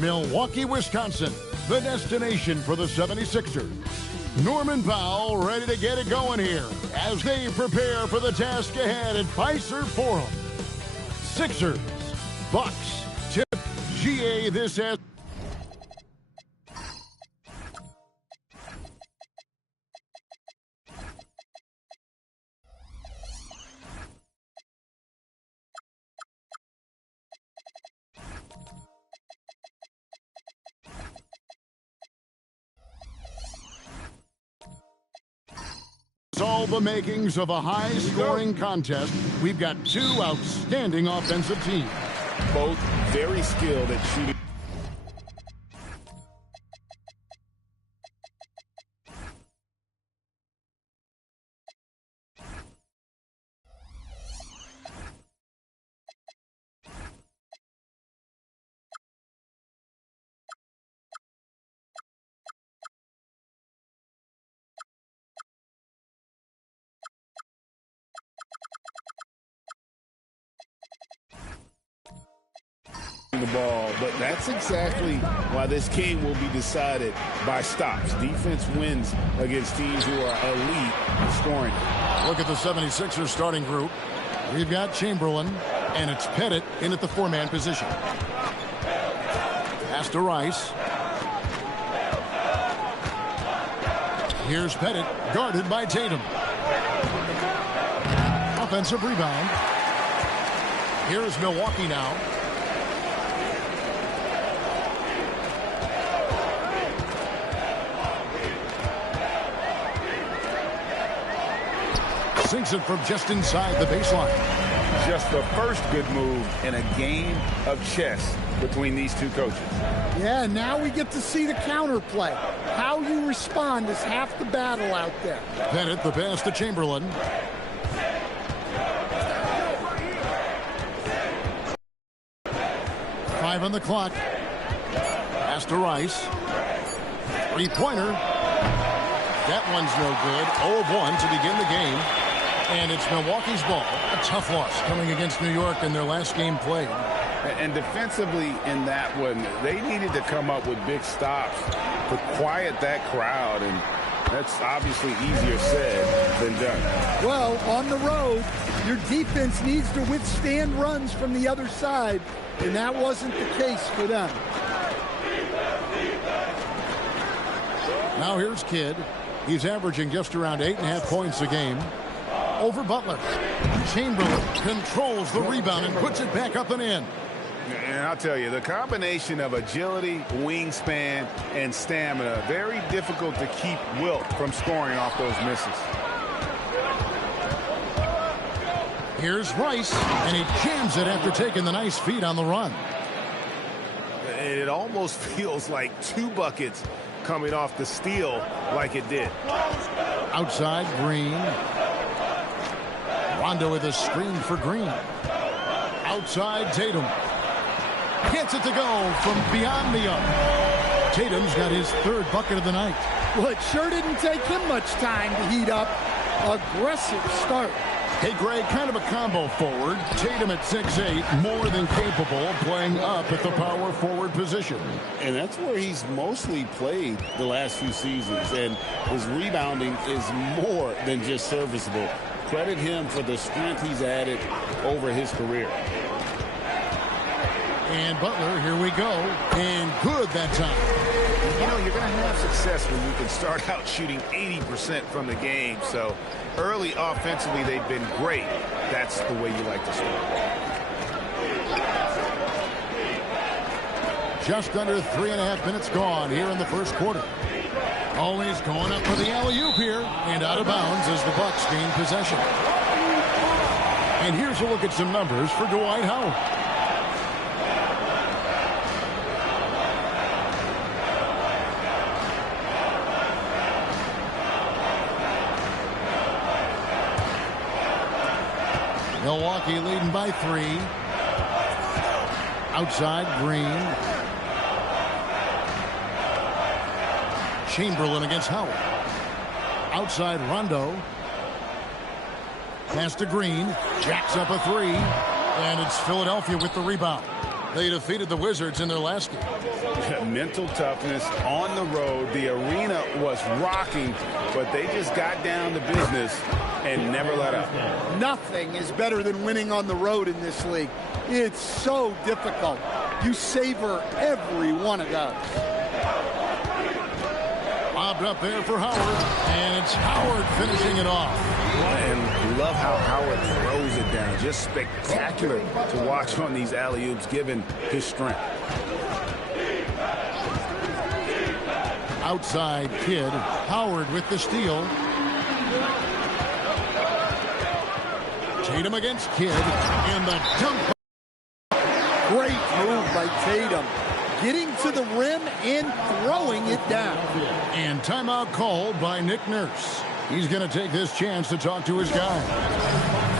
Milwaukee, Wisconsin, the destination for the 76ers. Norman Powell ready to get it going here as they prepare for the task ahead at Fiserv Forum. Sixers, Bucks, tip GA this as. All the makings of a high-scoring contest. We've got two outstanding offensive teams. Both very skilled at shooting. The ball, but that's exactly why this game will be decided by stops. Defense wins against teams who are elite in scoring. Look at the 76ers starting group. We've got Chamberlain, and it's Pettit in at the four-man position. Pass to Rice. Here's Pettit, guarded by Tatum. Offensive rebound. Here's Milwaukee now. Sinks it from just inside the baseline. Just the first good move in a game of chess between these two coaches. Yeah, now we get to see the counterplay. How you respond is half the battle out there. Pettit, the pass to Chamberlain. Five on the clock. Pass to Rice. Three-pointer. That one's no good. 0-1 to begin the game. And it's Milwaukee's ball. A tough loss coming against New York in their last game played. And defensively in that one, they needed to come up with big stops to quiet that crowd. And that's obviously easier said than done. Well, on the road, your defense needs to withstand runs from the other side. And that wasn't the case for them. Now here's Kidd. He's averaging just around 8.5 points a game. Over Butler. Chamberlain controls the rebound and puts it back up and in. And I'll tell you, the combination of agility, wingspan, and stamina, very difficult to keep Wilt from scoring off those misses. Here's Rice, and he jams it after taking the nice feed on the run. It almost feels like two buckets coming off the steal like it did. Outside, Green. Rondo with a screen for Green. Outside, Tatum. Gets it to go from beyond the arc. Tatum's got his third bucket of the night. Well, it sure didn't take him much time to heat up. Aggressive start. Hey, Greg, kind of a combo forward. Tatum at 6'8", more than capable of playing up at the power forward position. And that's where he's mostly played the last few seasons. And his rebounding is more than just serviceable. Credit him for the strength he's added over his career. And Butler, here we go. And good that time. You know, you're going to have success when you can start out shooting 80% from the game. So early offensively, they've been great. That's the way you like to start. Just under 3.5 minutes gone here in the first quarter. Always going up for the alley-oop here. And out of bounds as the Bucks gain possession. And here's a look at some numbers for Dwight Howard. Milwaukee leading by 3. Outside, Green. Chamberlain against Howard. Outside, Rondo. Pass to Green. Jacks up a 3. And it's Philadelphia with the rebound. They defeated the Wizards in their last game. Mental toughness on the road. The arena was rocking, but they just got down to business and never let up. Nothing is better than winning on the road in this league. It's so difficult. You savor every one of those. Lobbed up there for Howard, and it's Howard finishing it off. And love how Howard throws it down. Just spectacular to watch on these alley-oops, given his strength. Outside Kidd. Howard with the steal. Tatum against Kidd. And the dunk. Great move by Tatum. Getting to the rim and throwing it down. And timeout called by Nick Nurse. He's going to take this chance to talk to his guy.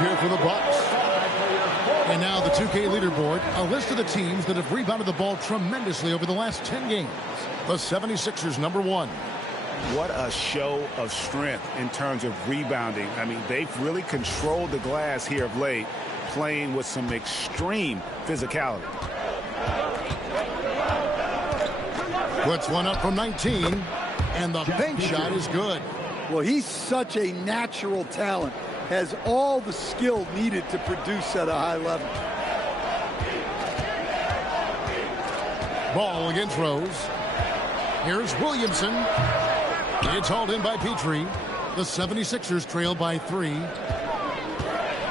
Here for the Bucks. And now the 2K leaderboard, a list of the teams that have rebounded the ball tremendously over the last 10 games. The 76ers, number 1. What a show of strength in terms of rebounding. I mean, they've really controlled the glass here of late, playing with some extreme physicality. Puts one up from 19, and the bank shot is good. Well, he's such a natural talent. Has all the skill needed to produce at a high level. Ball against Rose. Here's Williamson. It's hauled in by Petrie. The 76ers trail by 3.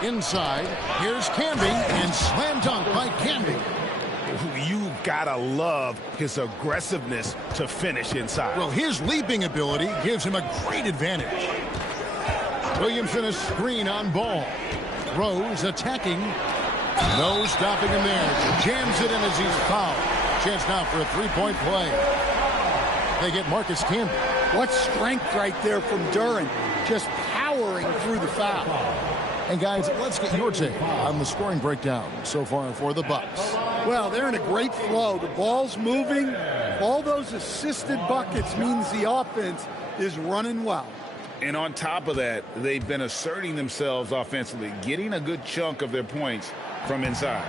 Inside, here's Canby, and slam dunk by Canby. You gotta love his aggressiveness to finish inside. Well, his leaping ability gives him a great advantage. Williamson a screen on Ball. Rose attacking. No stopping him there. Jams it in as he's fouled. Chance now for a three-point play. They get Marcus Camby. What strength right there from Duran. Just powering through the foul. And guys, let's get your take on the scoring breakdown so far for the Bucks. Well, they're in a great flow. The ball's moving. All those assisted buckets means the offense is running well. And on top of that, they've been asserting themselves offensively, getting a good chunk of their points from inside.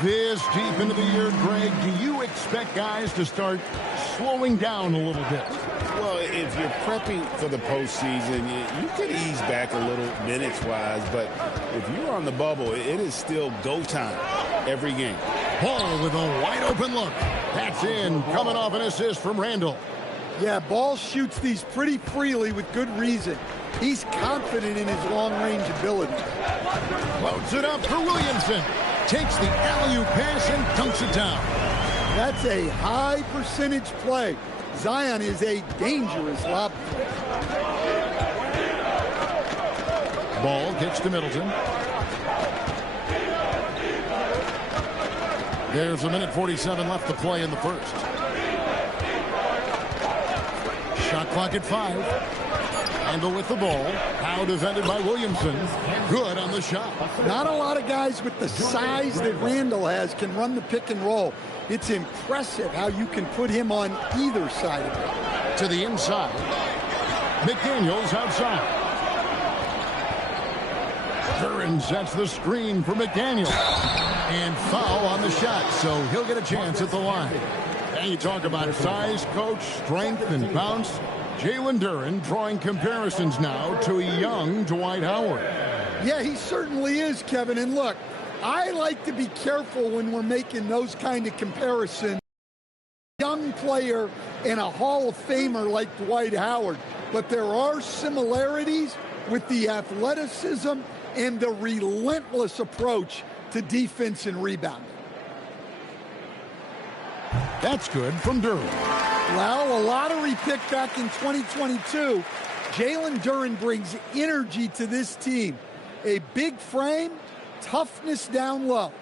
This deep into the year, Greg, do you expect guys to start slowing down a little bit? Well, if you're prepping for the postseason, you could ease back a little minutes-wise, but if you're on the bubble, it is still go time every game. Ball with a wide-open look. That's in, coming off an assist from Randall. Yeah, Ball shoots these pretty freely with good reason. He's confident in his long-range ability. Floats it up for Williamson. Takes the alley-oop pass and dunks it down. That's a high percentage play. Zion is a dangerous lob threat. Ball gets to Middleton. There's a minute 47 left to play in the first. Shot clock at 5. Handle with the ball. Now defended by Williamson. Good on the shot. Not a lot of guys with the size that Randall has can run the pick and roll. It's impressive how you can put him on either side of it. To the inside. McDaniels outside. Duran sets the screen for McDaniels. And foul on the shot, so he'll get a chance at the line. And you talk about size, coach, strength, and bounce. Jalen Duren drawing comparisons now to a young Dwight Howard. Yeah, he certainly is, Kevin. And look, I like to be careful when we're making those kind of comparisons. Young player and a Hall of Famer like Dwight Howard. But there are similarities with the athleticism and the relentless approach to defense and rebounding. That's good from Duren. Well, a lottery pick back in 2022. Jalen Duren brings energy to this team. A big frame, toughness down low.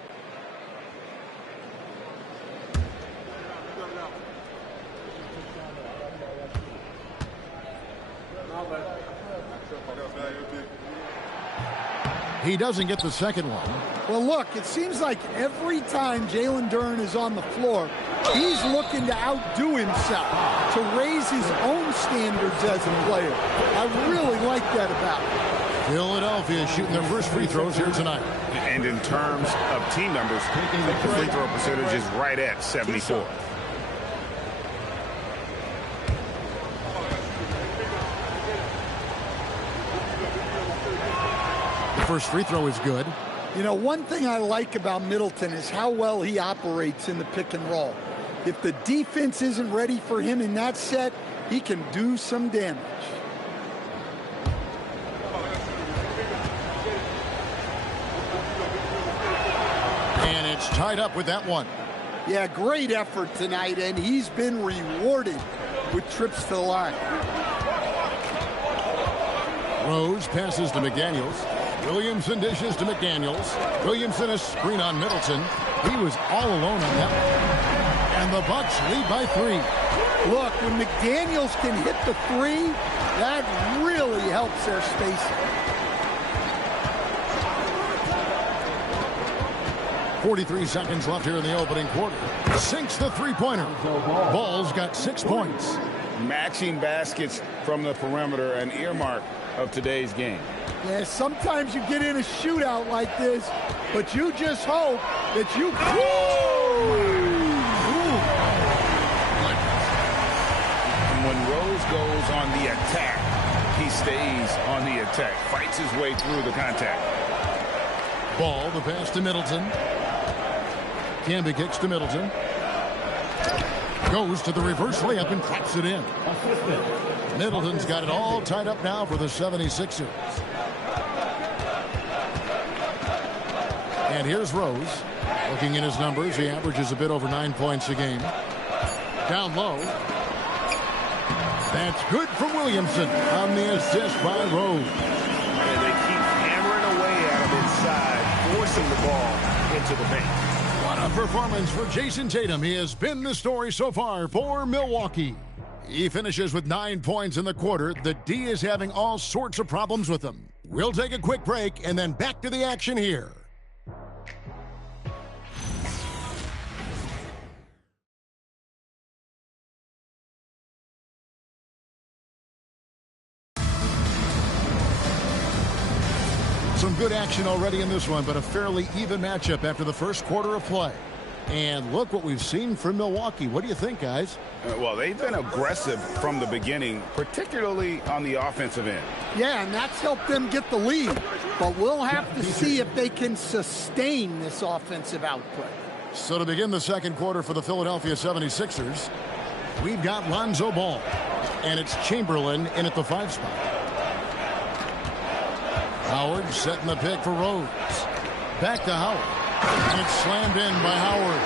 He doesn't get the second one. Well, look, it seems like every time Jalen Duren is on the floor, he's looking to outdo himself, to raise his own standards as a player. I really like that about him. Philadelphia shooting their first free throws here tonight. And in terms of team numbers, the free throw percentage is right at 74. First free throw is good. You know, one thing I like about Middleton is how well he operates in the pick and roll. If the defense isn't ready for him in that set, he can do some damage. And it's tied up with that one. Yeah, great effort tonight, and he's been rewarded with trips to the line. Rose passes to McDaniels. Williamson dishes to McDaniels. Williamson a screen on Middleton. He was all alone on that one. And the Bucks lead by 3. Look, when McDaniels can hit the 3, that really helps their spacing. 43 seconds left here in the opening quarter. Sinks the three-pointer. Ball's got 6 points. Matching baskets from the perimeter, an earmark of today's game. Yeah, sometimes you get in a shootout like this, but you just hope that you... And when Rose goes on the attack, he stays on the attack, fights his way through the contact. Ball, the pass to Middleton. Camby kicks to Middleton. Goes to the reverse layup and claps it in. Middleton's got it all tied up now for the 76ers. And here's Rose. Looking in his numbers, he averages a bit over 9 points a game. Down low. That's good for Williamson on the assist by Rose. And they keep hammering away at him inside, forcing the ball into the paint. What a performance for Jason Tatum. He has been the story so far for Milwaukee. He finishes with 9 points in the quarter. The D is having all sorts of problems with him. We'll take a quick break and then back to the action here. Some good action already in this one, but a fairly even matchup after the first quarter of play. And look what we've seen from Milwaukee. What do you think, guys? Well, they've been aggressive from the beginning, particularly on the offensive end. Yeah, and that's helped them get the lead. But we'll have to see if they can sustain this offensive output. So to begin the second quarter for the Philadelphia 76ers, we've got Lonzo Ball. And it's Chamberlain in at the 5 spot. Howard setting the pick for Rose. Back to Howard. And it's slammed in by Howard.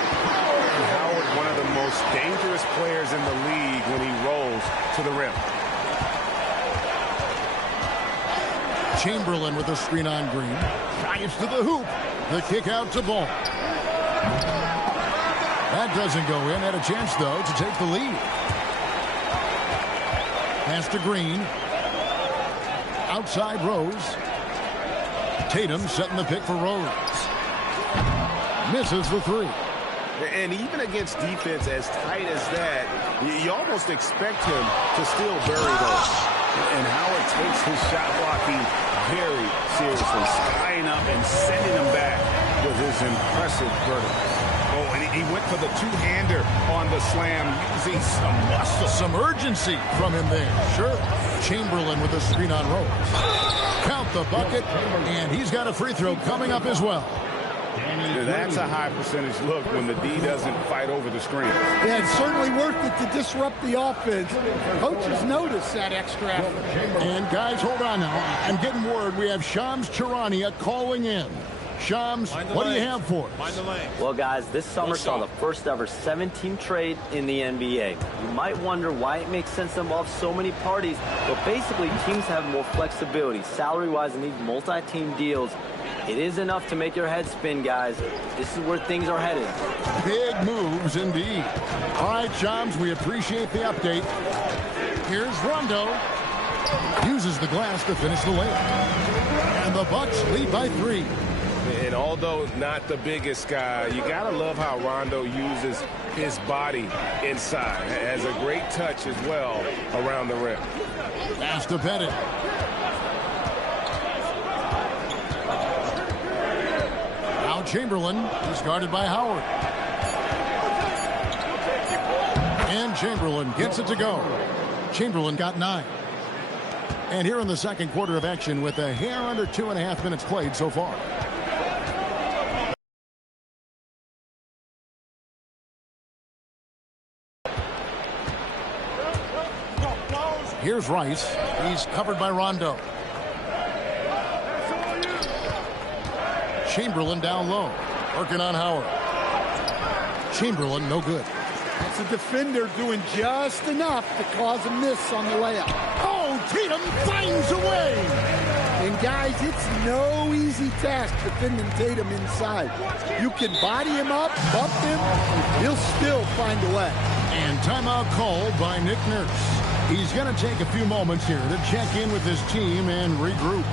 Howard, one of the most dangerous players in the league when he rolls to the rim. Chamberlain with a screen on Green. Drives to the hoop. The kick out to Ball. That doesn't go in. Had a chance, though, to take the lead. Pass to Green. Outside Rose. Tatum setting the pick for Rose. Misses the 3. And even against defense as tight as that, you almost expect him to still bury those. And Howard takes his shot blocking very seriously, skying up and sending them back with his impressive vertical. Oh, and he went for the two-hander on the slam using some muscle. Some urgency from him there. Sure. Chamberlain with a screen on Rose. Count the bucket, and he's got a free throw coming up as well. That's a high percentage look when the D doesn't fight over the screen. Yeah, it's certainly worth it to disrupt the offense. Coaches notice that extra effort. And guys, hold on now. I'm getting word we have Shams Charania calling in. Shams, what do you have for us? Well, guys, this summer saw the first ever 7-team trade in the NBA. You might wonder why it makes sense to involve so many parties, but basically teams have more flexibility salary-wise in these multi-team deals. It is enough to make your head spin, guys. This is where things are headed. Big moves indeed. All right, Shams, we appreciate the update. Here's Rondo. Uses the glass to finish the layup. And the Bucks lead by 3. And although not the biggest guy, you got to love how Rondo uses his body inside. Has a great touch as well around the rim. Pass to Pettit. Now Chamberlain is guarded by Howard. And Chamberlain gets it to go. Chamberlain got 9. And here in the second quarter of action with a hair under 2.5 minutes played so far. Here's Rice. He's covered by Rondo. Chamberlain down low. Working on Howard. Chamberlain, no good. It's a defender doing just enough to cause a miss on the layup. Oh, Tatum finds a way. And guys, it's no easy task defending Tatum inside. You can body him up, bump him, he'll still find a way. And timeout called by Nick Nurse. He's going to take a few moments here to check in with his team and regroup.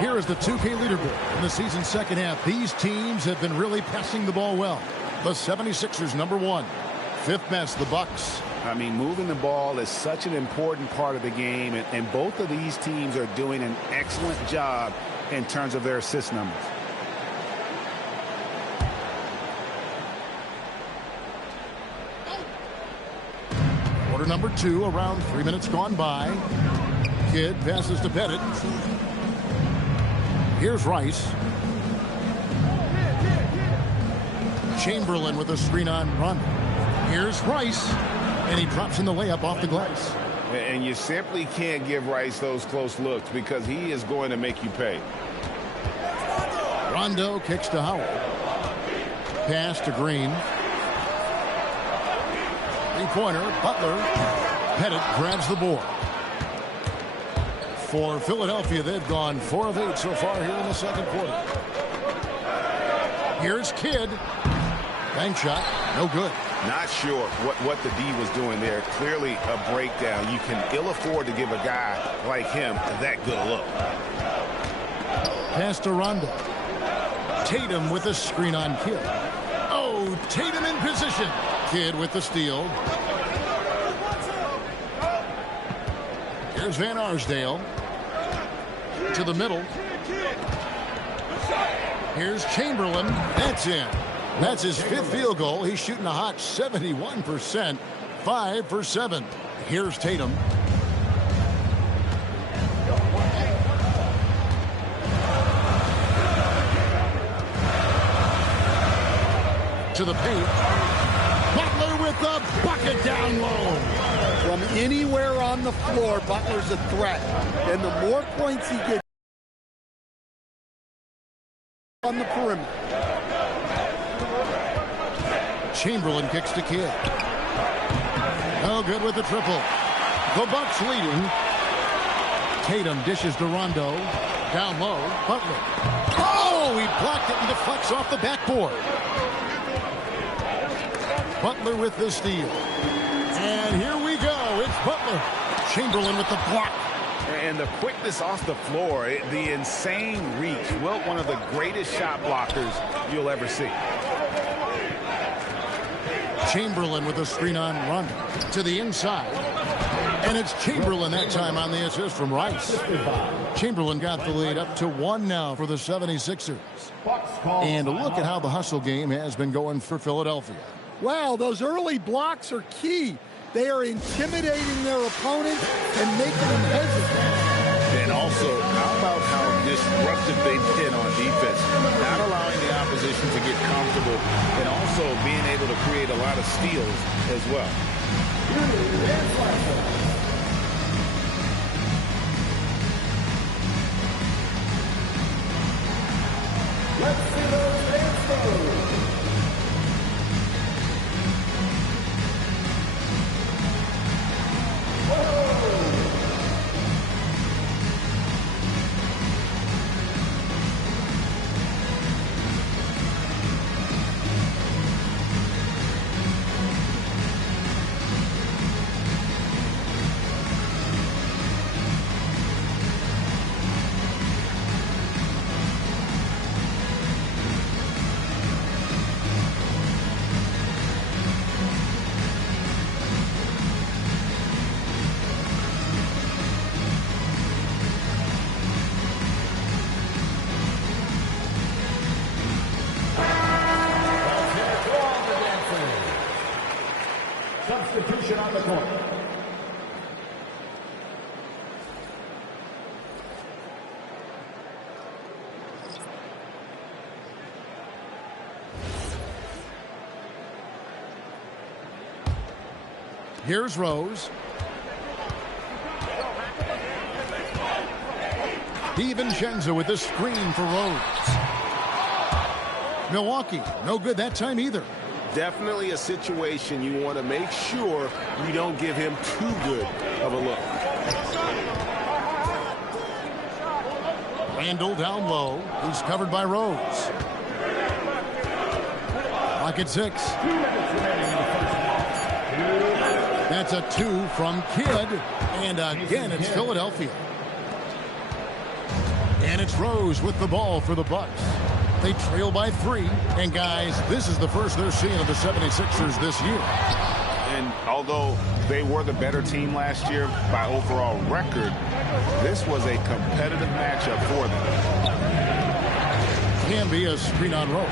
Here is the 2K leaderboard in the season's second half. These teams have been really passing the ball well. The 76ers, number 1. Fifth best, the Bucks. I mean, moving the ball is such an important part of the game, and both of these teams are doing an excellent job in terms of their assist numbers. Quarter number 2, around 3 minutes gone by. Kidd passes to Pettit. Here's Rice. Chamberlain with a screen on run. Here's Rice. And he drops in the layup off the glass. And you simply can't give Rice those close looks because he is going to make you pay. Rondo kicks to Howard. Pass to Green. Three-pointer, Butler. Pettit grabs the board. For Philadelphia, they've gone 4 of 8 so far here in the second quarter. Here's Kidd. Bank shot, no good. Not sure what the D was doing there. Clearly a breakdown. You can ill afford to give a guy like him that good a look. Pass to Rondo. Tatum with a screen on Kidd. Oh, Tatum in position. Kidd with the steal. Here's Van Arsdale. To the middle. Here's Chamberlain. That's in. That's his 5th field goal. He's shooting a hot 71%, 5 for 7. Here's Tatum. To the paint. Butler with the bucket down low. From anywhere on the floor, Butler's a threat. And the more points he gets on the perimeter. Chamberlain kicks to Kidd. Oh, good with the triple. The Bucks leading. Tatum dishes to Rondo. Down low, Butler. Oh, he blocked it and deflects off the backboard. Butler with the steal. And here we go. It's Butler. Chamberlain with the block. And the quickness off the floor, the insane reach. Wilt, one of the greatest shot blockers you'll ever see. Chamberlain with a screen on Rondo to the inside. And it's Chamberlain that time on the assist from Rice. Chamberlain got the lead up to 1 now for the 76ers. And look at how the hustle game has been going for Philadelphia. Wow, those early blocks are key. They are intimidating their opponent and making them hesitate. And also, how about how disruptive they've been on defense? Not allowing the opposition to get comfortable and also being able to create a lot of steals as well. Let's see those dance moves. Substitution on the court. Here's Rose. DiVincenzo with the screen for Rose. Milwaukee, no good that time either. Definitely a situation you want to make sure you don't give him too good of a look. Randall down low. He's covered by Rose. Clock at 6. That's a 2 from Kidd. And again, it's Philadelphia. And it's Rose with the ball for the Bucks. They trail by 3. And, guys, this is the first they're seeing of the 76ers this year. And although they were the better team last year by overall record, this was a competitive matchup for them. Can be a screen on Rose.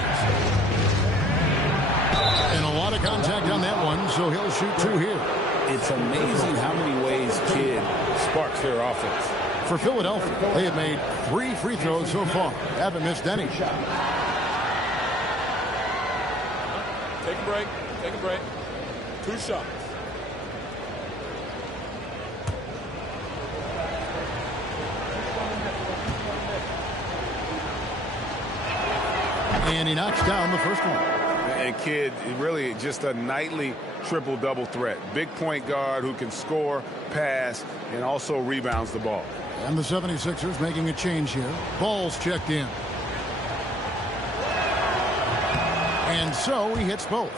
And a lot of contact on that one, so he'll shoot 2 here. It's amazing how many ways Kidd sparks their offense. For Philadelphia, they have made 3 free throws so far. Haven't missed any. Take a break. Take a break. 2 shots. And he knocks down the first one. And Kidd, really just a nightly triple-double threat. Big point guard who can score, pass, and also rebounds the ball. And the 76ers making a change here. Ball's checked in. And so he hits both.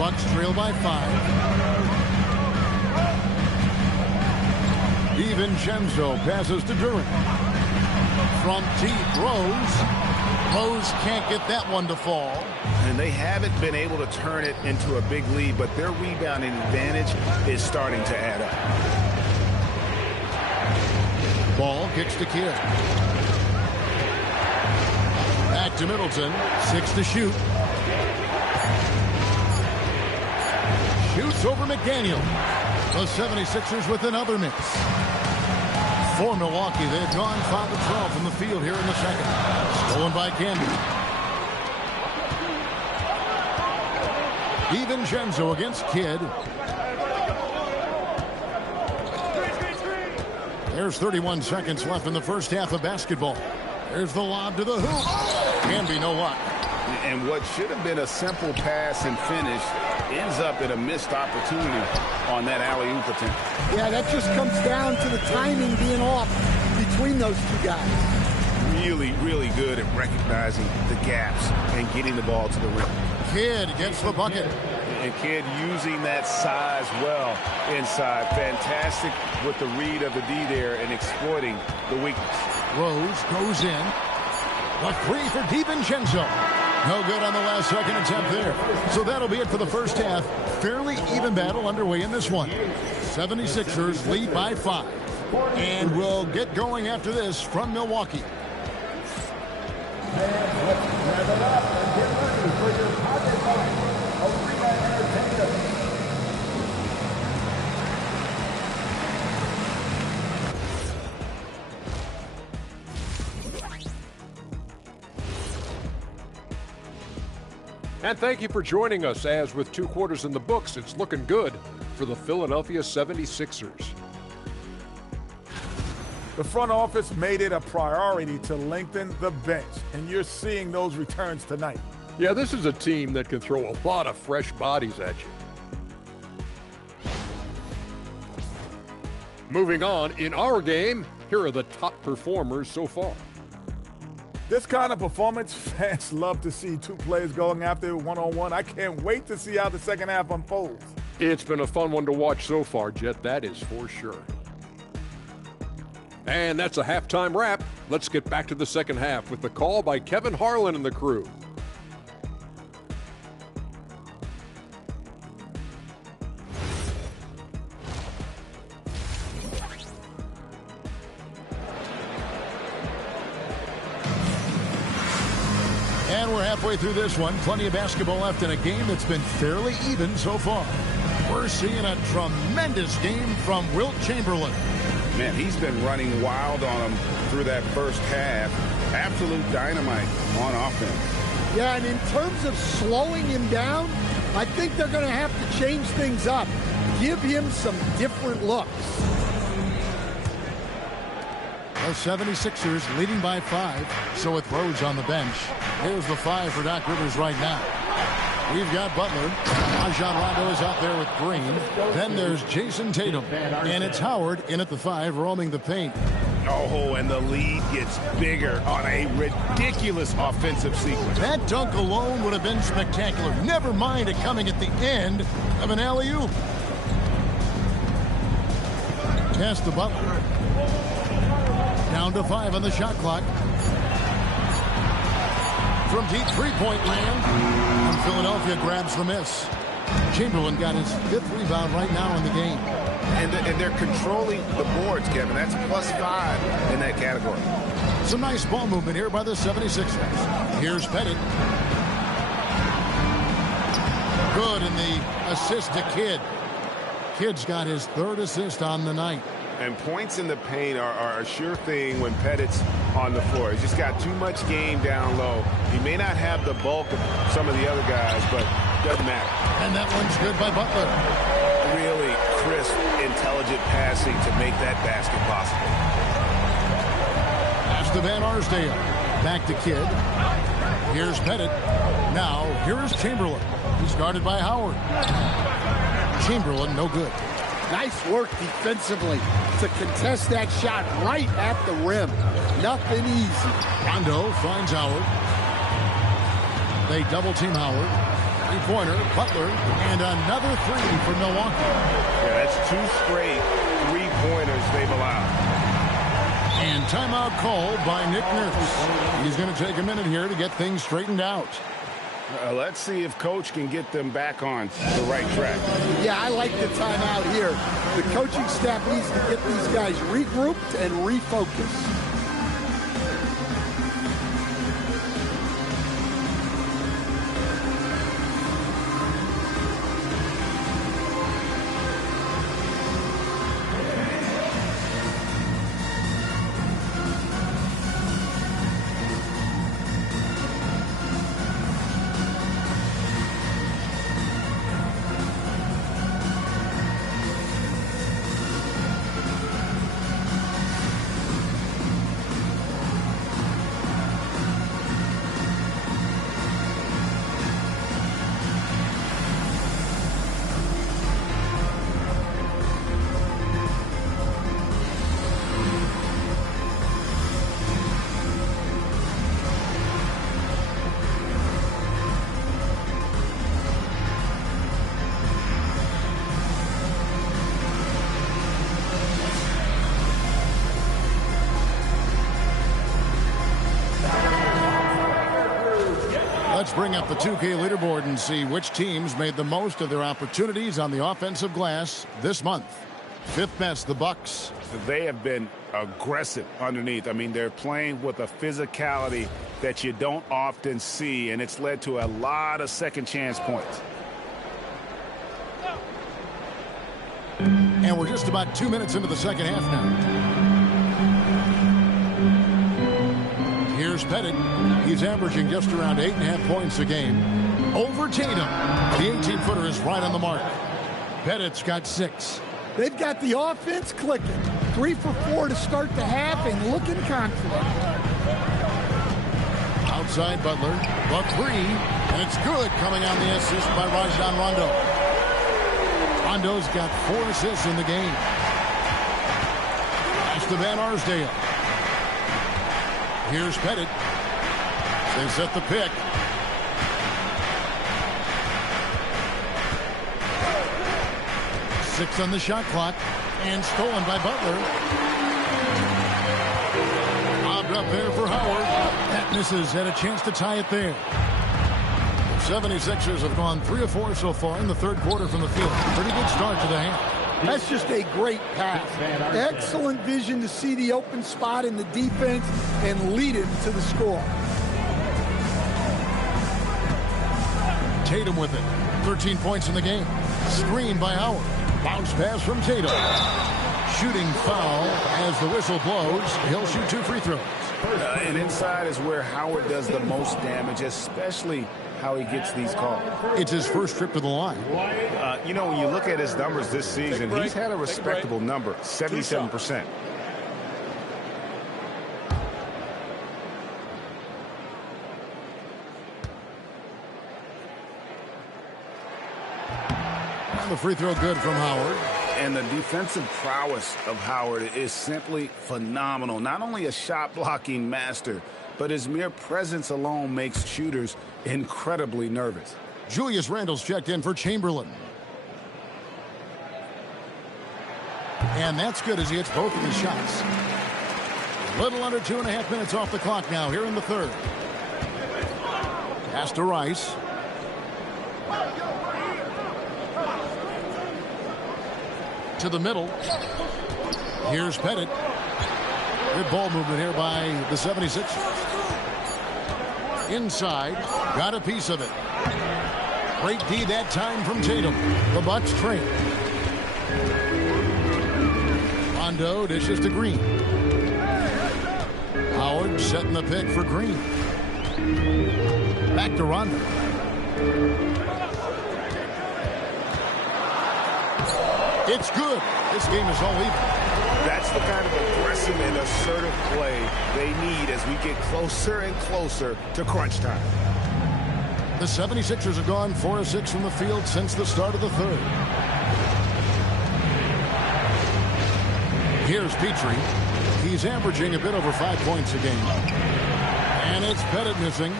Bucks trail by 5. DiVincenzo passes to Durant. From deep, Rose can't get that one to fall. And they haven't been able to turn it into a big lead, but their rebounding advantage is starting to add up. Ball Kicks to Kidd. Back to Middleton. 6 to shoot. Shoots over McDaniel. The 76ers with another miss. For Milwaukee, they've gone 5 of 12 from the field here in the second. Stolen by Canby. DiVincenzo against Kidd. There's 31 seconds left in the first half of basketball. There's the lob to the hoop. Canby, no luck. And what should have been a simple pass and finish ends up in a missed opportunity on that alley-oop attempt. Yeah, that just comes down to the timing being off between those two guys. Really, really good at recognizing the gaps and getting the ball to the rim. Kidd gets the bucket. And Kidd using that size well inside. Fantastic with the read of the D there and exploiting the weakness. Rose goes in. The three for DiVincenzo. No good on the last second attempt there. So that'll be it for the first half. Fairly even battle underway in this one. 76ers lead by 5. And we'll get going after this from Milwaukee. Let's it up and get ready for your pocket fight. Arena Entertainment. And thank you for joining us, as with 2 quarters in the books, it's looking good for the Philadelphia 76ers. The front office made it a priority to lengthen the bench, and you're seeing those returns tonight. Yeah, this is a team that can throw a lot of fresh bodies at you. Moving on, in our game, here are the top performers so far. This kind of performance, fans love to see 2 players going after it one-on-one. I can't wait to see how the second half unfolds. It's been a fun one to watch so far, Jet, that is for sure. And that's a halftime wrap. Let's get back to the second half with the call by Kevin Harlan and the crew. And we're halfway through this one. Plenty of basketball left in a game that's been fairly even so far. We're seeing a tremendous game from Wilt Chamberlain. Man, he's been running wild on him through that first half. Absolute dynamite on offense. Yeah, and in terms of slowing him down, I think they're going to have to change things up. Give him some different looks. The 76ers leading by 5. So with Rose on the bench, here's the 5 for Doc Rivers right now. We've got Butler. Rajon Rondo is out there with Green. Then there's Jason Tatum. And it's Howard in at the 5, roaming the paint. Oh, and the lead gets bigger on a ridiculous offensive sequence. That dunk alone would have been spectacular. Never mind it coming at the end of an alley-oop. Pass to Butler. Down to 5 on the shot clock. From deep three-point land, and Philadelphia grabs the miss. Chamberlain got his 5th rebound right now in the game. And they're controlling the boards, Kevin. That's +5 in that category. Some nice ball movement here by the 76ers. Here's Pettit. Good in the assist to Kidd. Kidd's got his 3rd assist on the night. And points in the paint are a sure thing when Pettit's on the floor. He's just got too much game down low. He may not have the bulk of some of the other guys, but doesn't matter. And that one's good by Butler. Really crisp, intelligent passing to make that basket possible. Pass to Van Arsdale. Back to Kidd. Here's Pettit. Now, here's Chamberlain. He's guarded by Howard. Chamberlain, no good. Nice work defensively to contest that shot right at the rim. Nothing easy. Rondo finds Howard. They double team Howard. 3-pointer, Butler, and another 3 for Milwaukee. Yeah, that's 2 straight 3-pointers they've allowed. And timeout called by Nick Nurse. He's going to take a minute here to get things straightened out. Let's see if Coach can get them back on the right track. Yeah, I like the timeout here. The coaching staff needs to get these guys regrouped and refocused. Let's bring up the 2K leaderboard and see which teams made the most of their opportunities on the offensive glass this month. Fifth best, the Bucks. They have been aggressive underneath. I mean, they're playing with a physicality that you don't often see, and it's led to a lot of second chance points. And we're just about 2 minutes into the second half now. Here's Pettit. He's averaging just around 8.5 points a game. Over Tatum. The 18-footer is right on the mark. Pettit's got 6. They've got the offense clicking. 3 for 4 to start the half and looking confident. Outside Butler. The 3. And it's good, coming on the assist by Rajon Rondo. Rondo's got 4 assists in the game. Pass to Van Arsdale. Here's Pettit. They set the pick. Six on the shot clock. And stolen by Butler. Lobbed up there for Howard. That misses. Had a chance to tie it there. 76ers have gone 3 of 4 so far in the third quarter from the field. Pretty good start to the half. That's just a great pass. Excellent vision to see the open spot in the defense and lead him to the score. Tatum with it. 13 points in the game. Screen by Howard. Bounce pass from Tatum. Shooting foul as the whistle blows. He'll shoot 2 free throws. And inside is where Howard does the most damage, especially how he gets these calls. It's his first trip to the line. You know, when you look at his numbers this season, he's had a respectable number, 77%. And the free throw good from Howard. And the defensive prowess of Howard is simply phenomenal. Not only a shot-blocking master, but his mere presence alone makes shooters incredibly nervous. Julius Randle's checked in for Chamberlain. And that's good as he hits both of his shots. Little under 2.5 minutes off the clock now here in the third. Pass to Rice. To the middle. Here's Pettit. Good ball movement here by the 76ers. Inside. Got a piece of it. Great D that time from Tatum. The Bucks trail. Rondo dishes to Green. Howard setting the pick for Green. Back to Rondo. It's good. This game is all even. That's the kind of aggressive and assertive play they need as we get closer and closer to crunch time. The 76ers have gone 4 of 6 from the field since the start of the third. Here's Petrie. He's averaging a bit over 5 points a game. And it's Pettit missing.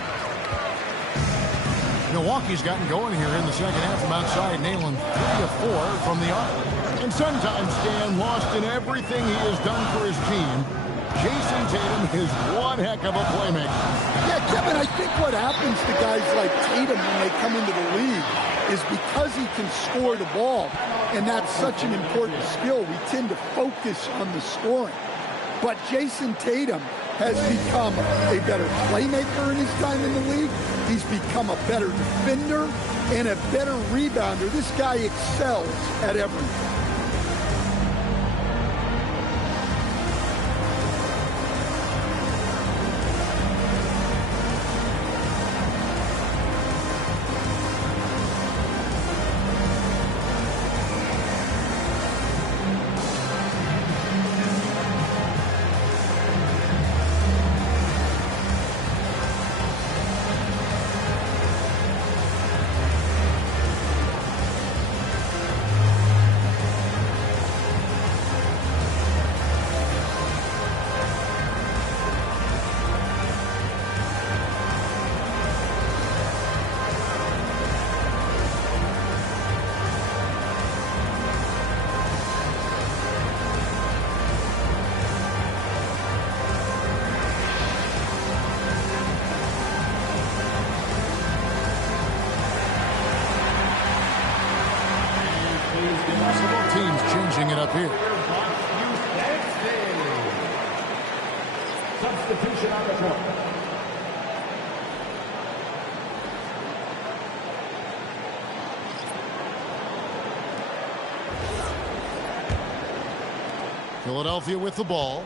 Milwaukee's gotten going here in the second half from outside, nailing 3 of 4 from the arc. And sometimes, Dan, lost in everything he has done for his team, Jason Tatum is one heck of a playmaker. Yeah, Kevin, I think what happens to guys like Tatum when they come into the league is because he can score the ball, and that's such an important skill, we tend to focus on the scoring. But Jason Tatum has become a better playmaker in his time in the league. He's become a better defender and a better rebounder. This guy excels at everything. changing it up here. Substitution on the court. Philadelphia with the ball.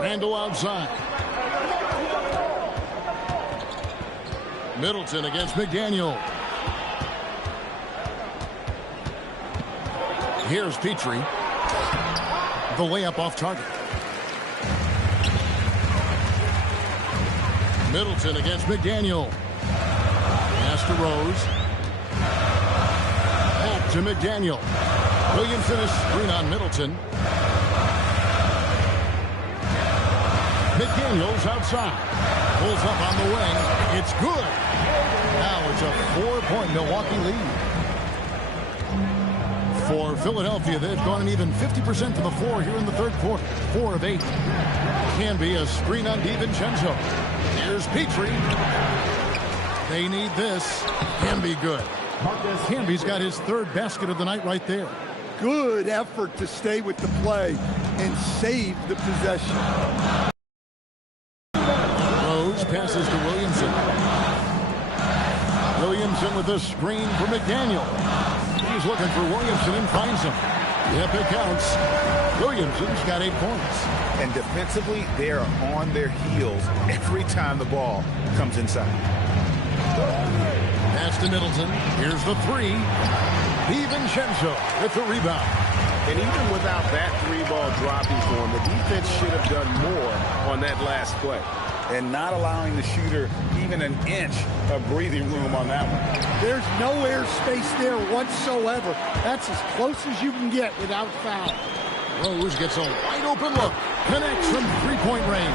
Randall outside. Middleton against McDaniel. Here's Petrie. The layup off target. Middleton against McDaniel. Pass to Rose. Back to McDaniel. Williamson is screen on Middleton. McDaniel's outside. Pulls up on the wing. It's good. Now it's a 4-point Milwaukee lead. For Philadelphia, they've gone an even 50% from the floor here in the third quarter. 4 of 8. Can be a screen on DiVincenzo. Here's Petrie. They need this. Can be good. Camby's got his third basket of the night right there. Good effort to stay with the play and save the possession. Rose passes to Williamson. Williamson with a screen for McDaniel. He's looking for Williamson and finds him. Yep, it counts. Williamson's got 8 points. And defensively, they are on their heels every time the ball comes inside. Pass to Middleton. Here's the 3. DiVincenzo with the rebound. And even without that 3-ball dropping for him, the defense should have done more on that last play. And not allowing the shooter even an inch of breathing room on that one. There's no air space there whatsoever. That's as close as you can get without foul. Rose gets a wide open look. Connects from 3-point range.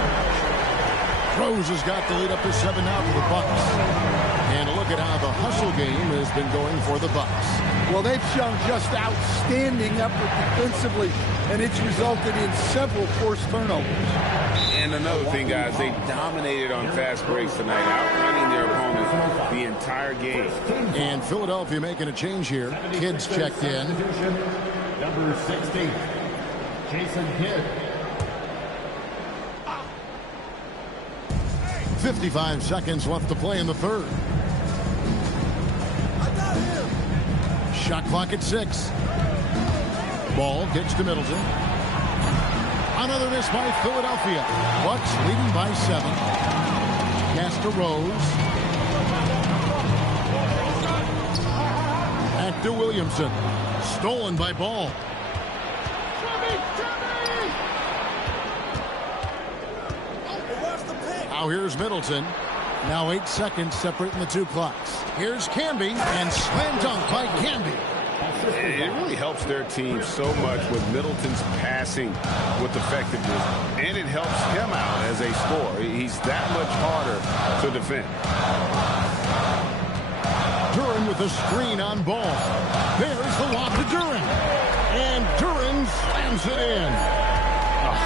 Rose has got the lead up to 7 now for the Bucks. And look at how the hustle game has been going for the Bucks. Well, they've shown just outstanding effort defensively, and it's resulted in several forced turnovers. And another thing, guys, they dominated on fast breaks tonight, outrunning their opponents the entire game. And Philadelphia making a change here. Kidd's checked in. Number 16, Jason Kidd. 55 seconds left to play in the third. Shot clock at 6. Ball gets to Middleton. Another miss by Philadelphia. Bucks leading by 7. Pass to Rose. Back to Williamson. Stolen by Ball. Now here's Middleton. Now 8 seconds separating the 2 clocks. Here's Camby, and slam dunk by Camby. It really helps their team so much with Middleton's passing with effectiveness, and it helps him out as a scorer. He's that much harder to defend. Duren with a screen on Ball. There's the lob to Duren. And Duren slams it in.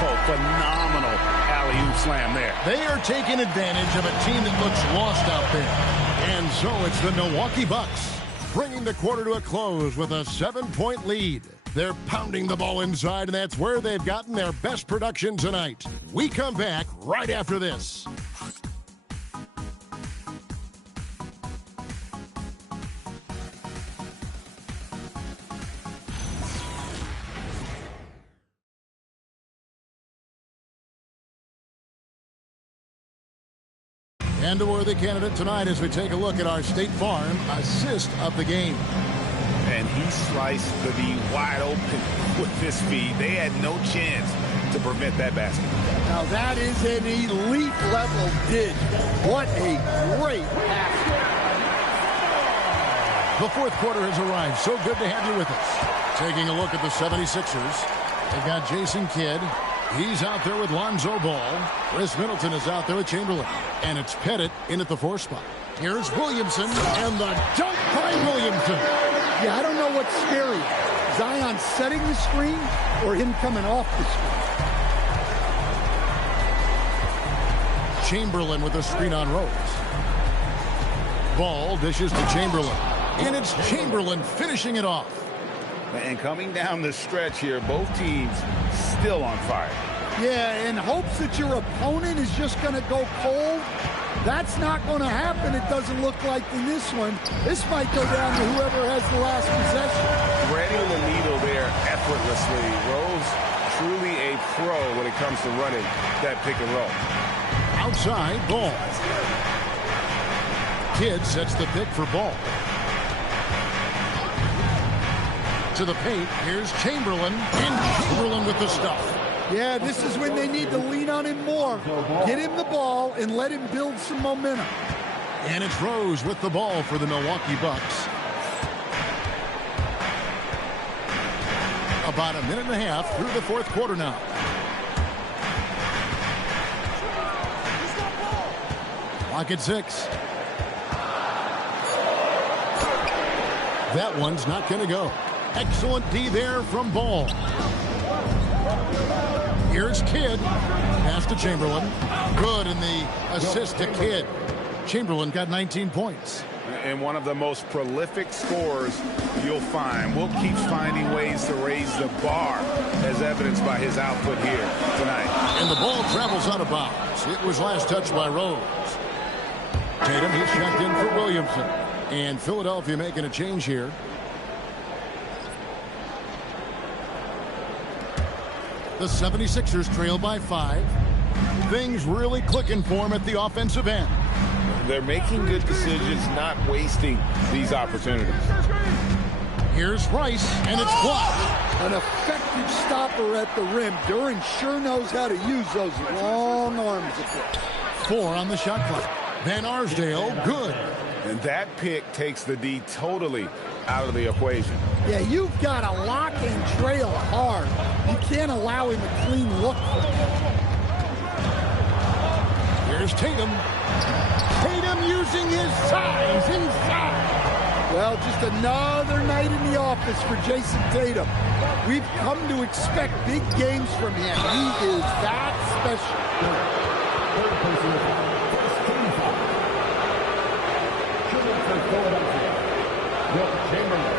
Oh, phenomenal alley-oop slam there. They are taking advantage of a team that looks lost out there. And so it's the Milwaukee Bucks bringing the quarter to a close with a 7-point lead. They're pounding the ball inside, and that's where they've gotten their best production tonight. We come back right after this. And a worthy candidate tonight as we take a look at our State Farm assist of the game. And he sliced the D wide open with his feet. They had no chance to prevent that basket. Now that is an elite level dig. What a great basket. The fourth quarter has arrived. So good to have you with us. Taking a look at the 76ers. They've got Jason Kidd. He's out there with Lonzo Ball. Chris Middleton is out there with Chamberlain. And it's Pettit in at the 4 spot. Here's Williamson, and the dunk by Williamson. Yeah, I don't know what's scary. Zion setting the screen or him coming off the screen. Chamberlain with a screen on Rose. Ball dishes to Chamberlain. And it's Chamberlain finishing it off. And coming down the stretch here, both teams still on fire. Yeah, in hopes that your opponent is just going to go cold. That's not going to happen, it doesn't look like in this one. This might go down to whoever has the last possession. Threading the needle there effortlessly. Rose, truly a pro when it comes to running that pick and roll. Outside, Ball. Kidd sets the pick for Ball. To the paint, here's Chamberlain, and Chamberlain with the stuff. Yeah, this is when they need to lean on him more. Get him the ball and let him build some momentum. And it's Rose with the ball for the Milwaukee Bucks. About a minute and a half through the fourth quarter now. Clock at 6. That one's not going to go. Excellent D there from Ball. Here's Kidd. Pass to Chamberlain. Good in the assist to Kidd. Chamberlain got 19 points. And one of the most prolific scorers you'll find. Will keeps finding ways to raise the bar, as evidenced by his output here tonight. And the ball travels out of bounds. It was last touched by Rose. Tatum, he's checked in for Williamson. And Philadelphia making a change here. The 76ers trail by 5. Things really clicking for them at the offensive end. They're making good decisions, not wasting these opportunities. Here's Rice, and it's blocked. An effective stopper at the rim. Duran sure knows how to use those long arms of his. 4 on the shot clock. Van Arsdale, good. And that pick takes the D totally out of the equation. Yeah, you've got to lock and trail hard. You can't allow him a clean look. Here's Tatum. Tatum using his size inside. Well, just another night in the office for Jason Tatum. We've come to expect big games from him. He is that special. Third person is first team foul. Shooting for Philadelphia. Wilt Chamberlain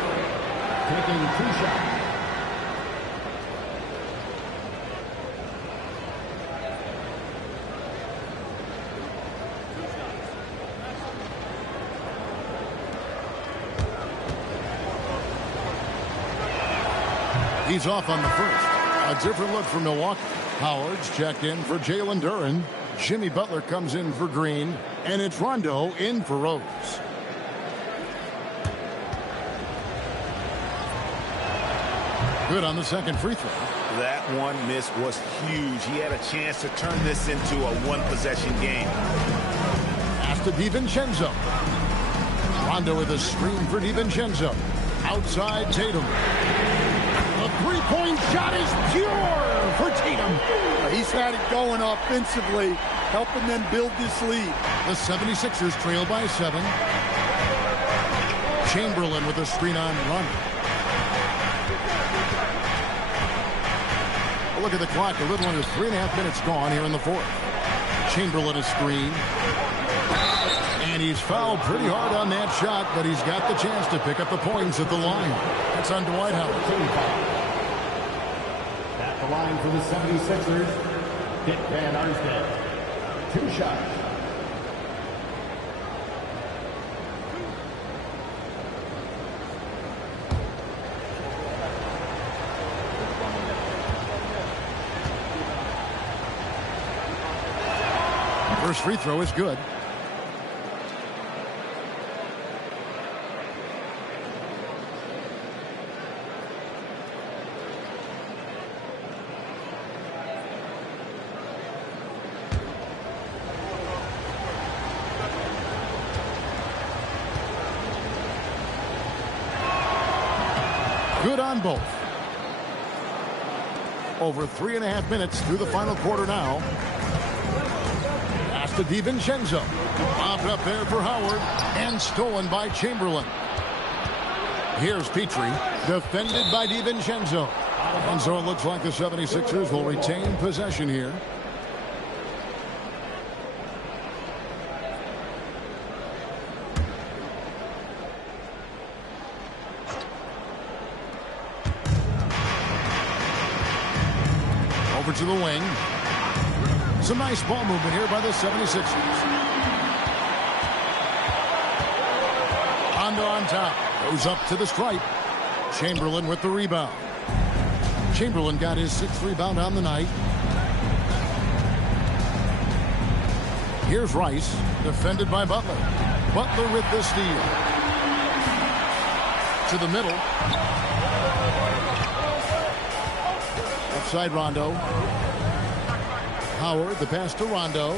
taking 2 shots. He's off on the first. A different look for Milwaukee. Howard's checked in for Jalen Duran. Jimmy Butler comes in for Green. And it's Rondo in for Rose. Good on the second free throw. That one miss was huge. He had a chance to turn this into a one-possession game. Pass to DiVincenzo. Rondo with a screen for DiVincenzo. Outside Tatum. The three-point shot is pure for Tatum. He's had it going offensively, helping them build this lead. The 76ers trail by 7. Chamberlain with a screen on Rondo. Look at the clock. A little under 3.5 minutes gone here in the fourth. Chamberlain is screened. And he's fouled pretty hard on that shot, but he's got the chance to pick up the points at the line. That's on Dwight Howard. At the line for the 76ers, Dick Van Arsdale. 2 shots. First free throw is good. Good on both. Over 3.5 minutes through the final quarter now. Pass to DiVincenzo. Popped up there for Howard and stolen by Chamberlain. Here's Petrie, defended by DiVincenzo. And so it looks like the 76ers will retain possession here. to the wing. Some nice ball movement here by the 76ers. Rondo on top. Goes up to the stripe. Chamberlain with the rebound. Chamberlain got his 6th rebound on the night. Here's Rice, defended by Butler. Butler with the steal. To the middle. Outside Rondo. Howard, the pass to Rondo.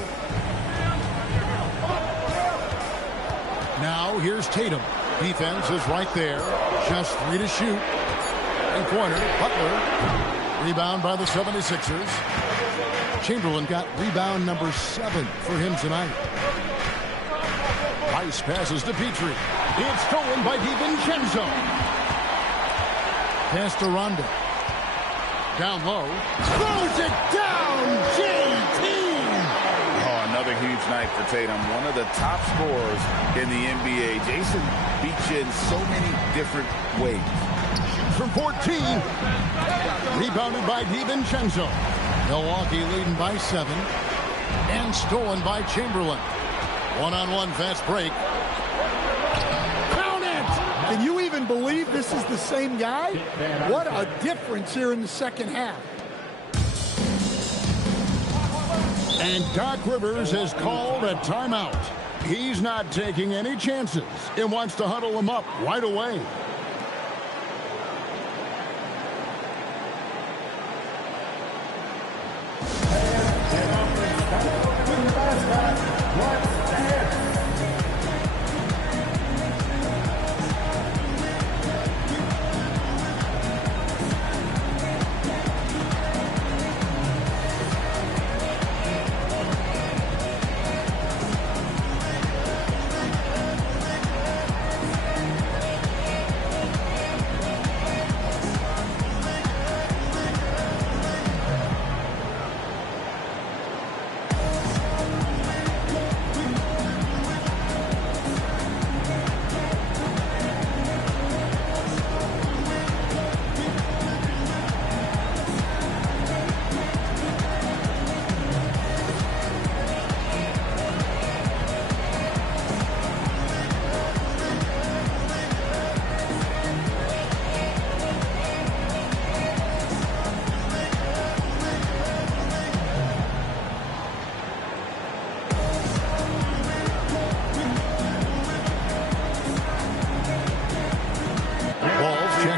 Now here's Tatum. Defense is right there. Just 3 to shoot. In corner, Butler. Rebound by the 76ers. Chamberlain got rebound number 7 for him tonight. Rice passes to Petrie. It's stolen by DiVincenzo. Pass to Rondo. Down low. Throws it down. JT. Oh, another huge night for Tatum. One of the top scorers in the NBA. Jason beats you in so many different ways. From 14. Rebounded by DiVincenzo. Milwaukee leading by 7. And stolen by Chamberlain. One-on-one fast break. Count it! Can you even believe this is the same guy? What a difference here in the second half. And Doc Rivers has called a timeout. He's not taking any chances and wants to huddle them up right away.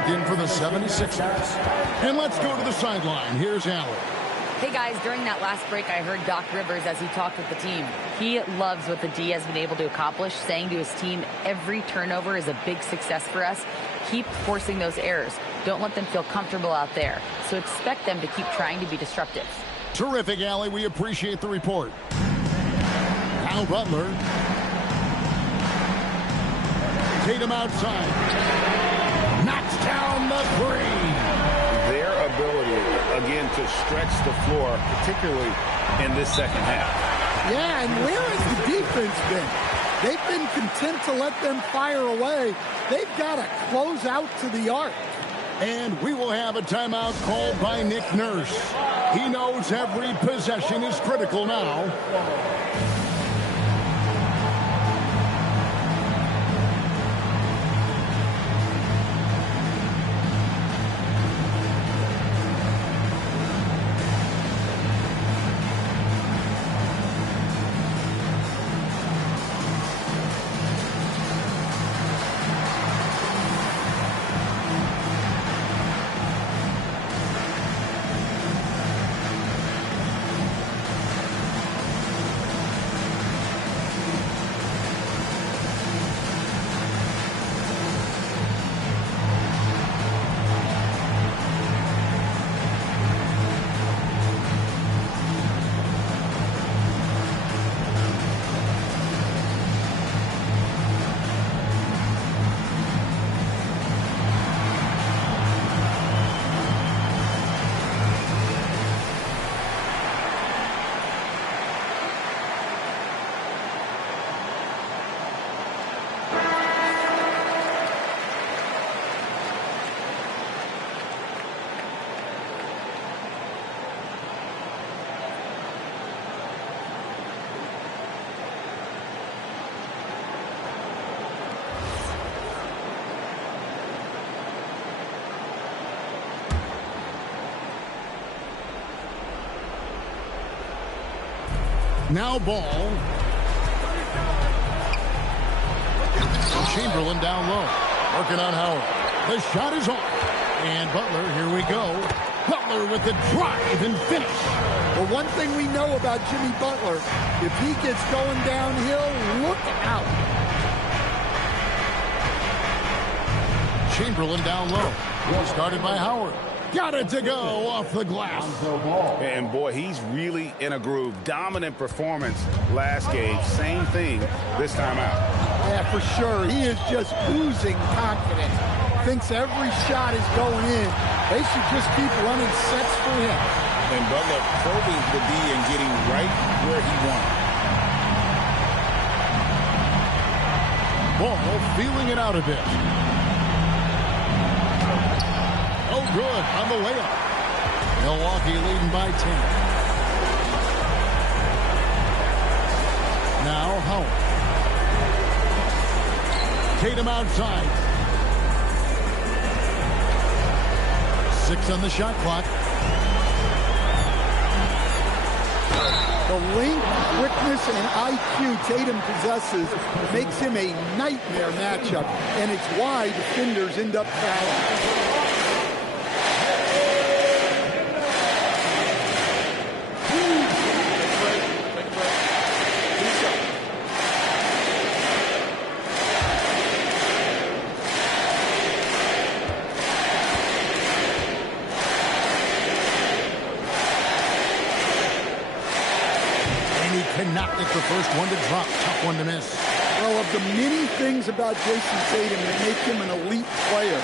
In for the 76ers. And let's go to the sideline. Here's Allen. Hey guys, during that last break, I heard Doc Rivers as he talked with the team. He loves what the D has been able to accomplish, saying to his team, every turnover is a big success for us. Keep forcing those errors. Don't let them feel comfortable out there. So expect them to keep trying to be disruptive. Terrific, Allie. We appreciate the report. Now Butler. Tatum outside. Knocks down the 3. Their ability, again, to stretch the floor, particularly in this second half. Yeah, and where has the defense been? They've been content to let them fire away. They've got to close out to the arc. And we will have a timeout called by Nick Nurse. He knows every possession is critical now. Now ball. Chamberlain down low. Working on Howard. The shot is off. And Butler, here we go. Butler with the drive and finish. Well, one thing we know about Jimmy Butler, if he gets going downhill, look out. Chamberlain down low. Started by Howard. Got it to go off the glass. And boy, he's really in a groove. Dominant performance last game. Same thing this time out. Yeah, for sure. He is just oozing confidence. Thinks every shot is going in. They should just keep running sets for him. And Butler probing the D and getting right where he wanted. Ball feeling it out a bit. Oh, good on the layup. Milwaukee leading by 10. Now Howard. Tatum outside. 6 on the shot clock. The length, quickness, and IQ Tatum possesses makes him a nightmare matchup, and it's why defenders end up fouling. Cannot get the first one to drop. Tough one to miss. Well, of the many things about Jason Tatum that make him an elite player,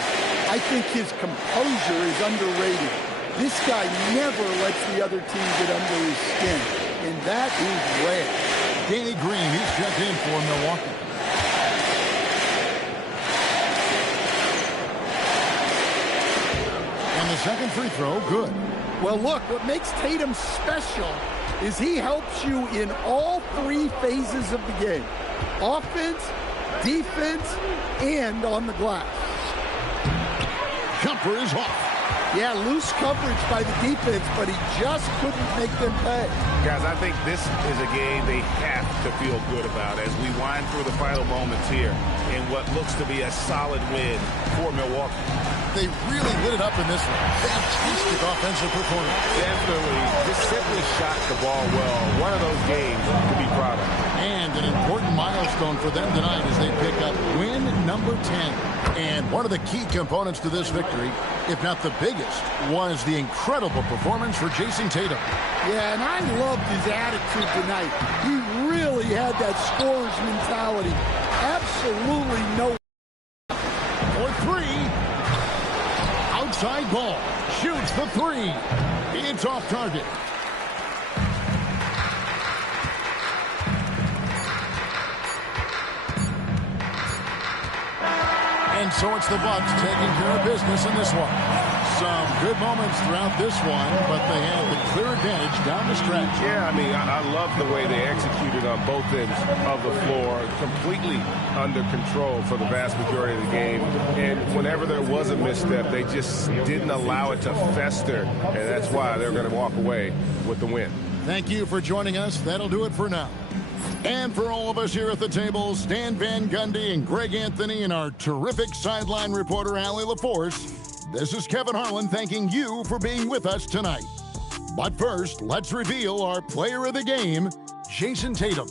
I think his composure is underrated. This guy never lets the other team get under his skin, and that is rare. Danny Green, he's checked in for Milwaukee. And the second free throw, good. Well, look, what makes Tatum special is he helps you in all 3 phases of the game. Offense, defense, and on the glass. Jumper is off. Yeah, loose coverage by the defense, but he just couldn't make them pay. Guys, I think this is a game they have to feel good about as we wind through the final moments here in what looks to be a solid win for Milwaukee. They really lit it up in this one. Fantastic offensive performance. Definitely. Just simply shot the ball well. One of those games to be proud of. And an important milestone for them tonight as they pick up win number 10. And one of the key components to this victory, if not the biggest, was the incredible performance for Jason Tatum. Yeah, and I loved his attitude tonight. He really had that scorer's mentality. Absolutely no. For 3. Outside ball. Shoots the 3. It's off target. And so it's the Bucks taking care of business in this one. Some good moments throughout this one, but they have the clear advantage down the stretch. Yeah, I mean, I love the way they executed on both ends of the floor, completely under control for the vast majority of the game. And whenever there was a misstep, they just didn't allow it to fester, and that's why they're going to walk away with the win. Thank you for joining us. That'll do it for now. And for all of us here at the table, Stan Van Gundy and Greg Anthony and our terrific sideline reporter, Allie LaForce, this is Kevin Harlan thanking you for being with us tonight. But first, let's reveal our player of the game, Jason Tatum.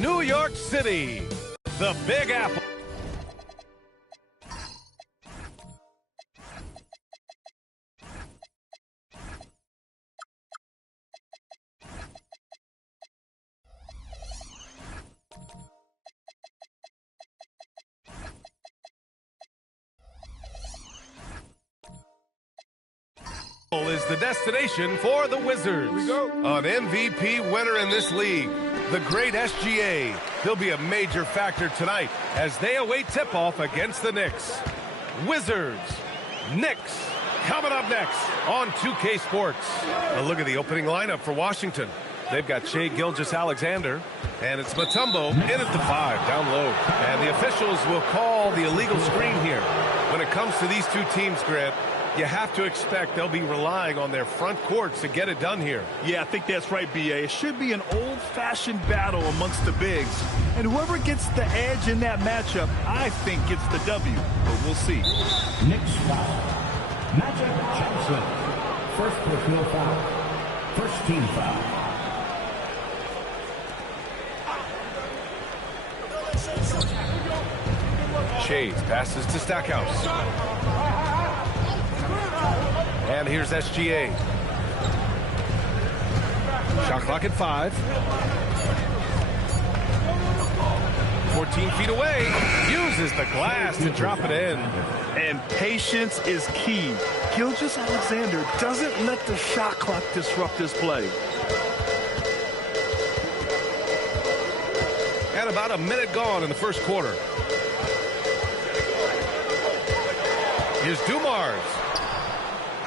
New York City, the Big Apple. Is the destination for the Wizards. Here we go. An MVP winner in this league, the great SGA. He'll be a major factor tonight as they await tip-off against the Knicks. Wizards, Knicks, coming up next on 2K Sports. A look at the opening lineup for Washington. They've got Shai Gilgeous-Alexander, and it's Mutombo in at the 5, down low. And the officials will call the illegal screen here. When it comes to these two teams, Grant, you have to expect they'll be relying on their front courts to get it done here. Yeah, I think that's right, B.A. It should be an old-fashioned battle amongst the bigs. And whoever gets the edge in that matchup, I think gets the W. But we'll see. Knicks foul. Magic Johnson. First personal foul. First team foul. Shades passes to Stackhouse. And here's SGA. Shot clock at 5. 14 feet away. Uses the glass to drop it in. And patience is key. Gilgeous-Alexander doesn't let the shot clock disrupt his play. And about a minute gone in the first quarter. Here's Dumars.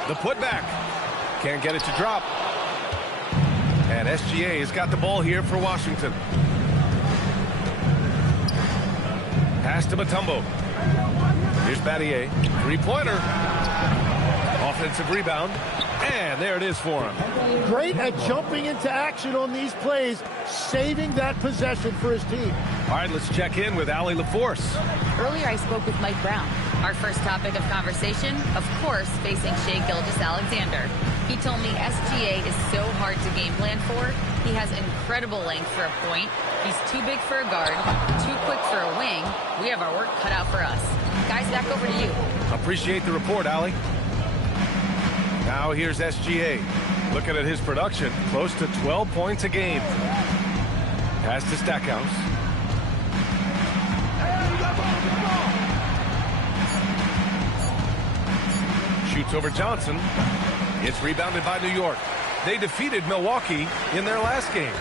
The putback. Can't get it to drop. And SGA has got the ball here for Washington. Pass to Mutombo. Here's Battier. Three-pointer. Offensive rebound. And there it is for him. Great at jumping into action on these plays, saving that possession for his team. All right, let's check in with Allie LaForce. Earlier, I spoke with Mike Brown. Our first topic of conversation, of course, facing Shai Gilgeous-Alexander. He told me SGA is so hard to game plan for. He has incredible length for a point. He's too big for a guard, too quick for a wing. We have our work cut out for us. Guys, back over to you. Appreciate the report, Allie. Now here's SGA. Looking at his production, close to 12 points a game. Pass to Stackhouse. Shoots over Johnson. It's rebounded by New York. They defeated Milwaukee in their last game.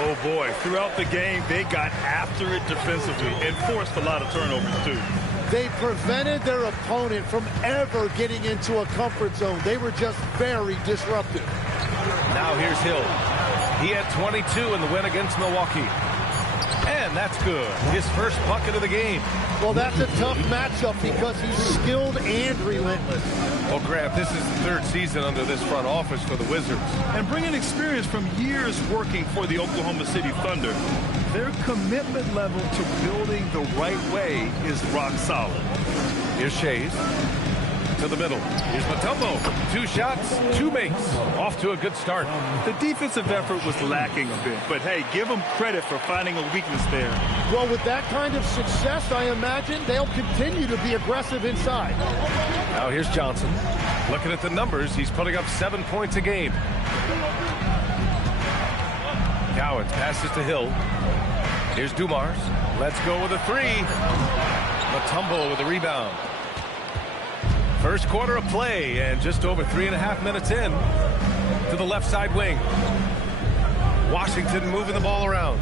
Oh, boy. Throughout the game, they got after it defensively and forced a lot of turnovers, too. They prevented their opponent from ever getting into a comfort zone. They were just very disruptive. Now here's Hill. He had 22 in the win against Milwaukee. And that's good. His first bucket of the game. Well, that's a tough matchup because he's skilled and relentless. Well, Grant, this is the third season under this front office for the Wizards. And bringing experience from years working for the Oklahoma City Thunder, their commitment level to building the right way is rock solid. Here's Shais. To the middle. Here's Mutombo. 2 shots, 2 makes. Off to a good start. The defensive effort was lacking a bit, but hey, give them credit for finding a weakness there. Well, with that kind of success, I imagine they'll continue to be aggressive inside. Now here's Johnson. Looking at the numbers, he's putting up 7 points a game. Cowens passes to Hill. Here's Dumars. Let's go with a 3. Mutombo with the rebound. First quarter of play, and just over 3.5 minutes in to the left side wing. Washington moving the ball around.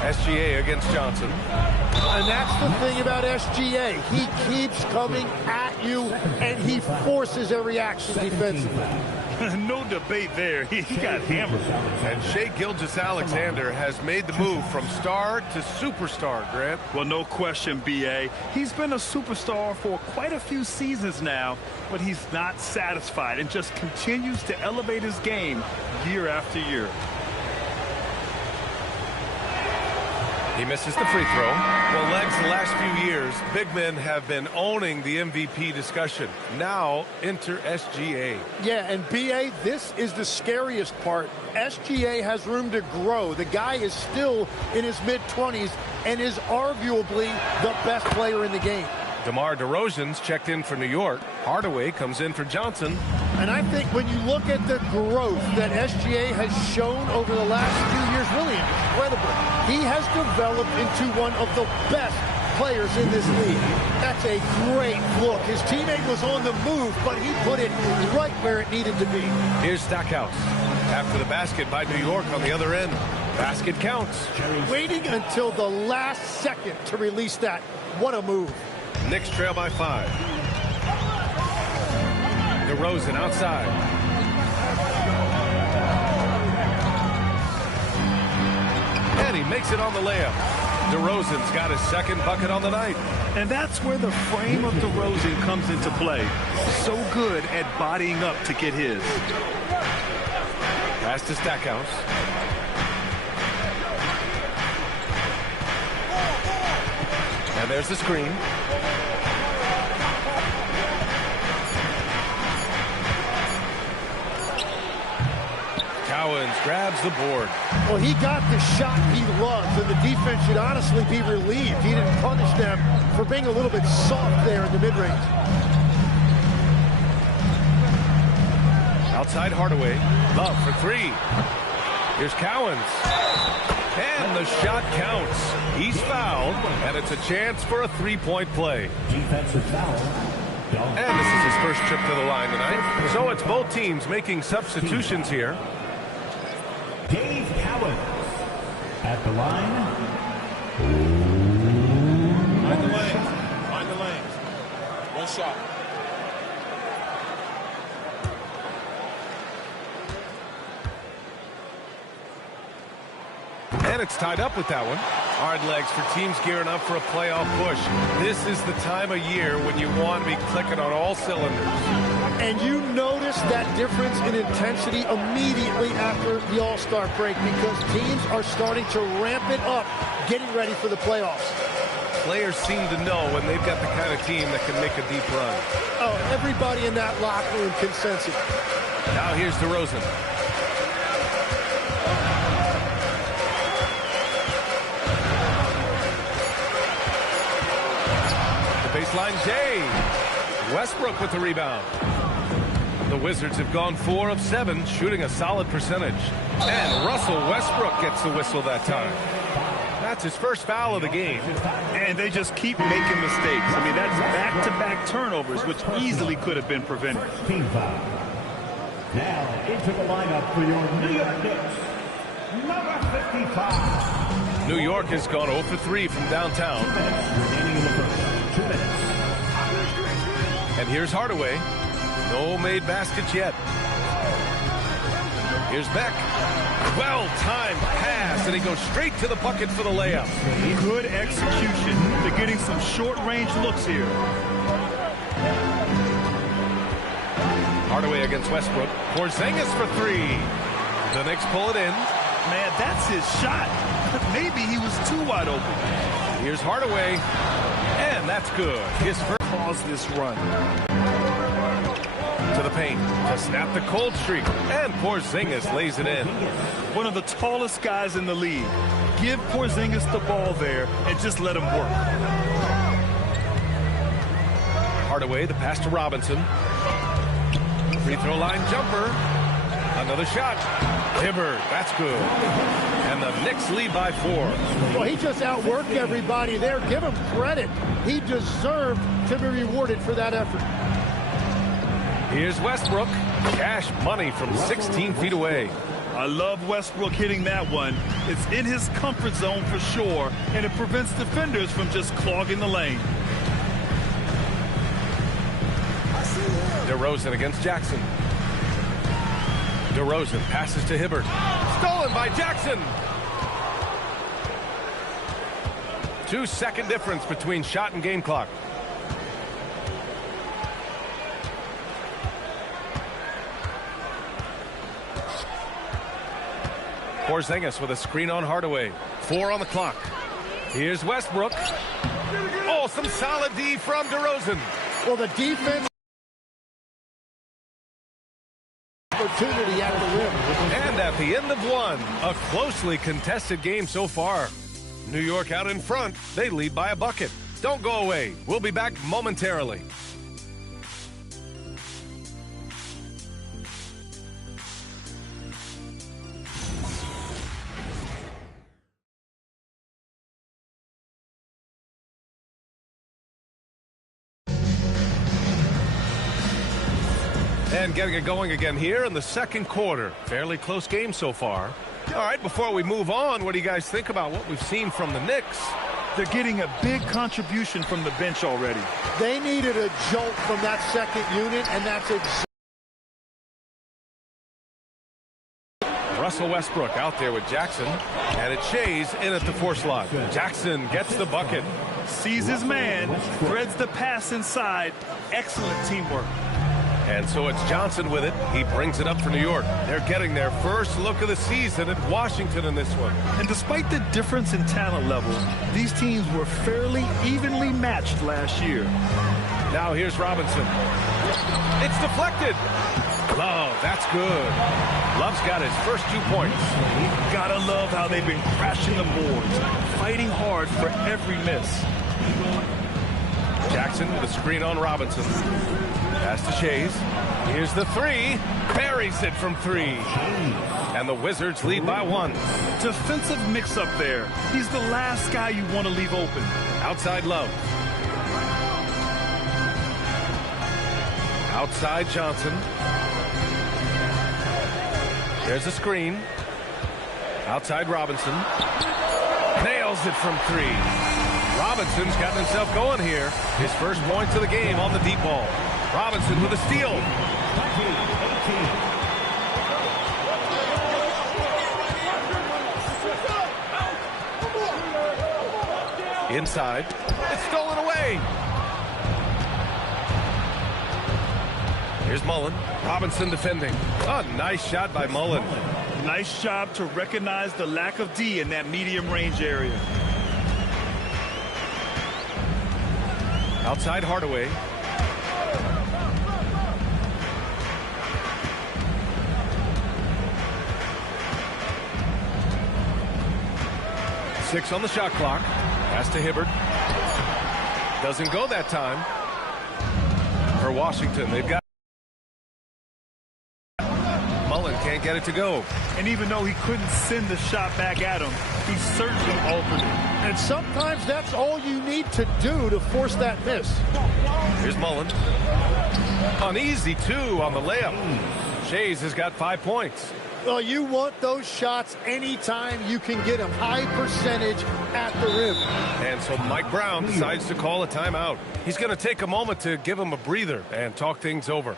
SGA against Johnson. And that's the thing about SGA. He keeps coming at you, and he forces every action defensively. No debate there. He got hammered. And Shai Gilgeous-Alexander has made the move from star to superstar, Grant. Well, no question, B.A. He's been a superstar for quite a few seasons now, but he's not satisfied and just continues to elevate his game year after year. He misses the free throw. Well, Legs, the last few years, big men have been owning the MVP discussion. Now, enter SGA. Yeah, and BA, this is the scariest part. SGA has room to grow. The guy is still in his mid-20s and is arguably the best player in the game. DeMar DeRozan's checked in for New York. Hardaway comes in for Johnson. And I think when you look at the growth that SGA has shown over the last few years, really incredible. He has developed into one of the best players in this league. That's a great look. His teammate was on the move, but he put it right where it needed to be. Here's Stackhouse. After the basket by New York on the other end. Basket counts. Waiting until the last second to release that. What a move. Knicks trail by 5. DeRozan outside. And he makes it on the layup. DeRozan's got his second bucket on the night. And that's where the frame of DeRozan comes into play. So good at bodying up to get his. Pass to Stackhouse. And there's the screen. Cowens grabs the board. Well, he got the shot he loves, and the defense should honestly be relieved. He didn't punish them for being a little bit soft there in the mid-range. Outside Hardaway. Love for 3. Here's Cowens. And the shot counts. He's fouled, and it's a chance for a three-point play. Defensive foul. And this is his first trip to the line tonight. So it's both teams making substitutions here. Dave Cowens at the line. Find the lanes. Find the lanes. One shot. And it's tied up with that one. Hard legs for teams gearing up for a playoff push. This is the time of year when you want to be clicking on all cylinders. And you notice that difference in intensity immediately after the All-Star break because teams are starting to ramp it up, getting ready for the playoffs. Players seem to know when they've got the kind of team that can make a deep run. Oh, everybody in that locker room can sense it. Now here's DeRozan. Baseline J. Westbrook with the rebound. The Wizards have gone 4 of 7, shooting a solid percentage. And Russell Westbrook gets the whistle that time. That's his first foul of the game. And they just keep making mistakes. I mean, that's back-to-back turnovers, which easily could have been prevented. Team foul. Now into the lineup for your New York Knicks, number 55. New York has gone 0 for 3 from downtown. Remaining in the first. 2 minutes. And here's Hardaway. No made baskets yet. Here's Beck. Well-timed pass, and he goes straight to the bucket for the layup. Good execution. They're getting some short-range looks here. Hardaway against Westbrook. Porzingis for 3. The Knicks pull it in. Man, that's his shot. Maybe he was too wide open. Here's Hardaway. And that's good. His first cause this run. To the paint to snap the cold streak. And Porzingis lays it in. One of the tallest guys in the league. Give Porzingis the ball there and just let him work. Hardaway, the pass to Robinson. Free throw line jumper. Another shot. Hibbert, that's good. And the Knicks lead by 4. Well, he just outworked everybody there. Give him credit. He deserved to be rewarded for that effort. Here's Westbrook. Cash money from 16 feet away. I love Westbrook hitting that one. It's in his comfort zone for sure, and it prevents defenders from just clogging the lane. DeRozan against Jackson. DeRozan passes to Hibbert. Stolen by Jackson. 2-second difference between shot and game clock. Porzingis with a screen on Hardaway. 4 on the clock. Here's Westbrook. Oh, some solid D from DeRozan. Well, the defense opportunity at the rim. And at the end of one, a closely contested game so far. New York out in front. They lead by a bucket. Don't go away. We'll be back momentarily. And getting it going again here in the second quarter. Fairly close game so far. All right, before we move on, what do you guys think about what we've seen from the Knicks? They're getting a big contribution from the bench already. They needed a jolt from that second unit, and that's exactly. Russell Westbrook out there with Jackson. And it's Shays in at the 4 slot. Jackson gets the bucket. Sees his man, threads the pass inside. Excellent teamwork. And so it's Johnson with it. He brings it up for New York. They're getting their first look of the season at Washington in this one. And despite the difference in talent level, these teams were fairly evenly matched last year. Now here's Robinson. It's deflected. Love, that's good. Love's got his first 2 points. Gotta love how they've been crashing the boards, fighting hard for every miss. Jackson with a screen on Robinson. Pass to Shays. Here's the 3. Buries it from 3. And the Wizards lead by 1. Defensive mix-up there. He's the last guy you want to leave open. Outside Love. Outside Johnson. There's a screen. Outside Robinson. Nails it from 3. Robinson's gotten himself going here. His first points of the game on the deep ball. Robinson with a steal. Inside. It's stolen away. Here's Mullen. Robinson defending. Oh, nice shot by Mullen. Nice job to recognize the lack of D in that medium range area. Outside Hardaway. Six on the shot clock. Pass to Hibbert. Doesn't go that time. For Washington, they've got Mullen can't get it to go. And even though he couldn't send the shot back at him, he certainly altered it. And sometimes that's all you need to do to force that miss. Here's Mullen. An easy 2 on the layup. Shays has got 5 points. Well, you want those shots anytime you can get them. High percentage at the rim. And so Mike Brown decides to call a timeout. He's going to take a moment to give him a breather and talk things over.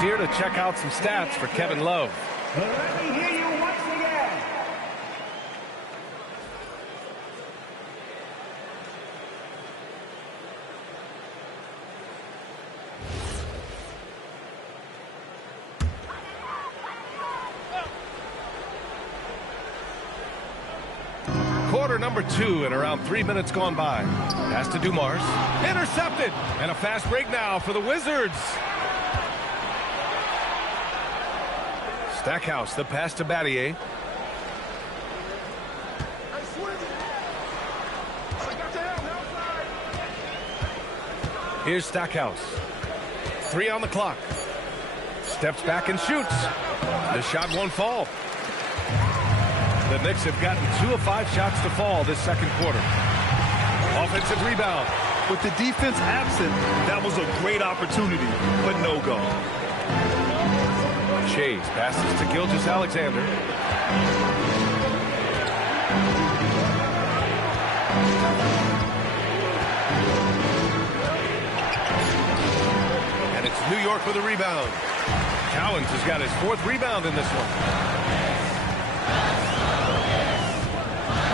Here to check out some stats for Kevin Love. Let me hear you once again. Quarter number 2 and around 3 minutes gone by. Pass to Dumars. Intercepted. And a fast break now for the Wizards. Stackhouse, the pass to Battier. Here's Stackhouse. 3 on the clock. Steps back and shoots. The shot won't fall. The Knicks have gotten 2 of 5 shots to fall this second quarter. Offensive rebound. With the defense absent, that was a great opportunity, but no go. Chase passes to Gilgeous-Alexander. And it's New York with a rebound. Cowens has got his 4th rebound in this one.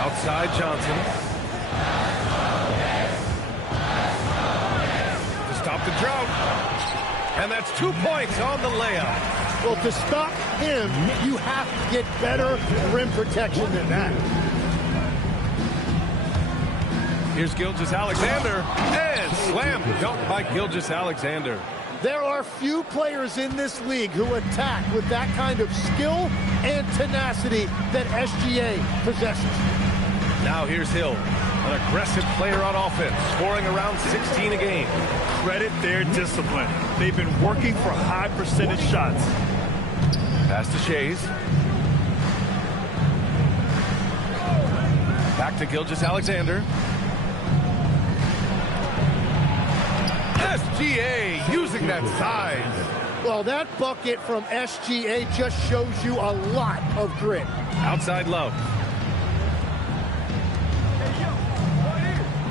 Outside Johnson. To stop the drought. And that's 2 points on the layup. Well, to stop him, you have to get better rim protection than that. Here's Gilgeous-Alexander. And slam dunk by Gilgeous-Alexander. There are few players in this league who attack with that kind of skill and tenacity that SGA possesses. Now here's Hill, an aggressive player on offense, scoring around 16 a game. Credit their discipline. They've been working for high percentage shots. Pass to Shays. Back to Gilgeous-Alexander. SGA using that size. Well, that bucket from SGA just shows you a lot of grit. Outside Love.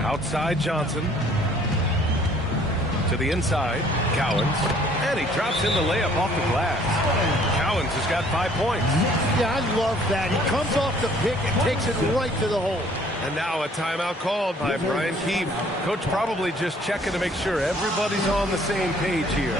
Outside Johnson. To the inside. Cowens. And he drops in the layup off the glass. Cowens has got 5 points. Yeah, I love that. He comes off the pick and takes it right to the hole. And now a timeout called by Brian Keefe. Coach probably just checking to make sure everybody's on the same page here.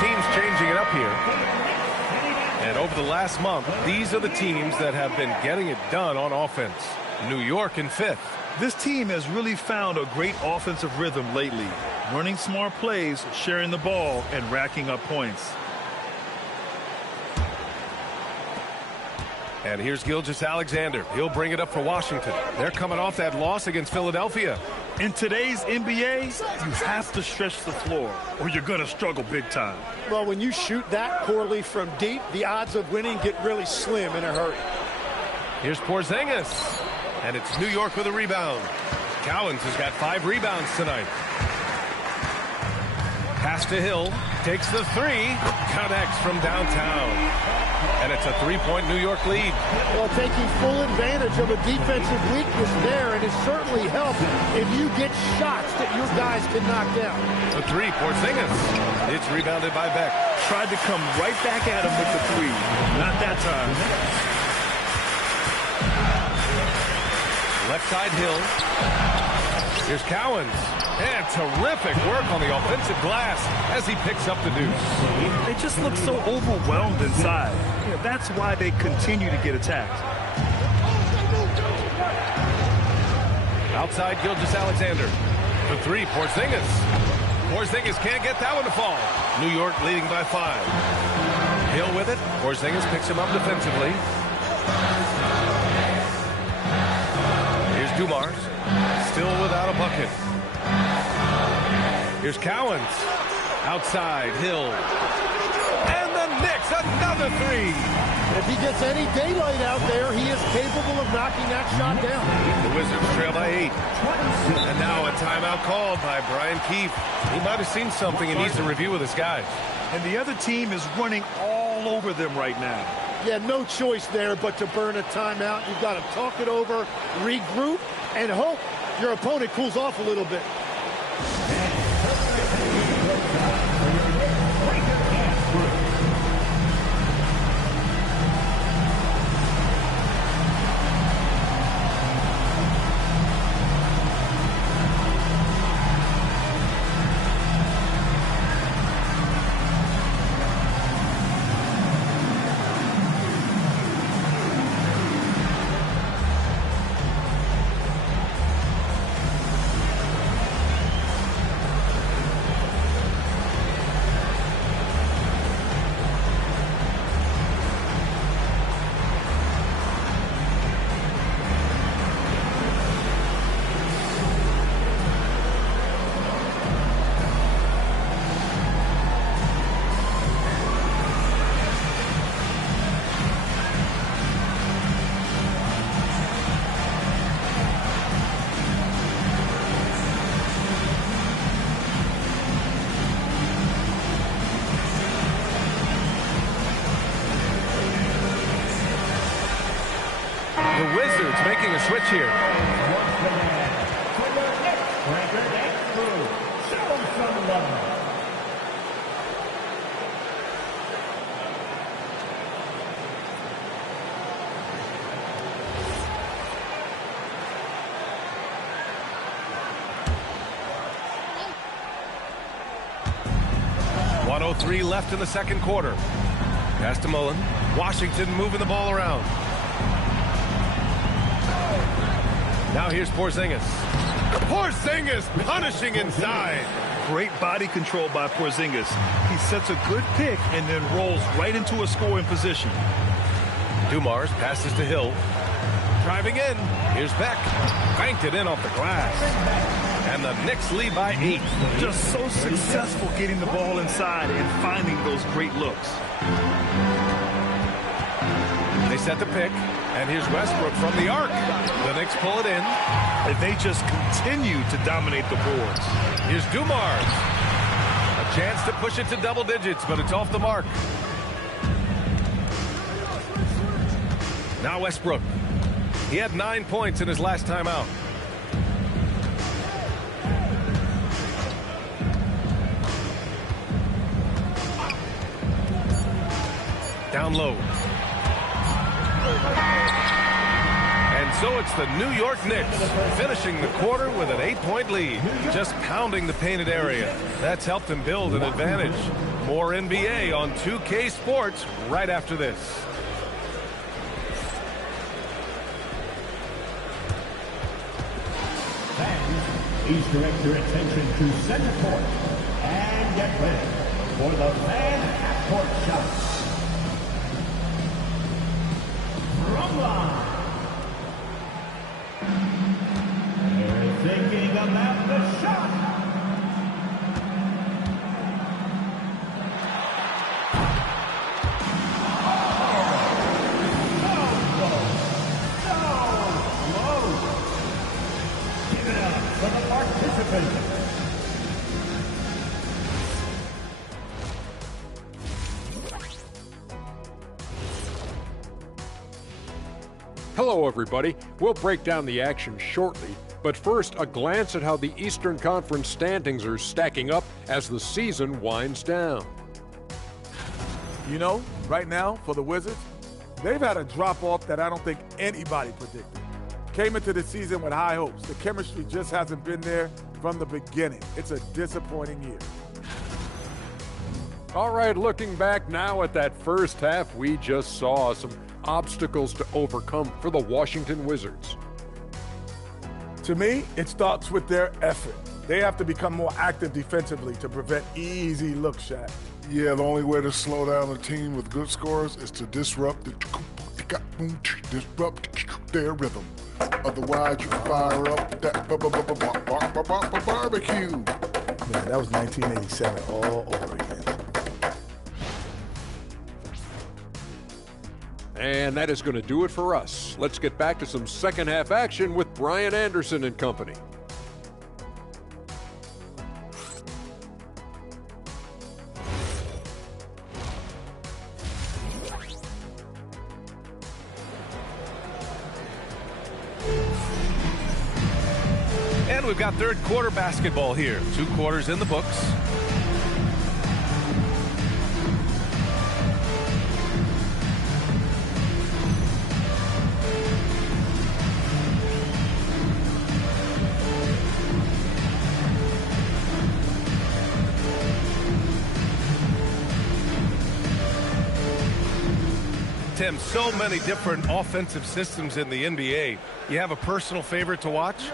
Teams changing it up here. And over the last month, these are the teams that have been getting it done on offense. New York in 5th. This team has really found a great offensive rhythm lately. Running smart plays, sharing the ball, and racking up points. And here's Gilgeous-Alexander. He'll bring it up for Washington. They're coming off that loss against Philadelphia. In today's NBA, you have to stretch the floor or you're going to struggle big time. Well, when you shoot that poorly from deep, the odds of winning get really slim in a hurry. Here's Porzingis. And it's New York with a rebound. Cowens has got 5 rebounds tonight. Pass to Hill. Takes the 3. Connects from downtown. And it's a 3-point New York lead. Well, taking full advantage of a defensive weakness there, and it certainly helps if you get shots that your guys can knock down. The 3, Porzingis. It's rebounded by Beck. Tried to come right back at him with the 3. Not that time. Left side Hill. Here's Cowens. And terrific work on the offensive glass as he picks up the deuce. They just look so overwhelmed inside. Yeah, that's why they continue to get attacked. Outside Gilgeous-Alexander. The 3, Porzingis. Porzingis can't get that one to fall. New York leading by 5. Hill with it. Porzingis picks him up defensively. Here's Dumars. Still without a bucket. Here's Cowens. Outside, Hill. And the Knicks, another 3. If he gets any daylight out there, he is capable of knocking that shot down. The Wizards trail by 8. And now a timeout called by Brian Keefe. He might have seen something and needs to review with his guys. And the other team is running all over them right now. Yeah, no choice there but to burn a timeout. You've got to talk it over, regroup, and hope your opponent cools off a little bit. Making a switch here. .103 left in the second quarter. Pass to Mullen. Washington moving the ball around. Now here's Porzingis. Porzingis punishing inside. Great body control by Porzingis. He sets a good pick and then rolls right into a scoring position. Dumars passes to Hill. Driving in. Here's Beck. Banked it in off the glass. And the Knicks lead by 8. Just so successful getting the ball inside and finding those great looks. They set the pick. And here's Westbrook from the arc. The Knicks pull it in. And they just continue to dominate the boards. Here's Dumars. A chance to push it to double digits, but it's off the mark. Now Westbrook. He had 9 points in his last time out. Down low. And so it's the New York Knicks finishing the quarter with an 8-point lead, just pounding the painted area. That's helped them build an advantage. More NBA on 2K Sports right after this. Fans, please direct your attention to center court and get ready for the fan half-court shots. From line. They're thinking about the shot. Give it up for the participants. Hello, everybody. We'll break down the action shortly, but first, a glance at how the Eastern Conference standings are stacking up as the season winds down. You know, right now, for the Wizards, they've had a drop-off that I don't think anybody predicted. Came into the season with high hopes. The chemistry just hasn't been there from the beginning. It's a disappointing year. All right, looking back now at that first half, we just saw some obstacles to overcome for the Washington Wizards. To me, it starts with their effort. They have to become more active defensively to prevent easy look shots. Yeah, the only way to slow down a team with good scores is to disrupt their rhythm. Otherwise, you fire up that barbecue. Man, that was 1987 all over again. And that is going to do it for us. Let's get back to some second half action with Brian Anderson and company. And we've got third quarter basketball here. 2 quarters in the books. Tim, so many different offensive systems in the NBA. You have a personal favorite to watch?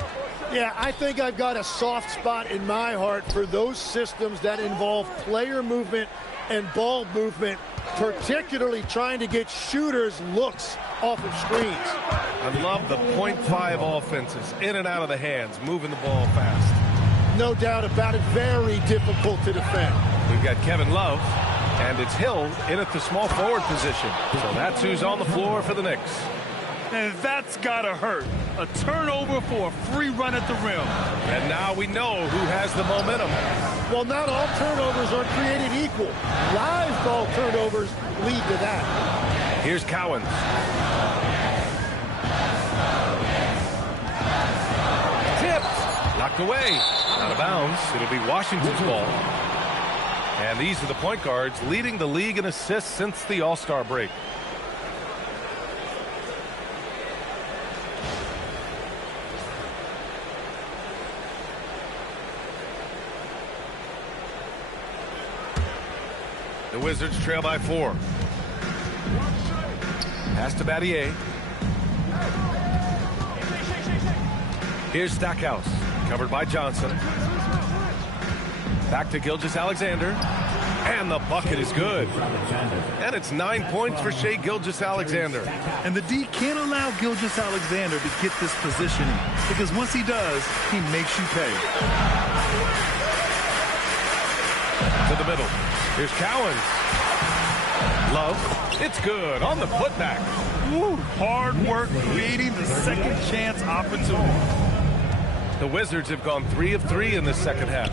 Yeah, I think I've got a soft spot in my heart for those systems that involve player movement and ball movement, particularly trying to get shooters looks off of screens. I love the .5 offenses, in and out of the hands, moving the ball fast. No doubt about it, very difficult to defend. We've got Kevin Love, and it's Hill in at the small forward position. So that's who's on the floor for the Knicks. And that's gotta hurt. A turnover for a free run at the rim. And now we know who has the momentum. Well, not all turnovers are created equal. Live ball turnovers lead to that. Here's Cowens. Tipped. Knocked away. Out of bounds. It'll be Washington's ball. And these are the point guards leading the league in assists since the All-Star break. The Wizards trail by 4. Pass to Battier. Here's Stackhouse. Covered by Johnson. Back to Gilgeous-Alexander. And the bucket is good. And it's 9 points for Shai Gilgeous-Alexander. And the D can't allow Gilgeous-Alexander to get this positioning, because once he does, he makes you pay. To the middle. Here's Cowens. Love. It's good on the putback. Woo, hard work creating the second chance opportunity. The Wizards have gone 3 of 3 in this second half.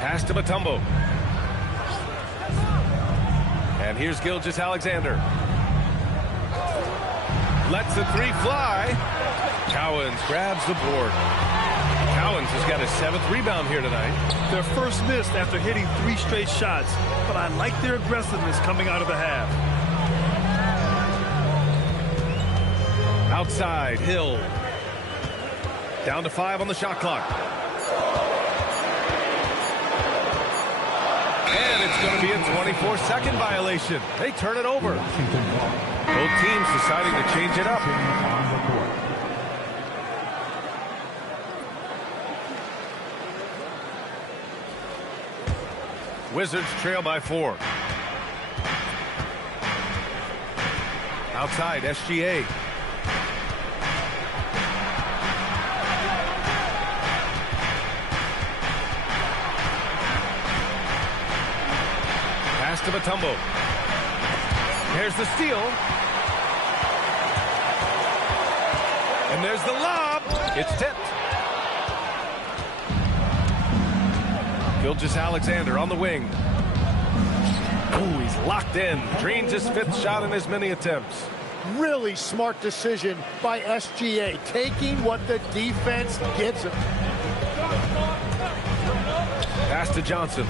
Pass to Mutombo. And here's Gilgeous-Alexander. Lets the 3 fly. Cowens grabs the board. Cowens has got his 7th rebound here tonight. Their first miss after hitting 3 straight shots, but I like their aggressiveness coming out of the half. Outside, Hill. Down to 5 on the shot clock. And it's going to be a 24-second violation. They turn it over. Both teams deciding to change it up. Wizards trail by 4. Outside, SGA. Pass to Mutombo. Here's the steal. And there's the lob. It's tipped. Gilgeous-Alexander on the wing. Ooh, he's locked in. Drains his 5th shot in as many attempts. Really smart decision by SGA, taking what the defense gives him. Pass to Johnson.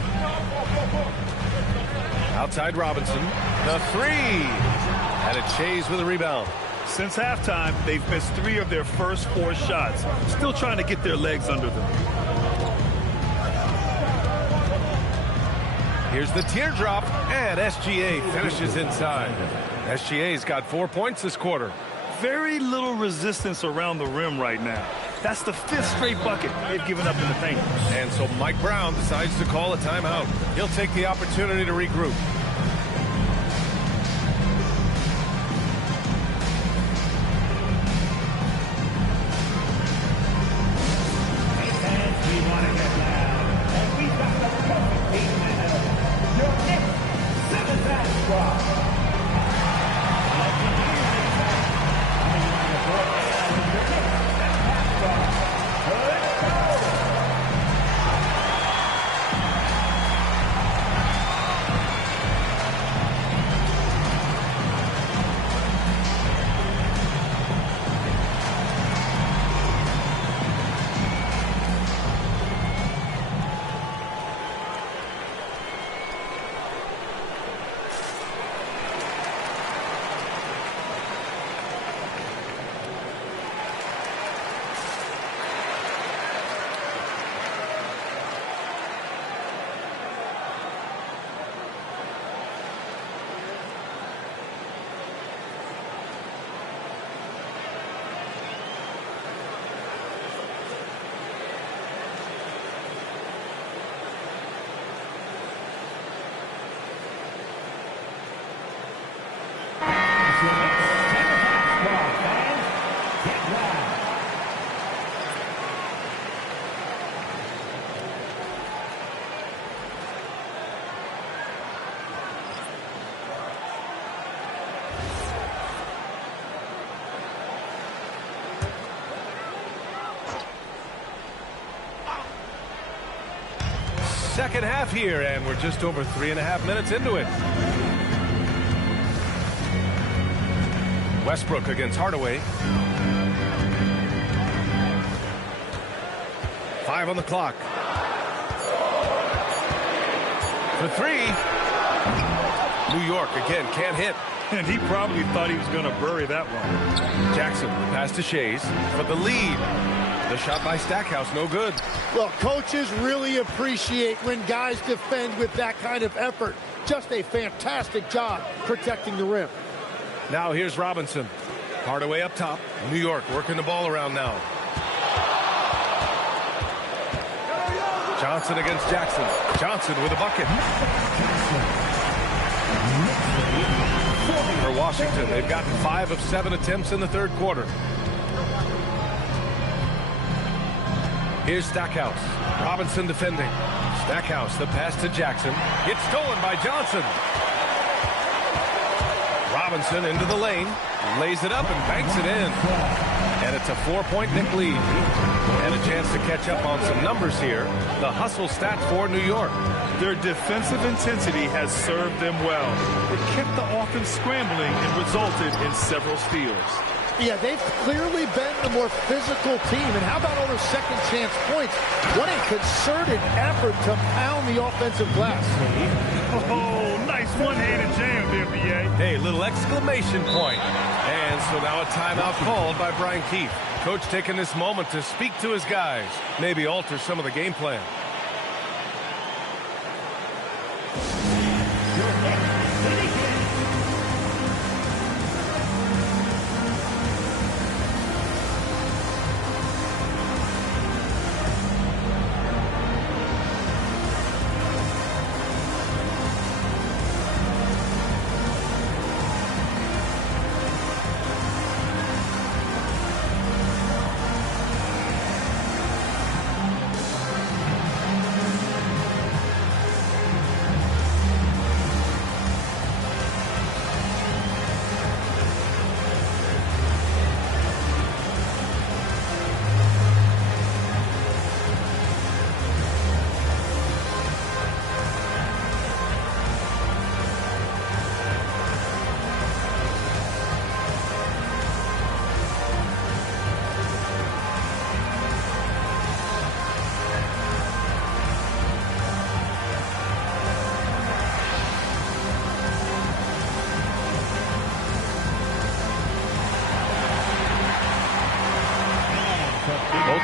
Outside Robinson. The 3. And it Shai's with a rebound. Since halftime, they've missed 3 of their first 4 shots. Still trying to get their legs under them. Here's the teardrop, and SGA finishes inside. SGA's got 4 points this quarter. Very little resistance around the rim right now. That's the 5th straight bucket they've given up in the paint. And so Mike Brown decides to call a timeout. He'll take the opportunity to regroup. Second half here, and we're just over 3.5 minutes into it. Westbrook against Hardaway. 5 on the clock. For 3. New York again can't hit. And he probably thought he was going to bury that one. Jackson pass to Shays for the lead. The shot by Stackhouse, no good. Well, coaches really appreciate when guys defend with that kind of effort. Just a fantastic job protecting the rim. Now here's Robinson. Hardaway up top. New York working the ball around now. Johnson against Jackson. Johnson with a bucket. For Washington, they've gotten 5 of 7 attempts in the third quarter. Here's Stackhouse. Robinson defending. Stackhouse, the pass to Jackson. Gets stolen by Johnson. Robinson into the lane. Lays it up and banks it in. And it's a 4-point Knick lead. And a chance to catch up on some numbers here. The hustle stat for New York. Their defensive intensity has served them well. It kept the offense scrambling and resulted in several steals. Yeah, they've clearly been the more physical team. And how about all those second chance points? What a concerted effort to pound the offensive glass. Oh, nice one-handed jam there, B.A. Hey, little exclamation point. And so now a timeout called by Brian Keefe. Coach taking this moment to speak to his guys. Maybe alter some of the game plan.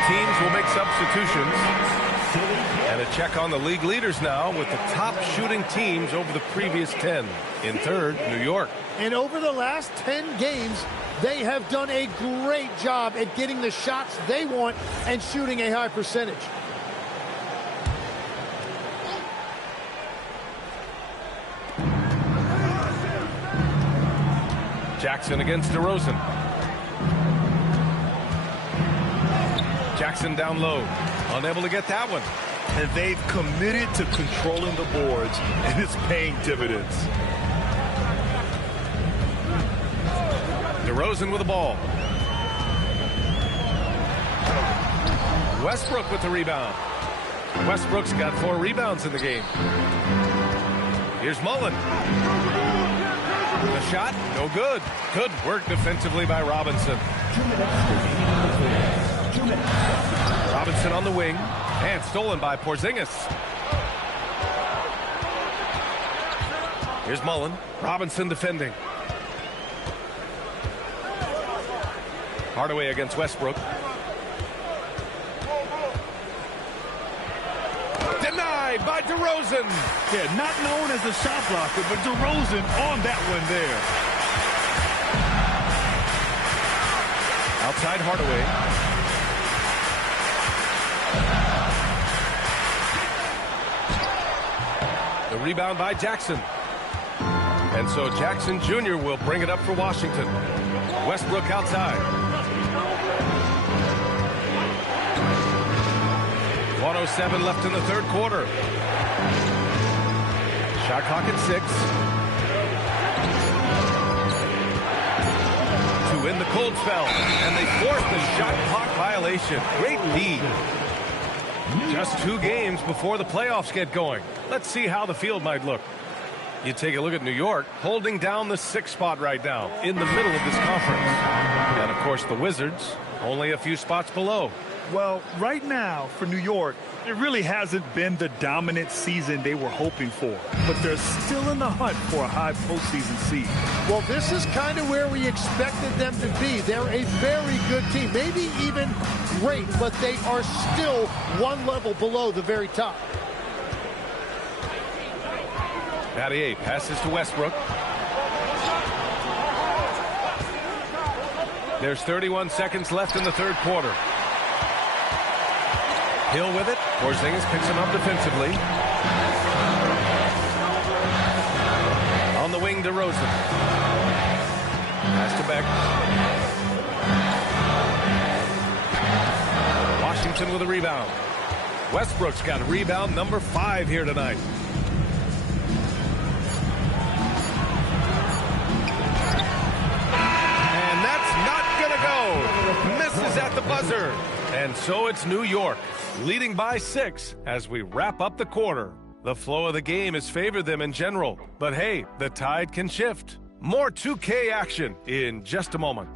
Teams will make substitutions. And a check on the league leaders now with the top shooting teams over the previous 10. In third, New York. And over the last 10 games, They have done a great job at getting the shots they want and shooting a high percentage. Jackson against DeRozan. Jackson down low. Unable to get that one. And they've committed to controlling the boards, and it's paying dividends. DeRozan with the ball. Westbrook with the rebound. Westbrook's got 4 rebounds in the game. Here's Mullen. The shot, no good. Good work defensively by Robinson. Robinson on the wing. And stolen by Porzingis. Here's Mullen. Robinson defending. Hardaway against Westbrook. Denied by DeRozan. Yeah, not known as a shot blocker, but DeRozan on that one there. Outside Hardaway. The rebound by Jackson. And so Jackson Jr. will bring it up for Washington. Westbrook outside. 1:07 left in the third quarter. Shot clock at 6. To win the cold spell. And they forced the shot clock violation. Great lead. Just 2 games before the playoffs get going. Let's see how the field might look. You take a look at New York, holding down the 6th spot right now in the middle of this conference. And, of course, the Wizards only a few spots below. Well, right now for New York, it really hasn't been the dominant season they were hoping for. But they're still in the hunt for a high postseason seed. Well, this is kind of where we expected them to be. They're a very good team, maybe even great, but they are still one level below the very top. Battier passes to Westbrook. There's 31 seconds left in the third quarter. Hill with it. Porzingis picks him up defensively. On the wing, DeRozan. Pass to Beck. Washington with a rebound. Westbrook's got rebound number 5 here tonight. And that's not gonna go. Misses at the buzzer. And so it's New York, leading by 6 as we wrap up the quarter. The flow of the game has favored them in general, but hey, the tide can shift. More 2K action in just a moment.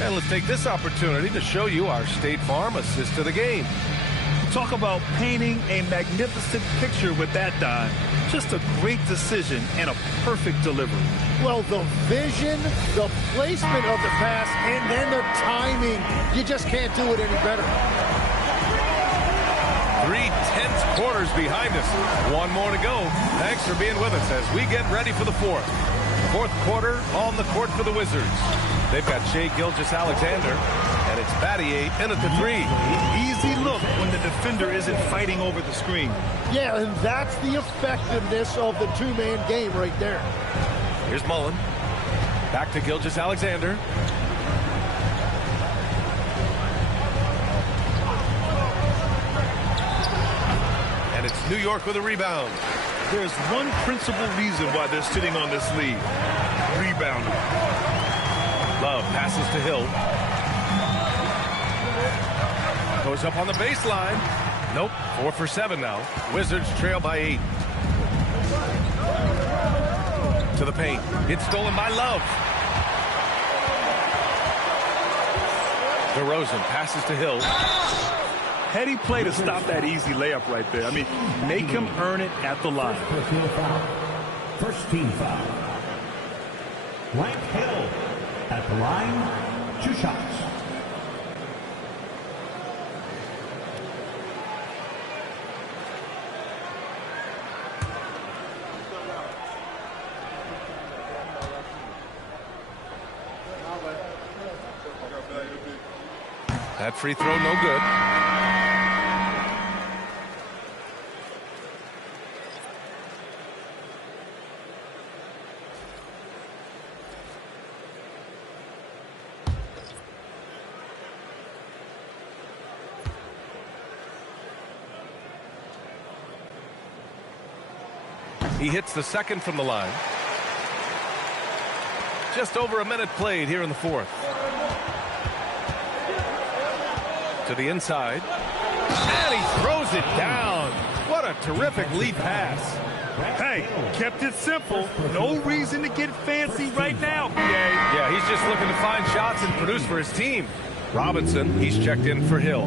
And let's take this opportunity to show you our State Farm assist to the game. Talk about painting a magnificent picture with that dime. Just a great decision and a perfect delivery. Well, the vision, the placement of the pass, and then the timing. You just can't do it any better. 3 tense quarters behind us. 1 more to go. Thanks for being with us as we get ready for the 4th. 4th quarter on the court for the Wizards. They've got Shai Gilgeous-Alexander, and it's Battier in at the 3. Easy look when the defender isn't fighting over the screen. Yeah, and that's the effectiveness of the 2-man game right there. Here's Mullen. Back to Gilgeous-Alexander. And it's New York with a rebound. There's one principal reason why they're sitting on this lead. Rebounding. Love passes to Hill. Goes up on the baseline. Nope, 4 for 7 now. Wizards trail by 8. To the paint. It's stolen by Love. DeRozan passes to Hill. Heady play to stop that easy layup right there. I mean, make him earn it at the line. First team foul. Blank Hill at the line. 2 shots. That free throw, no good. He hits the second from the line. Just over a minute played here in the fourth. To the inside. And he throws it down. What a terrific lead pass. Hey, kept it simple. No reason to get fancy right now, PA. Yeah, he's just looking to find shots and produce for his team. Robinson, he's checked in for Hill.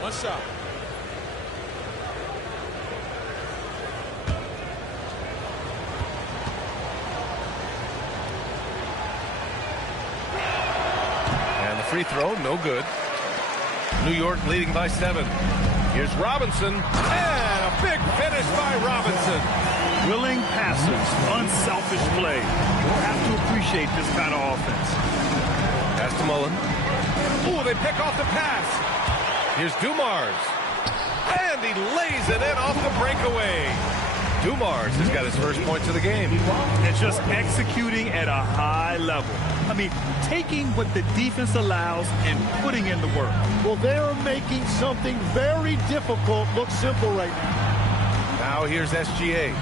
One shot. Free throw, no good. New York leading by 7. Here's Robinson, and a big finish by Robinson. Willing passes, unselfish play. We'll have to appreciate this kind of offense. Pass to Mullen. Ooh, they pick off the pass. Here's Dumars. And he lays it in off the breakaway. Dumars has got his first points of the game. And just executing at a high level. I mean, taking what the defense allows and putting in the work. Well, they're making something very difficult look simple right now. Now here's SGA.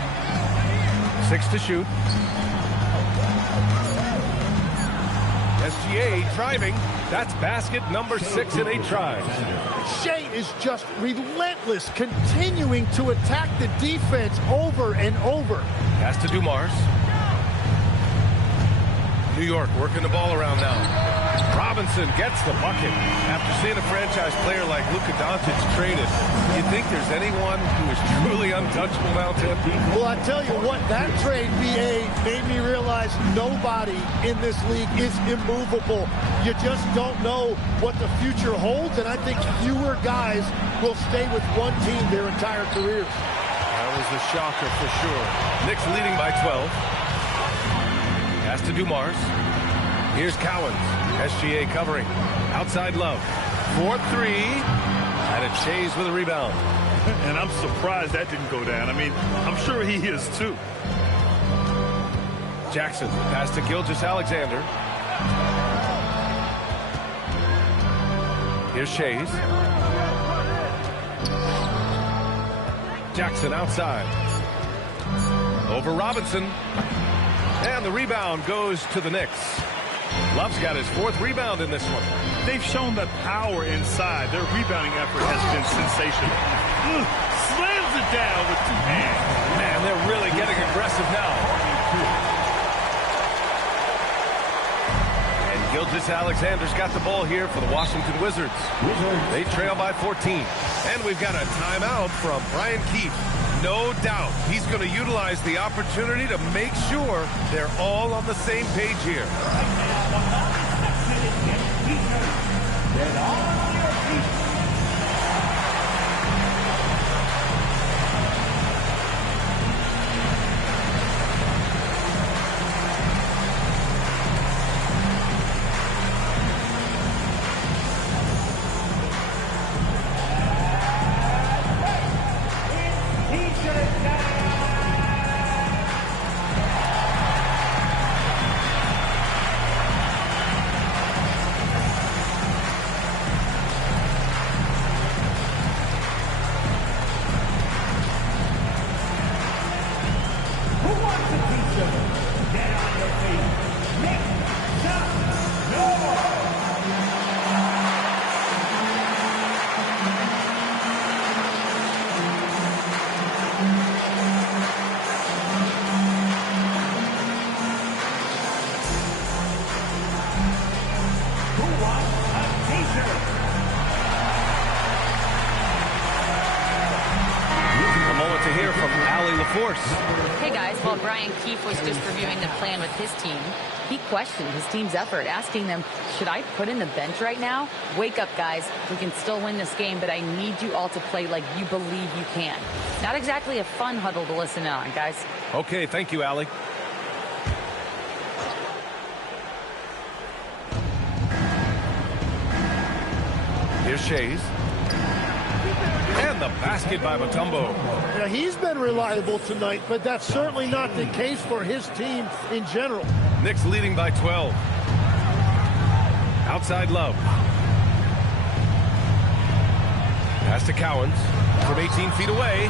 6 to shoot. SGA driving. That's basket number 6 in 8 tries. Shea is just relentless, continuing to attack the defense over and over. Pass to Dumars. New York working the ball around now. Robinson gets the bucket. After seeing a franchise player like Luka Doncic traded, you think there's anyone who is truly untouchable now, Tim? Well, I tell you what, that trade, BA, made me realize nobody in this league is immovable. You just don't know what the future holds, and I think fewer guys will stay with one team their entire careers. That was the shocker for sure. Knicks leading by 12. Pass to Dumars. Here's Cowens. SGA covering. Outside Love. 4-3. And it's Shays with a rebound. And I'm surprised that didn't go down. I mean, I'm sure he is too. Jackson. Pass to Gilgeous-Alexander. Here's Shays. Jackson outside. Over Robinson. And the rebound goes to the Knicks. Love's got his 4th rebound in this one. They've shown the power inside. Their rebounding effort has been sensational. Slams it down with 2 hands. Man, they're really getting aggressive now. And Gilgeous-Alexander's got the ball here for the Washington Wizards. They trail by 14. And we've got a timeout from Brian Keefe. No doubt he's going to utilize the opportunity to make sure they're all on the same page here. force. Hey guys, while Brian Keefe was just reviewing the plan with his team, he questioned his team's effort, asking them, should I put in the bench right now? Wake up, guys. We can still win this game, but I need you all to play like you believe you can. Not exactly a fun huddle to listen in on, guys. Okay, thank you, Allie. Here's Shays. And the basket by Mutombo. Now, he's been reliable tonight, but that's certainly not the case for his team in general. Knicks leading by 12. Outside Love. Pass to Cowens from 18 feet away.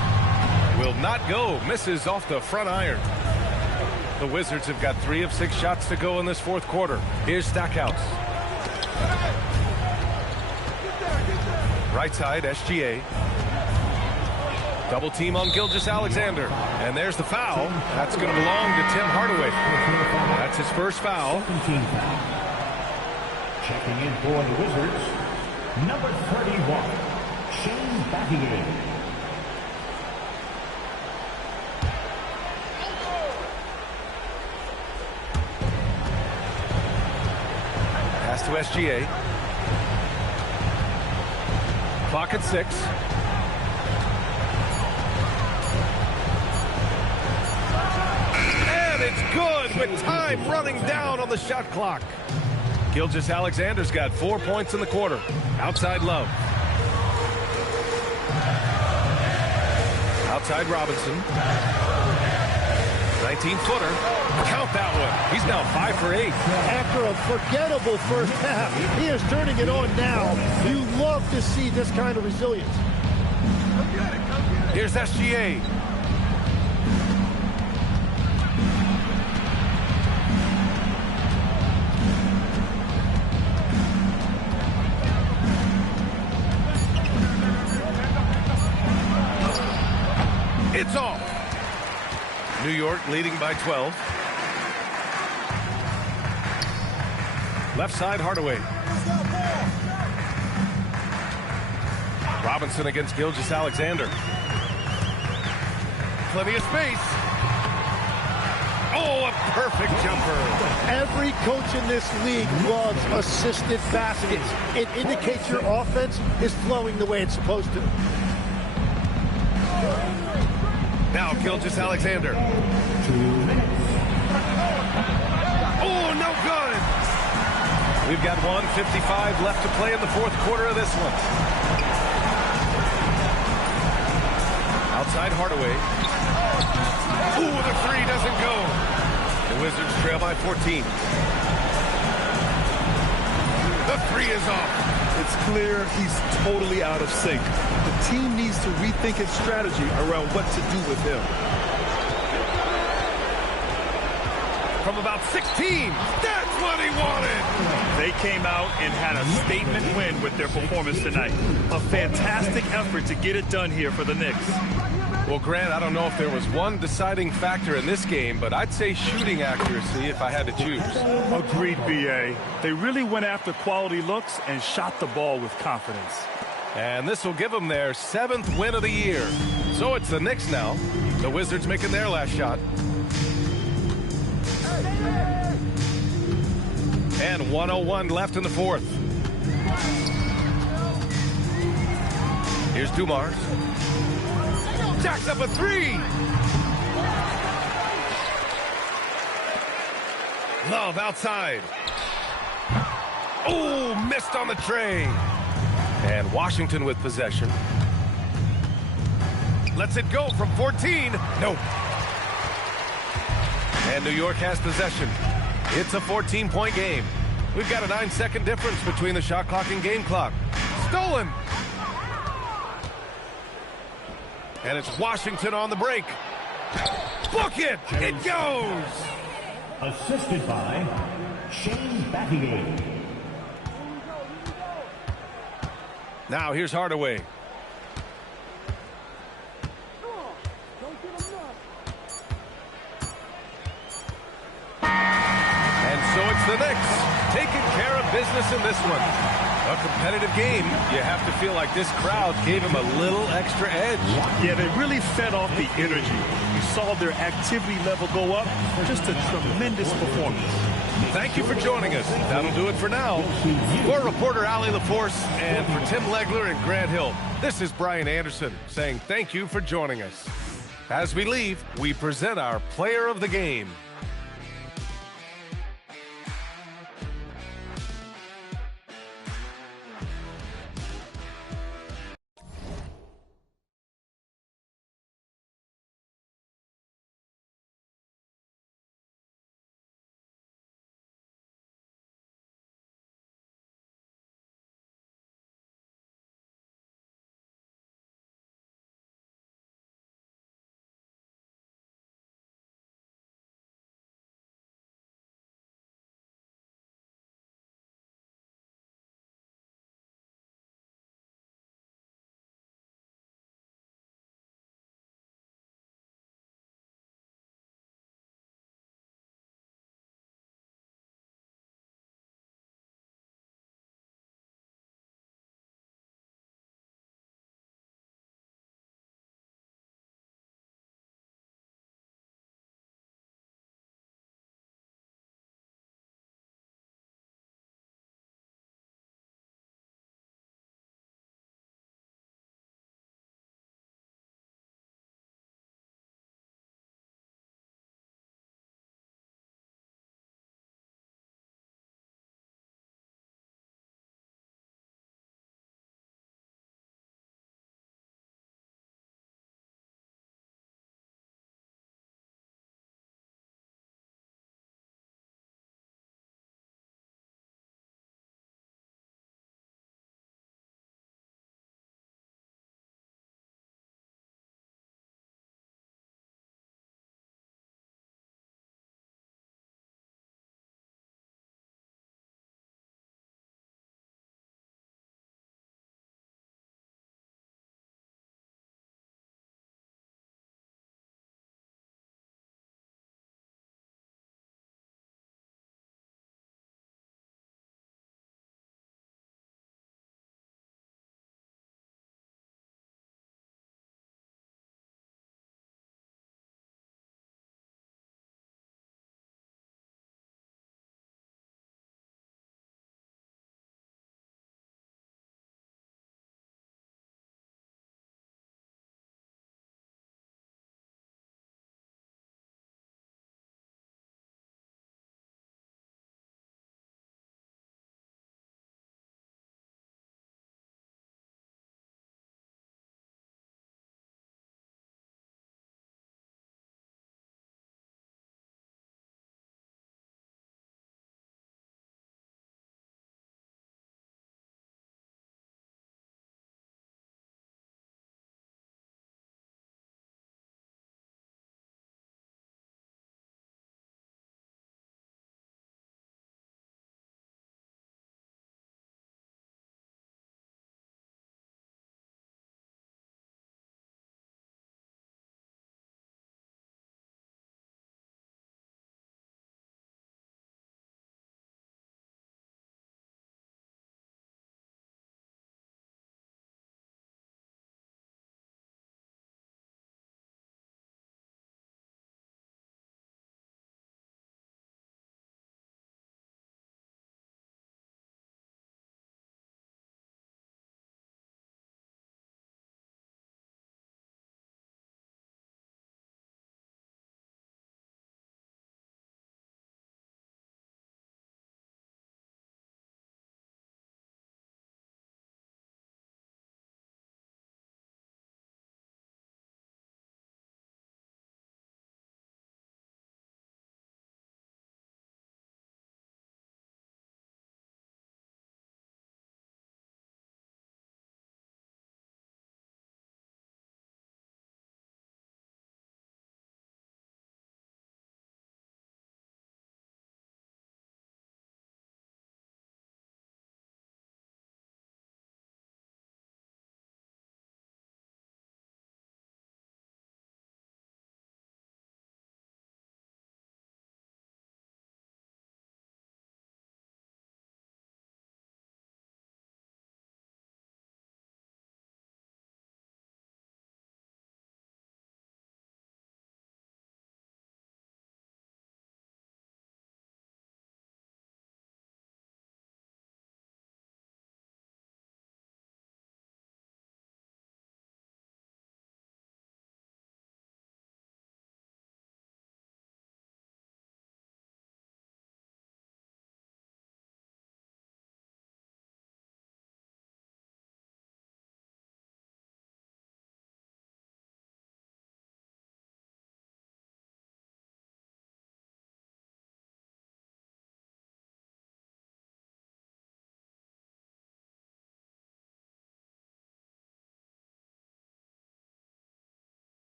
Will not go. Misses off the front iron. The Wizards have got 3 of 6 shots to go in this fourth quarter. Here's Stackhouse. Right side, SGA. Double team on Gilgeous-Alexander. And there's the foul. That's going to belong to Tim Hardaway. That's his first foul. Checking in for the Wizards, number 31, Shane Battier. Pass to SGA. Clock at 6. And it's good with time running down on the shot clock. Gilgeous-Alexander's got 4 points in the quarter. Outside Love. Outside Robinson. 19-footer. Count that one. He's now 5 for 8. After a forgettable first half, he is turning it on now. You love to see this kind of resilience. Here's SGA. It's off. New York leading by 12. Left side, Hardaway. Robinson against Gilgeous-Alexander. Plenty of space. Oh, a perfect jumper. Every coach in this league loves assisted baskets. It indicates your offense is flowing the way it's supposed to. Now Gilgeous-Alexander. Oh, no good. We've got 1:55 left to play in the fourth quarter of this one. Outside Hardaway. Ooh, the 3 doesn't go. The Wizards trail by 14. The 3 is off. It's clear he's totally out of sync. The team needs to rethink its strategy around what to do with him. From about 16, that's what he wanted. They came out and had a statement win with their performance tonight. A fantastic effort to get it done here for the Knicks. Well, Grant, I don't know if there was one deciding factor in this game, but I'd say shooting accuracy if I had to choose. Agreed, B.A. They really went after quality looks and shot the ball with confidence. And this will give them their 7th win of the year. So it's the Knicks now. The Wizards making their last shot. And 1:01 left in the fourth. Here's Dumars. Jacks up a 3. Love outside. Oh, missed on the tray. And Washington with possession. Lets it go from 14. Nope. And New York has possession. It's a 14-point game. We've got a 9-second difference between the shot clock and game clock. Stolen. And it's Washington on the break. Book it! It goes! Assisted by Shane Battier. Now here's Hardaway. And so it's the Knicks taking care of business in this one. A competitive game. You have to feel like this crowd gave him a little extra edge. Yeah, they really fed off the energy. You saw their activity level go up. Just a tremendous performance. Thank you for joining us. That'll do it for now. For reporter Allie LaForce and for Tim Legler and Grant Hill, this is Brian Anderson saying thank you for joining us. As we leave, we present our player of the game.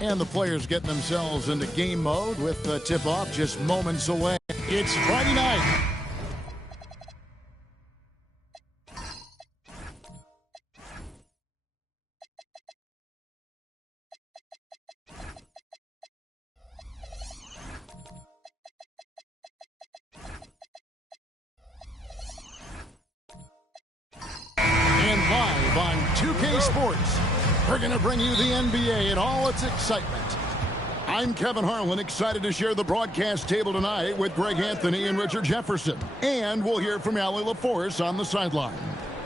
And the players getting themselves into game mode with the tip-off just moments away. It's Friday night. And live on 2K Sports, we're going to bring you the NBA and all its excitement. I'm Kevin Harlan, excited to share the broadcast table tonight with Greg Anthony and Richard Jefferson. And we'll hear from Allie LaForce on the sideline.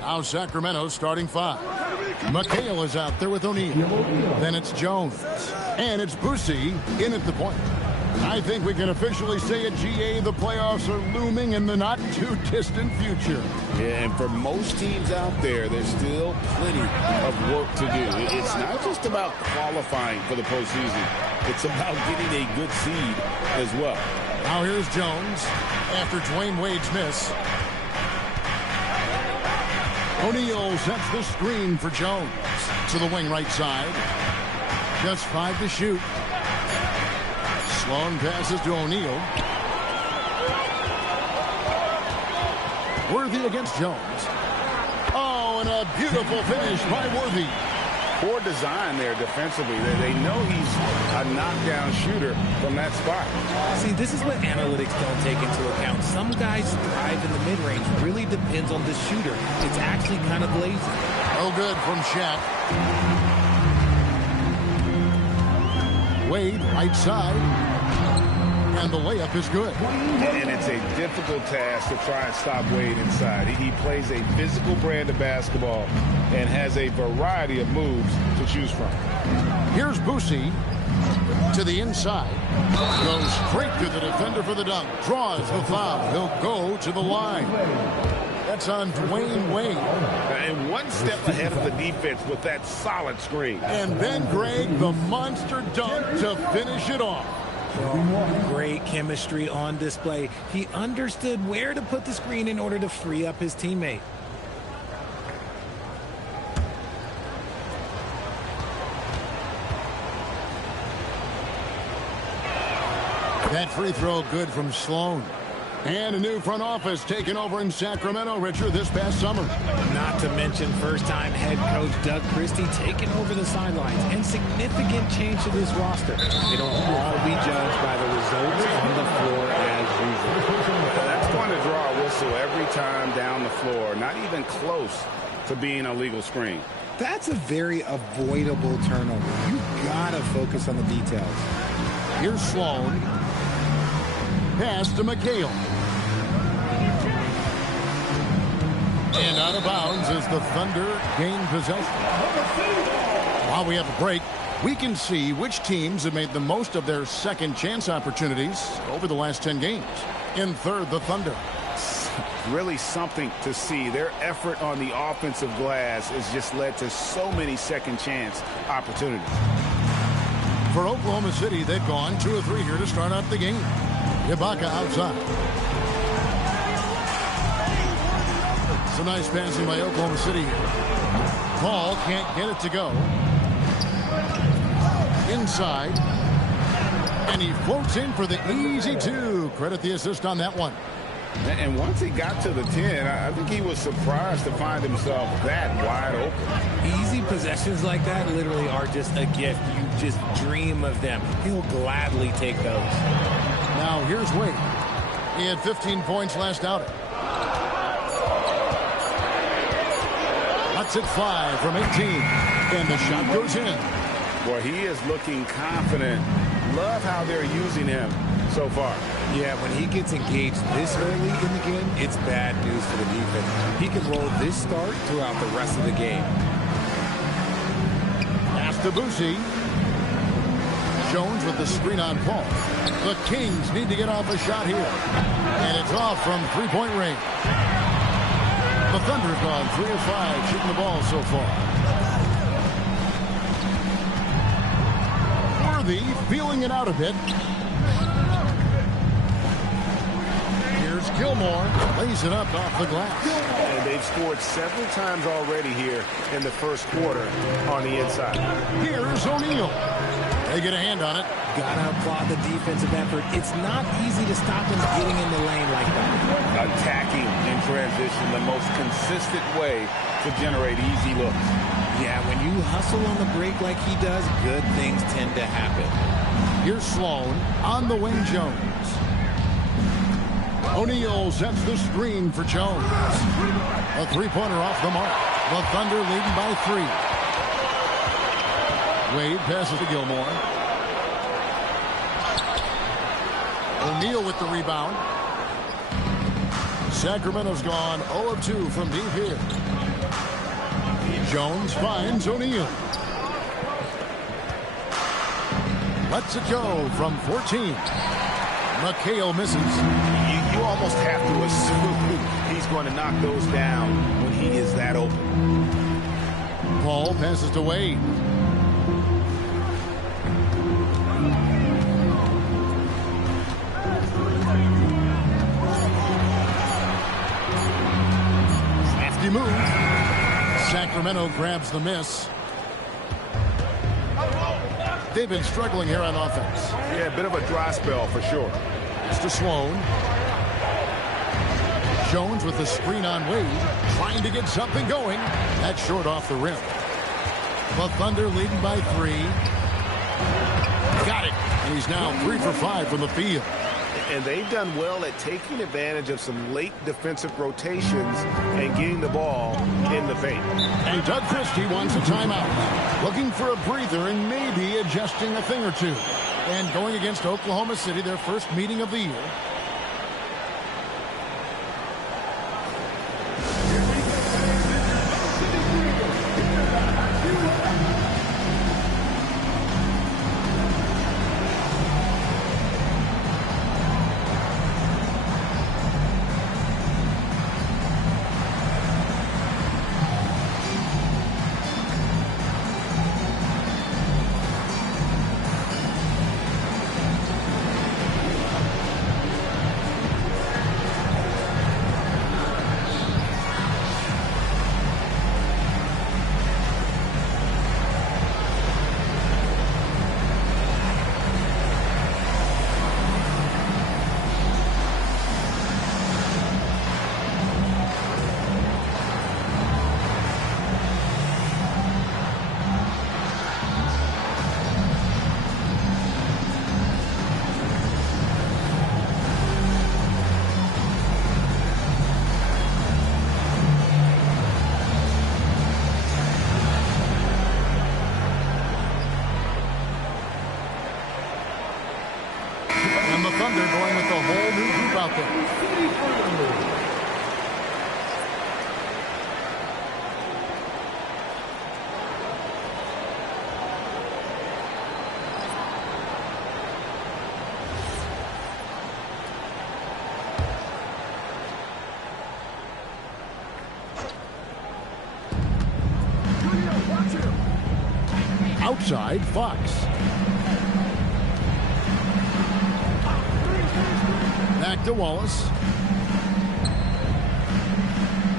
Now Sacramento's starting five. McHale is out there with O'Neal. Then it's Jones. And it's Boosie in at the point. I think we can officially say at GA the playoffs are looming in the not-too-distant future. Yeah, and for most teams out there, there's still plenty of work to do. It's not just about qualifying for the postseason. It's about getting a good seed as well. Now here's Jones after Dwayne Wade's miss. O'Neal sets the screen for Jones to the wing right side. Just 5 to shoot. Sloan passes to O'Neal. Worthy against Jones. Oh, and a beautiful finish by Worthy. Poor design there defensively. They know he's a knockdown shooter from that spot. See, this is what analytics don't take into account. Some guys thrive in the mid-range. Really depends on the shooter. It's actually kind of lazy. No good from Shaq. Wade, right side. And the layup is good. And it's a difficult task to try and stop Wade inside. He plays a physical brand of basketball and has a variety of moves to choose from. Here's Boosie to the inside. Goes straight to the defender for the dunk. Draws the foul. He'll go to the line. That's on Dwayne Wade. And one step ahead of the defense with that solid screen. And then Greg, the monster dunk to finish it off. Great chemistry on display. He understood where to put the screen in order to free up his teammate. That free throw good from Sloan. And a new front office taken over in Sacramento, Richard, this past summer. Not to mention first-time head coach Doug Christie taking over the sidelines, and significant change to this roster. It'll all be judged by the results on the floor as usual. That's going to draw a whistle every time down the floor. Not even close to being a legal screen. That's a very avoidable turnover. You gotta focus on the details. Here's Sloan. Pass to McHale. And out of bounds as the Thunder gain possession. While we have a break, we can see which teams have made the most of their second chance opportunities over the last 10 games. In third, the Thunder. Really something to see. Their effort on the offensive glass has just led to so many second chance opportunities. For Oklahoma City, they've gone 2 of 3 here to start out the game. Ibaka outside. Some nice passing by Oklahoma City here. Paul can't get it to go. Inside. And he floats in for the easy 2. Credit the assist on that one. And once he got to the 10, I think he was surprised to find himself that wide open. Easy possessions like that literally are just a gift. You just dream of them. He'll gladly take those. Now here's Wade. He had 15 points last outing. That's it 5 from 18. And the shot goes in. Boy, he is looking confident. Love how they're using him so far. Yeah, when he gets engaged this early in the game, it's bad news for the defense. He can roll this start throughout the rest of the game. Pass to Boosie. Jones with the screen on Paul. The Kings need to get off a shot here. And it's off from three-point range. The Thunder have gone 3 of 5 shooting the ball so far. Worthy feeling it out a bit. Here's Gilmore. Lays it up off the glass. And they've scored several times already here in the first quarter on the inside. Here's O'Neal. They get a hand on it. Gotta applaud the defensive effort. It's not easy to stop them getting in the lane like that. Attacking in transition, the most consistent way to generate easy looks. Yeah, when you hustle on the break like he does, good things tend to happen. Here's Sloan on the wing. Jones. O'Neal sets the screen for Jones. A three-pointer off the mark. The Thunder leading by 3. Wade passes to Gilmore. O'Neal with the rebound. Sacramento's gone 0 of 2 from deep here. Jones finds O'Neal. Lets it go from 14. McHale misses. You almost have to assume he's going to knock those down when he is that open. Paul passes to Wade. Crafty move. Sacramento grabs the miss. They've been struggling here on offense. Yeah, a bit of a dry spell for sure. It's to Sloan. Jones with the screen on Wade, trying to get something going. That's short off the rim. The Thunder leading by 3. Got it. And he's now 3 for 5 from the field. And they've done well at taking advantage of some late defensive rotations and getting the ball in the paint. And Doug Christie wants a timeout. Looking for a breather and maybe adjusting a thing or two. And going against Oklahoma City, their first meeting of the year. Thunder going with a whole new group out there. Outside, Fox. Back to Wallace.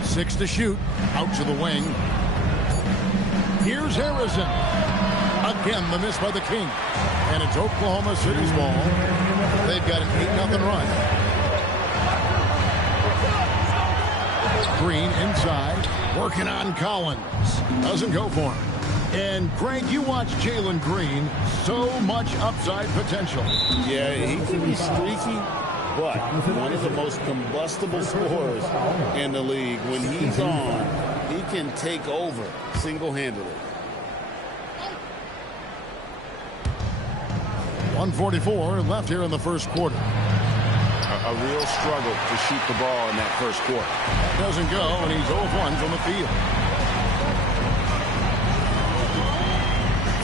6 to shoot. Out to the wing. Here's Harrison. Again, the miss by the King. And it's Oklahoma City's ball. They've got an 8-0 run. Green inside. Working on Collins. Doesn't go for him. And, Craig, you watch Jalen Green. So much upside potential. Yeah, he can be streaky, but one of the most combustible scorers in the league. When he's on, he can take over single-handedly. 1:44 left here in the first quarter. A real struggle to shoot the ball in that first quarter. Doesn't go, and he's 0 of 1 from the field.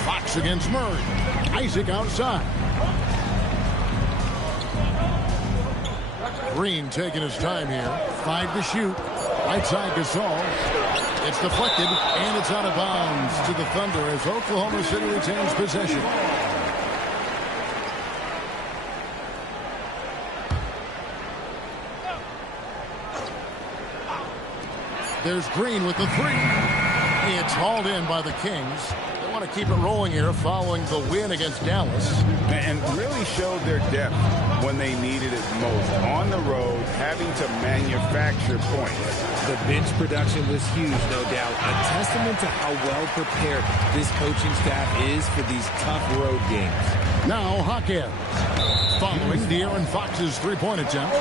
Fox against Murray. Isaac outside. Green taking his time here. 5 to shoot. Right side Gasol. It's deflected, and it's out of bounds to the Thunder as Oklahoma City retains possession. There's Green with the 3. It's hauled in by the Kings. They want want to keep it rolling here following the win against Dallas. And really showed their depth when they needed it most. On the road, having to manufacture points. The bench production was huge, no doubt. A testament to how well prepared this coaching staff is for these tough road games. Now Hawkins following De'Aaron Fox's three-point attempt.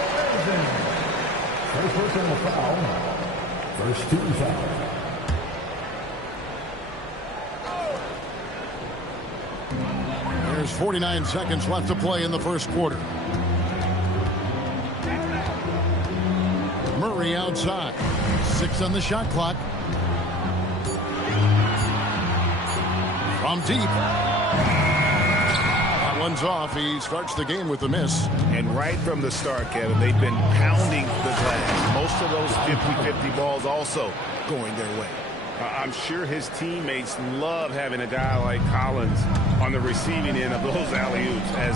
First personal foul. First team foul. There's 49 seconds left to play in the first quarter. Murray outside. 6 on the shot clock. From deep. That one's off. He starts the game with a miss. And right from the start, Kevin, they've been pounding the glass. Most of those 50-50 balls also going their way. I'm sure his teammates love having a guy like Collins on the receiving end of those alley-oops. As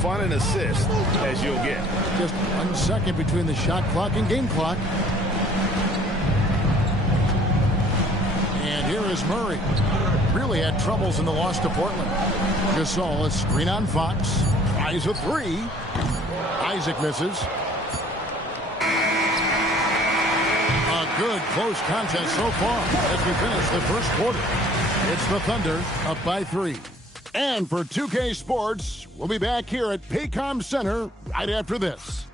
fun an assist as you'll get. Just 1 second between the shot clock and game clock. And here is Murray. Really had troubles in the loss to Portland. Gasol, a screen on Fox. Tries a three. Isaac misses. Good close contest so far as we finish the first quarter. It's the Thunder up by 3. And for 2K Sports, we'll be back here at Paycom Center right after this.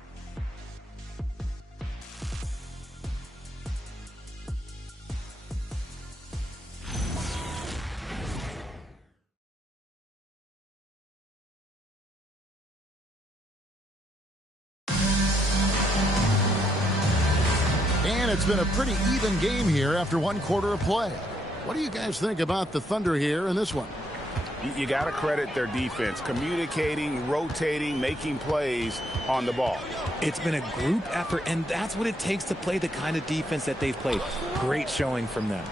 It's been a pretty even game here after 1 quarter of play. What do you guys think about the Thunder here in this one? You got to credit their defense, communicating, rotating, making plays on the ball. It's been a group effort, and that's what it takes to play the kind of defense that they've played. Great showing from them.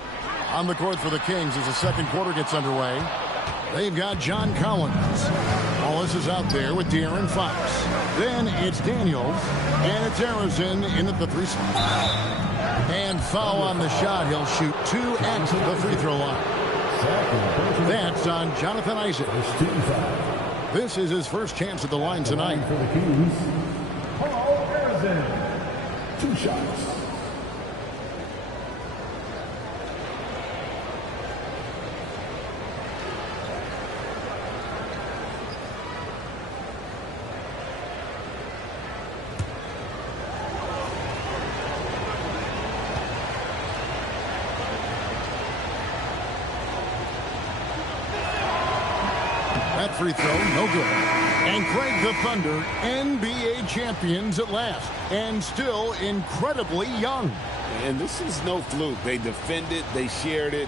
On the court for the Kings as the second quarter gets underway. They've got John Collins. Wallace is out there with De'Aaron Fox. Then it's Daniels, and it's Harrison in at the 3 spot. And foul on the shot. He'll shoot 2 at the free throw line. That's on Jonathan Isaac. This is his first chance at the line tonight. For the Kings, Paul Harrison. 2 shots. That free throw, no good. And Craig, the Thunder, NBA champions at last, and still incredibly young. And this is no fluke. They defended, they shared it,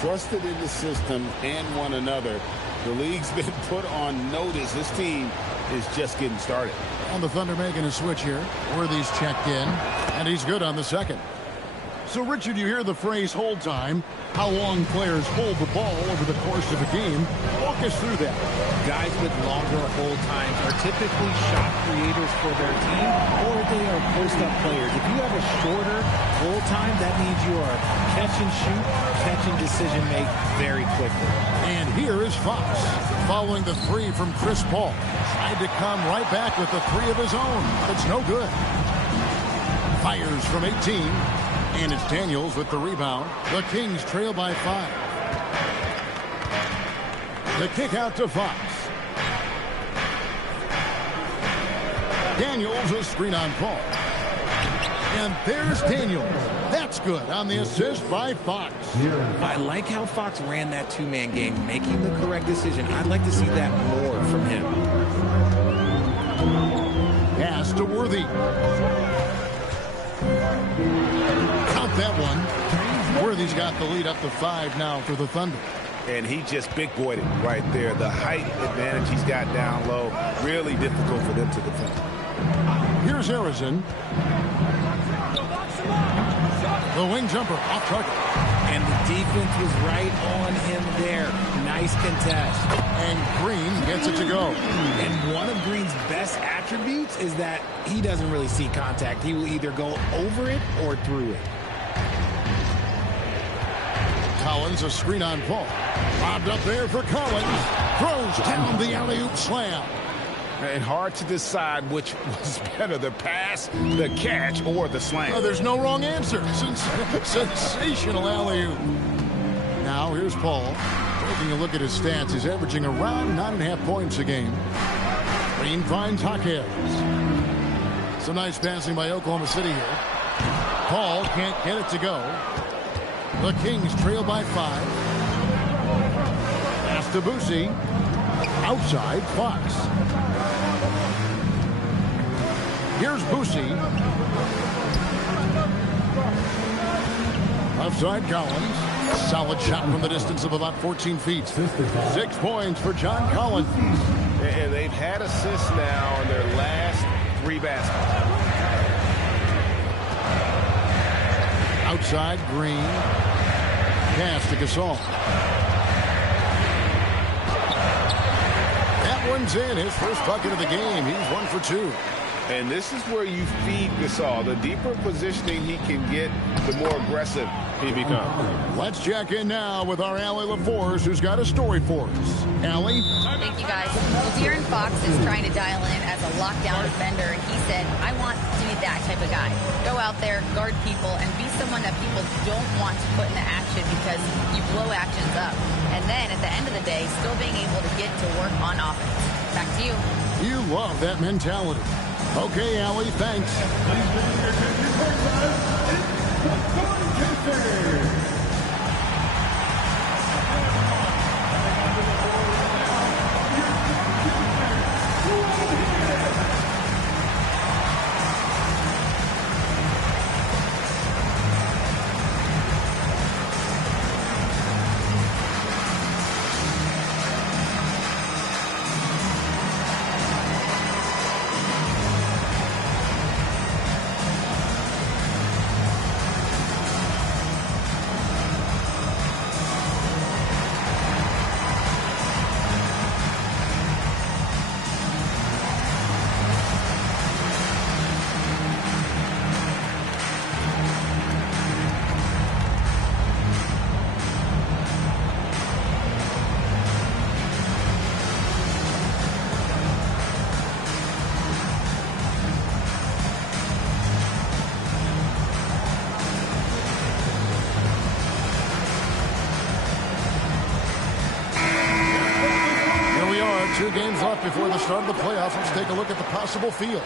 trusted in the system and one another. The league's been put on notice. This team is just getting started. And the Thunder making a switch here. Worthy's checked in, and he's good on the second. So, Richard, you hear the phrase hold time, how long players hold the ball over the course of a game. Walk us through that. Guys with longer hold times are typically shot creators for their team, or they are post-up players. If you have a shorter hold time, that means you are catch and shoot, catch and decision make very quickly. And here is Fox, following the 3 from Chris Paul. Tried to come right back with the 3 of his own, but it's no good. Fires from 18. And it's Daniels with the rebound. The Kings trail by 5. The kick out to Fox. Daniels a screen on Paul. And there's Daniels. That's good on the assist by Fox. I like how Fox ran that 2-man game, making the correct decision. I'd like to see that more from him. Pass to Worthy. Count that one. Worthy's got the lead up to 5 now for the Thunder. And he just big-boyed it right there. The height advantage he's got down low, really difficult for them to defend. Here's Harrison. The wing jumper off target. And the defense was right on him there. Nice contest. And Green gets it to go. And one of Green's best attributes is that he doesn't really see contact. He will either go over it or through it. Collins a screen on Paul. Bobbed up there for Collins. Throws down the alley-oop slam. And hard to decide which was better, the pass, the catch, or the slam. Oh, there's no wrong answer. Sensational alley-oop. Now here's Paul. Taking a look at his stats, he's averaging around 9.5 points a game. Green finds Jaquez. Some nice passing by Oklahoma City here. Paul can't get it to go. The Kings trail by 5. Pass to Boosie. Outside, Fox. Here's Boosie. Left side, Collins. Solid shot from the distance of about 14 feet. 6 points for John Collins. And they've had assists now in their last 3 baskets. Outside, Green. Pass to Gasol. That one's in. His first bucket of the game. He's 1 for 2. And this is where you feed Gasol. The deeper positioning he can get, the more aggressive he becomes. Let's check in now with our Allie LaForce, who's got a story for us. Allie? Thank you, guys. Well, De'Aaron Fox is trying to dial in as a lockdown defender, and he said, I want to be that type of guy. Go out there, guard people, and be someone that people don't want to put into action because you blow actions up. And then, at the end of the day, still being able to get to work on offense. Back to you. You love that mentality. Okay, Allie, thanks. Games left before the start of the playoffs. Let's take a look at the possible field.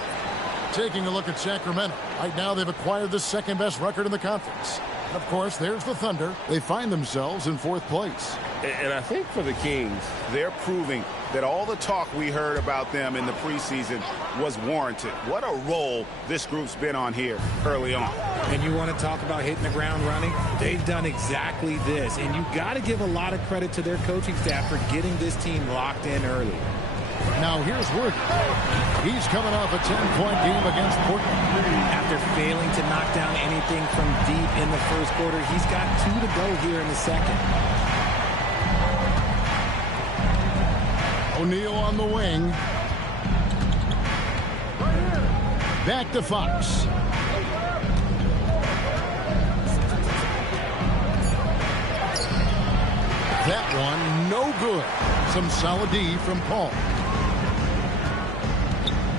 Taking a look at Sacramento. Right now they've acquired the second best record in the conference. And of course, there's the Thunder. They find themselves in 4th place. And I think for the Kings, they're proving that all the talk we heard about them in the preseason was warranted. What a role this group's been on here early on. And you want to talk about hitting the ground running? They've done exactly this. And you got to give a lot of credit to their coaching staff for getting this team locked in early. Now here's Worthy. He's coming off a 10-point game against Portland. After failing to knock down anything from deep in the first quarter, he's got 2 to go here in the second. O'Neal on the wing. Back to Fox. That one, no good. Some solid D from Paul.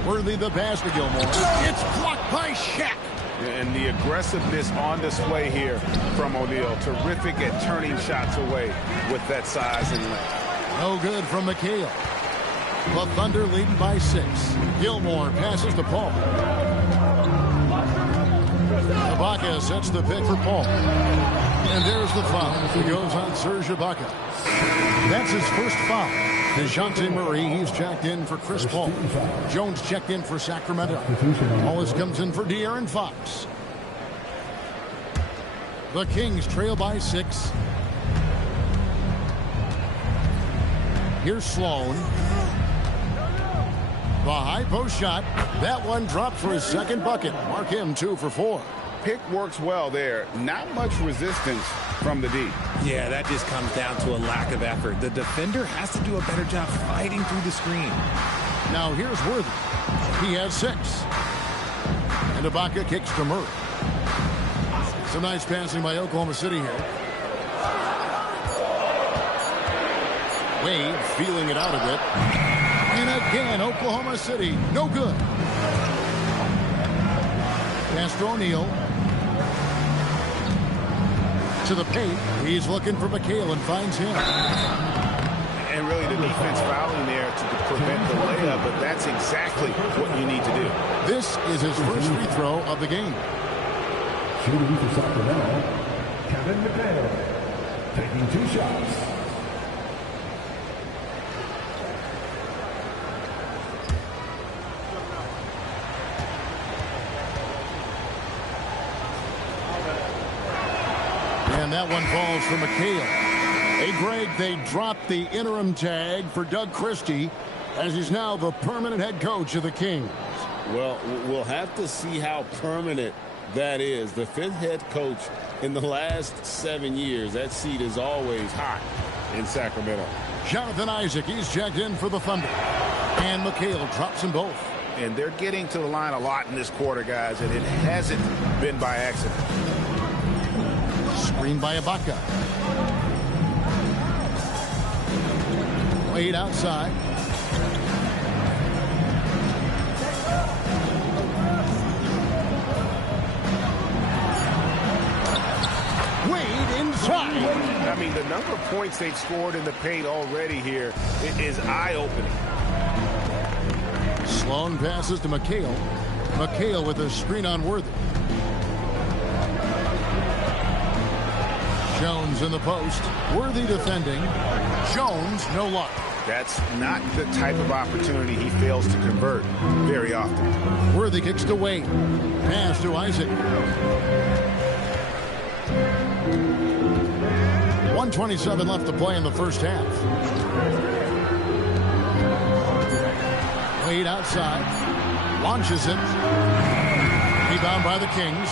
Worthy the pass to Gilmore. It's blocked by Shaq. And the aggressiveness on display here from O'Neal. Terrific at turning shots away with that size and length. No good from McHale. The Thunder leading by 6. Gilmore passes to Paul. Ibaka sets the pick for Paul. And there's the foul. He goes on Serge Ibaka. That's his first foul. DeJounte Murray, he's checked in for Chris Paul. Jones checked in for Sacramento. Wallace comes in for De'Aaron Fox. The Kings trail by 6. Here's Sloan. The high post shot. That one dropped for his second bucket. Mark him 2 for 4. Pick works well there. Not much resistance from the D. Yeah, that just comes down to a lack of effort. The defender has to do a better job fighting through the screen. Now here's Worthy. He has 6. And Ibaka kicks to Murray. Some nice passing by Oklahoma City here. Wade feeling it out a bit. And again, Oklahoma City, no good. Castro O'Neal. To the paint. He's looking for McHale and finds him. And really the defense fouling there to prevent the layup, but that's exactly what you need to do. This is his first free throw of the game. Shooting for Sacramento, Kevin McHale, taking 2 shots. And that one falls for McHale. Hey, Greg, they dropped the interim tag for Doug Christie as he's now the permanent head coach of the Kings. Well, we'll have to see how permanent that is. The 5th head coach in the last 7 years. That seat is always hot in Sacramento. Jonathan Isaac, he's checked in for the Thunder. And McHale drops them both. And they're getting to the line a lot in this quarter, guys, and it hasn't been by accident. Screen by Ibaka. Wade outside. Wade inside. I mean, the number of points they've scored in the paint already here is eye-opening. Sloan passes to McHale. McHale with a screen on Worthy. Jones in the post. Worthy defending. Jones, no luck. That's not the type of opportunity he fails to convert very often. Worthy kicks to Wade. Pass to Isaac. 1:27 left to play in the first half. Wade outside. Launches it. Rebound by the Kings.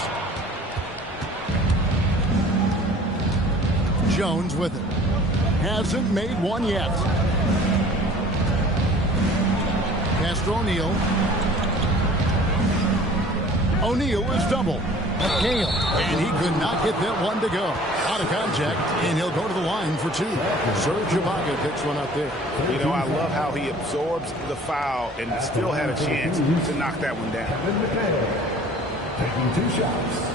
Jones with it. Hasn't made one yet. Castro O'Neal. O'Neal is double. McHale. And he could not get that one to go. Out of contact, and he'll go to the line for 2. Serge Ibaka picks one up there. You know, I love how he absorbs the foul and still had a chance to knock that one down. Taking 2 shots.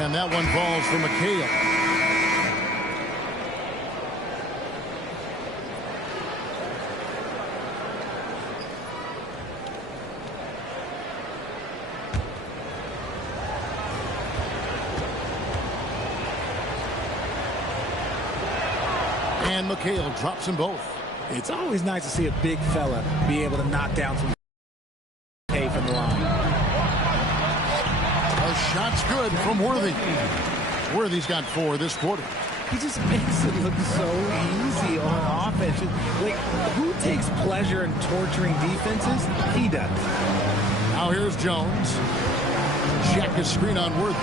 And that one falls for McHale. And McHale drops them both. It's always nice to see a big fella be able to knock down some from the line. A shot's good from Worthy. Worthy's got 4 this quarter. He just makes it look so easy on offense. Like, who takes pleasure in torturing defenses? He does. Now here's Jones. Check his screen on Worthy.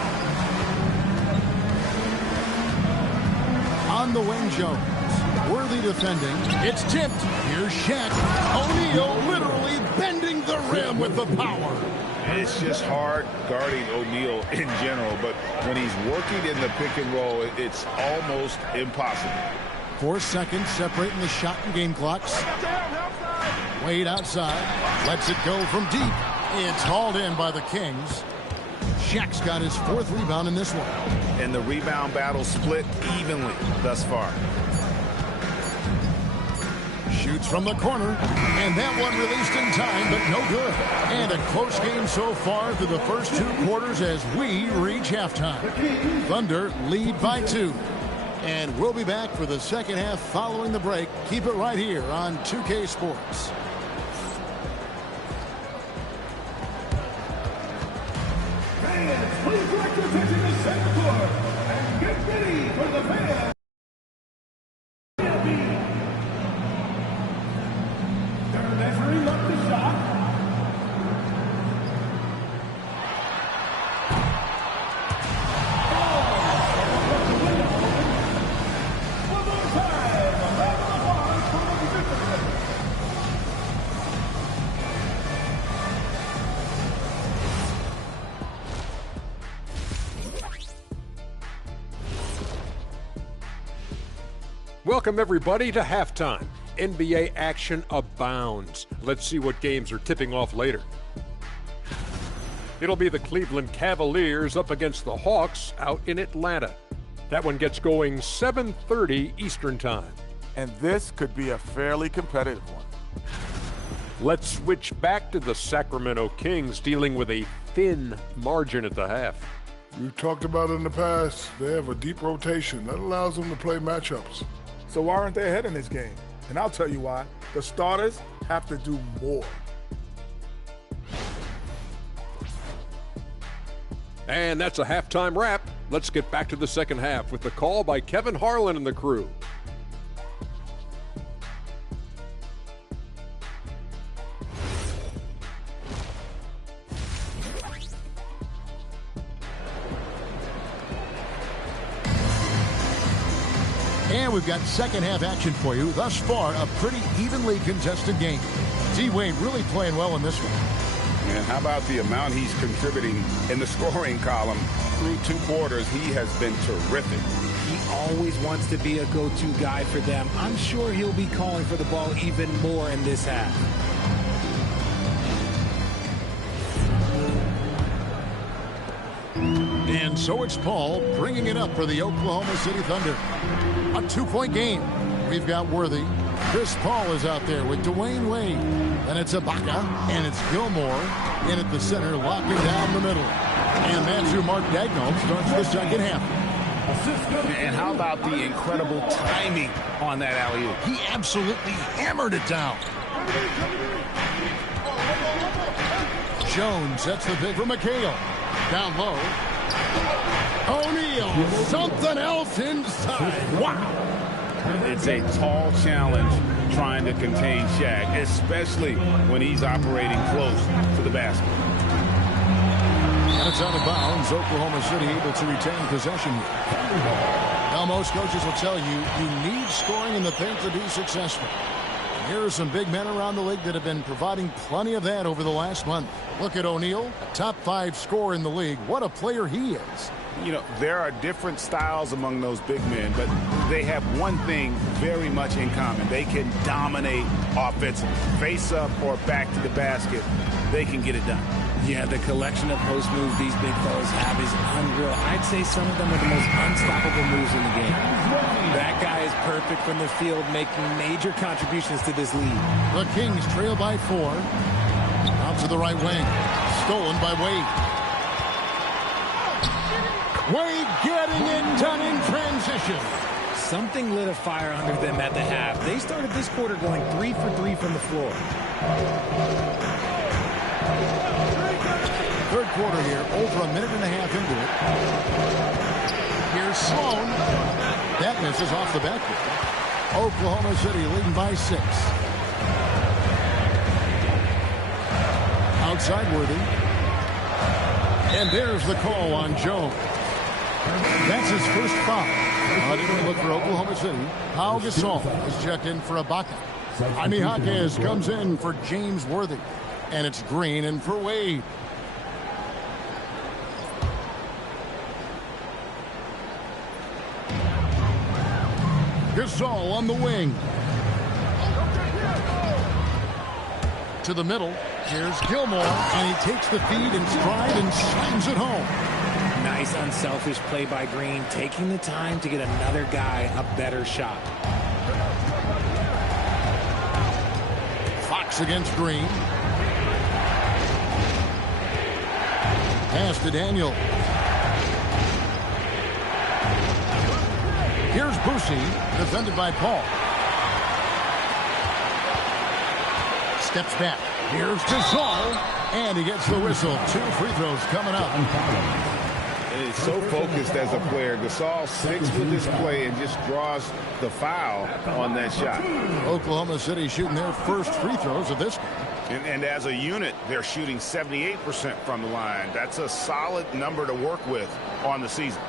On the wing, Jones. Worthy defending. It's tipped. Here's Shaq. O'Neal literally bending the rim with the power. It's just hard guarding O'Neal in general, but when he's working in the pick and roll, it's almost impossible. 4 seconds separating the shot and game clocks. Wade outside. Lets it go from deep. It's hauled in by the Kings. Shaq's got his 4th rebound in this one. And the rebound battle split evenly thus far. Shoots from the corner, and that one released in time, but no good. And a close game so far through the first 2 quarters as we reach halftime. Thunder lead by 2. And we'll be back for the second half following the break. Keep it right here on 2K Sports. Fans, please direct your attention to center court and get ready for the fans. Measuring up the shot. One more time. A round of applause for the participants. Welcome, everybody, to halftime. NBA action abounds. Let's see what games are tipping off later. It'll be the Cleveland Cavaliers up against the Hawks out in Atlanta. That one gets going 7:30 Eastern Time. And this could be a fairly competitive one. Let's switch back to the Sacramento Kings dealing with a thin margin at the half. We've talked about it in the past. They have a deep rotation. That allows them to play matchups. So why aren't they ahead in this game? And I'll tell you why. The starters have to do more. And that's a halftime wrap. Let's get back to the second half with the call by Kevin Harlan and the crew. And we've got second half action for you. Thus far, a pretty evenly contested game. D-Wade really playing well in this one. And how about the amount he's contributing in the scoring column? Through 2 quarters, he has been terrific. He always wants to be a go-to guy for them. I'm sure he'll be calling for the ball even more in this half. And so it's Paul bringing it up for the Oklahoma City Thunder. A 2-point game. We've got Worthy. Chris Paul is out there with Dwayne Wade. Then it's Ibaka, and it's Gilmore in at the center, locking down the middle. And that's who Mark Daigneault starts the second half. And how about the incredible timing on that alley-oop? He absolutely hammered it down. Jones sets the pick for McHale. Down low. O'Neal, something else inside. Wow. It's a tall challenge trying to contain Shaq, especially when he's operating close to the basket. And it's out of bounds. Oklahoma City able to retain possession here. Now, most coaches will tell you, you need scoring in the paint to be successful. Here are some big men around the league that have been providing plenty of that over the last month. Look at O'Neal, a top 5 scorer in the league. What a player he is. You know, there are different styles among those big men, but they have one thing very much in common. They can dominate offensively. Face up or back to the basket, they can get it done. Yeah, the collection of post moves these big fellas have is unreal. I'd say some of them are the most unstoppable moves in the game. That guy is perfect from the field, making major contributions to this lead. The Kings trail by 4. Out to the right wing. Stolen by Wade. Wade getting it done in transition. Something lit a fire under them at the half. They started this quarter going 3 for 3 from the floor. Third quarter here, over a minute and a half into it. Here's Sloan. That misses off the backboard. Oklahoma City leading by 6. Outside Worthy. And there's the call on Jones. That's his first foul. Didn't look for Oklahoma City. Pau Gasol is checked in for Ibaka. Jaime Jaquez comes in for James Worthy. And it's Green in for Wade. Gasol on the wing. To the middle. Here's Gilmore. And he takes the feed in stride and slams it home. Nice unselfish play by Green, taking the time to get another guy a better shot. Fox against Green. Pass to Daniel. Here's Boucher, defended by Paul. Steps back. Here's Gasol, and he gets the whistle. 2 free throws coming up. And he's so focused as a player. Gasol sticks with this play and just draws the foul on that shot. Oklahoma City shooting their first free throws of this game. And as a unit, they're shooting 78% from the line. That's a solid number to work with on the season.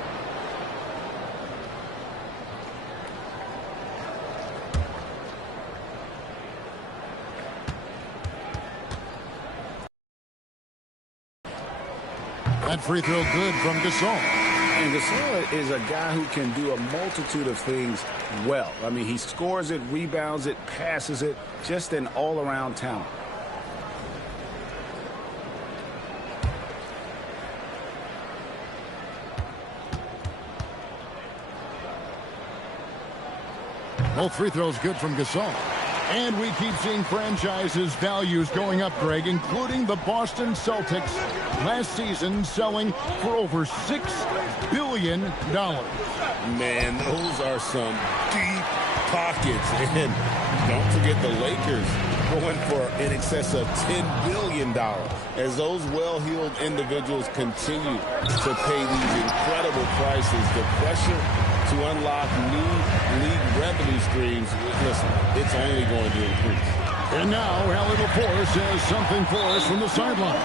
That free throw good from Gasol. And Gasol is a guy who can do a multitude of things well. I mean, he scores it, rebounds it, passes it, just an all-around talent. Both free throws good from Gasol. And we keep seeing franchises' values going up, Greg, including the Boston Celtics last season selling for over $6 billion. Man, those are some deep pockets. And don't forget the Lakers going for in excess of $10 billion as those well-heeled individuals continue to pay these incredible prices. The pressure to unlock new league revenue streams, listen, it's only going to increase. And now, Allie LaForce has something for us from the sideline.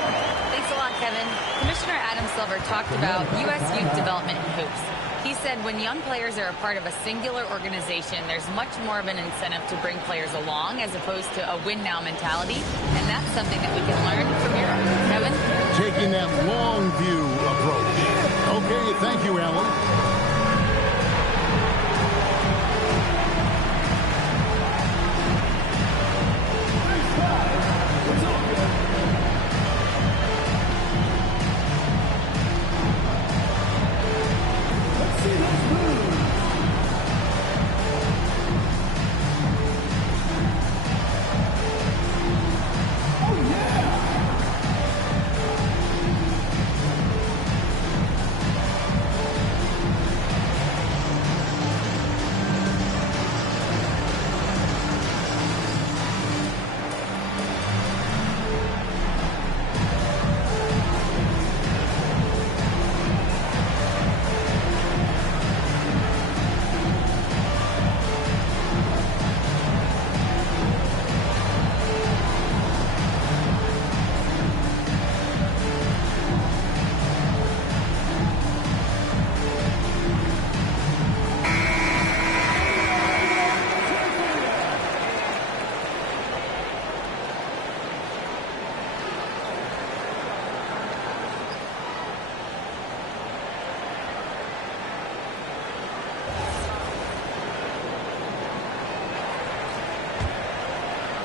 Thanks a lot, Kevin. Commissioner Adam Silver talked about U.S. youth development in hoops. He said when young players are a part of a singular organization, there's much more of an incentive to bring players along as opposed to a win-now mentality, and that's something that we can learn from Europe. Kevin? Taking that long view approach. Okay, thank you, Allie.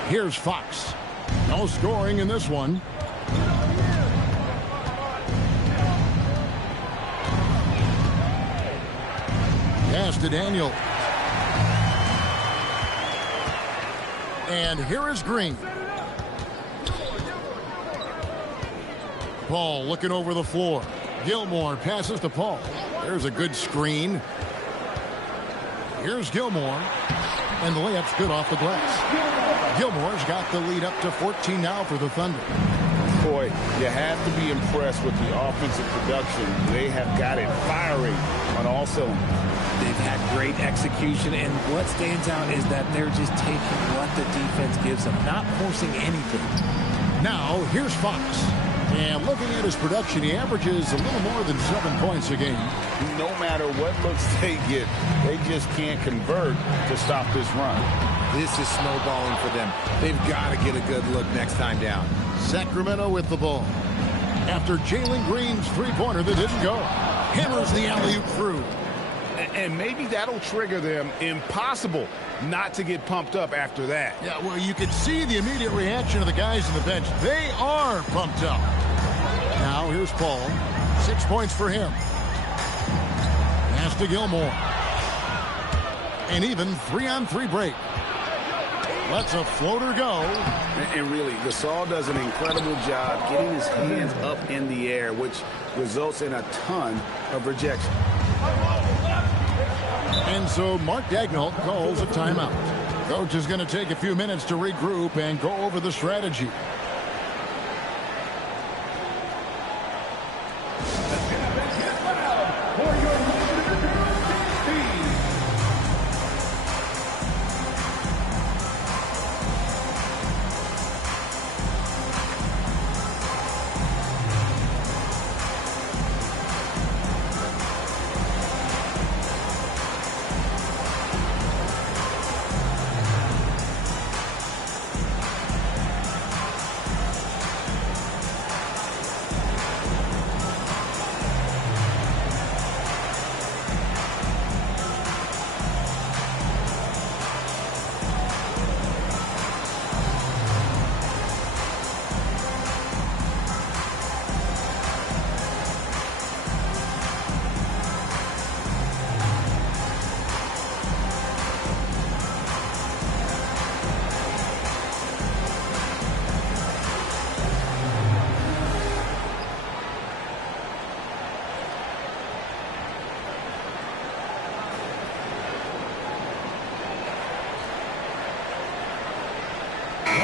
Here's Fox. No scoring in this one. Pass to Daniel. And here is Green. Paul looking over the floor. Gilmore passes to Paul. There's a good screen. Here's Gilmore. And the layup's good off the glass. Gilmore's got the lead up to 14 now for the Thunder. Boy, you have to be impressed with the offensive production. They have got it firing on all cylinders. They've had great execution, and what stands out is that they're just taking what the defense gives them, not forcing anything. Now, here's Fox. And looking at his production, he averages a little more than 7 points a game. No matter what looks they get, they just can't convert to stop this run. This is snowballing for them. They've got to get a good look next time down. Sacramento with the ball. After Jalen Green's three-pointer that didn't go. Hammers the alley-oop through. And maybe that'll trigger them. Impossible not to get pumped up after that. Yeah, well, you can see the immediate reaction of the guys on the bench. They are pumped up. Now, here's Paul. 6 points for him. Pass to Gilmore. And even 3-on-3 break. Lets a floater go. And really, Gasol does an incredible job getting his hands up in the air, which results in a ton of rejection. And so Mark Daigneault calls a timeout. Coach is going to take a few minutes to regroup and go over the strategy.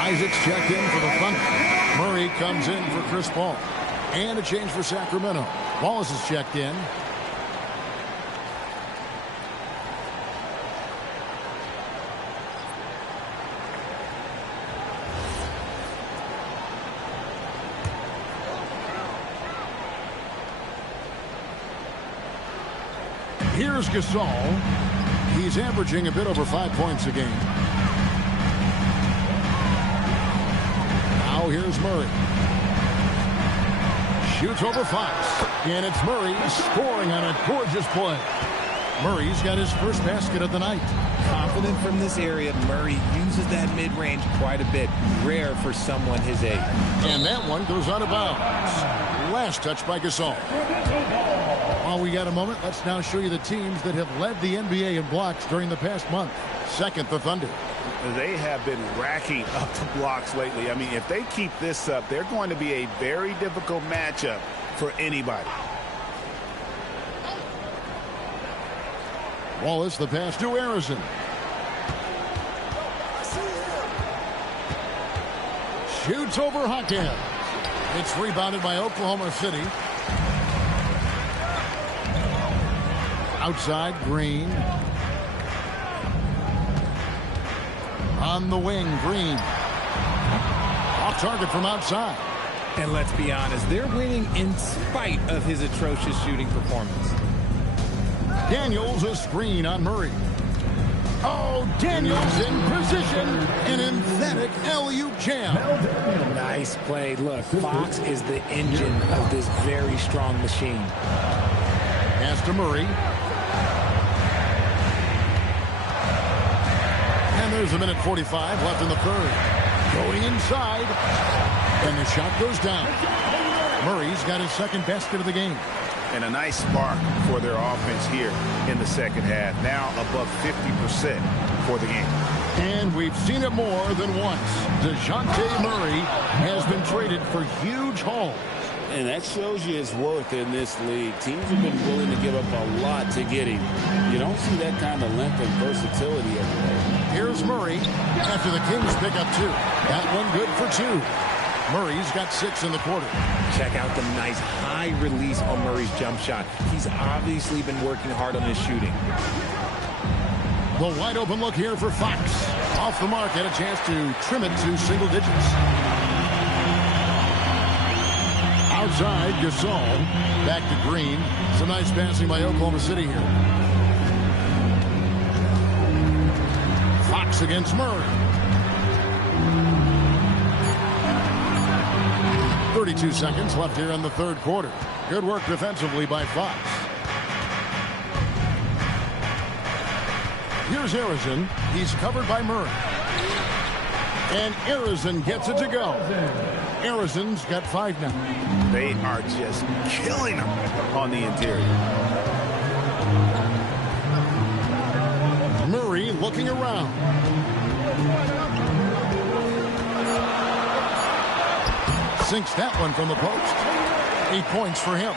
Isaac's checked in for the Thunder. Murray comes in for Chris Paul. And a change for Sacramento. Wallace is checked in. Here's Gasol. He's averaging a bit over 5 points a game. Now here's Murray. Shoots over Fox. And it's Murray scoring on a gorgeous play. Murray's got his first basket of the night. Confident from this area, Murray uses that mid-range quite a bit. Rare for someone his age. And that one goes out of bounds. Last touch by Gasol. While we got a moment, let's now show you the teams that have led the NBA in blocks during the past month. Second, the Thunder. They have been racking up the blocks lately. I mean, if they keep this up, they're going to be a very difficult matchup for anybody. Wallace, the pass to Harrison. Shoots over Hawkins. It's rebounded by Oklahoma City. Outside, Green. On the wing, Green. Off target from outside. And let's be honest, they're winning in spite of his atrocious shooting performance. Daniels a screen on Murray. Oh, Daniels in position. An emphatic alley-oop jam. Nice play. Look, Fox is the engine of this very strong machine. Pass to Murray. And there's a minute 45 left in the third. Going inside. And the shot goes down. Murray's got his second basket of the game. And a nice spark for their offense here in the second half. Now above 50% for the game. And we've seen it more than once. DeJounte Murray has been traded for huge hauls. And that shows you his worth in this league. Teams have been willing to give up a lot to get him. You don't see that kind of length and versatility every day. Here's Murray after the Kings pick up 2. That one good for 2. Murray's got 6 in the quarter. Check out the nice high release on Murray's jump shot. He's obviously been working hard on his shooting. The wide open look here for Fox. Off the mark, had a chance to trim it to single digits. Outside, Gasol. Back to Green. Some nice passing by Oklahoma City here. Fox against Murray. 32 seconds left here in the third quarter. Good work defensively by Fox. Here's Harrison. He's covered by Murray. And Harrison gets it to go. Harrison's got 5 now. They are just killing them on the interior. Murray looking around. Sinks that one from the post. 8 points for him.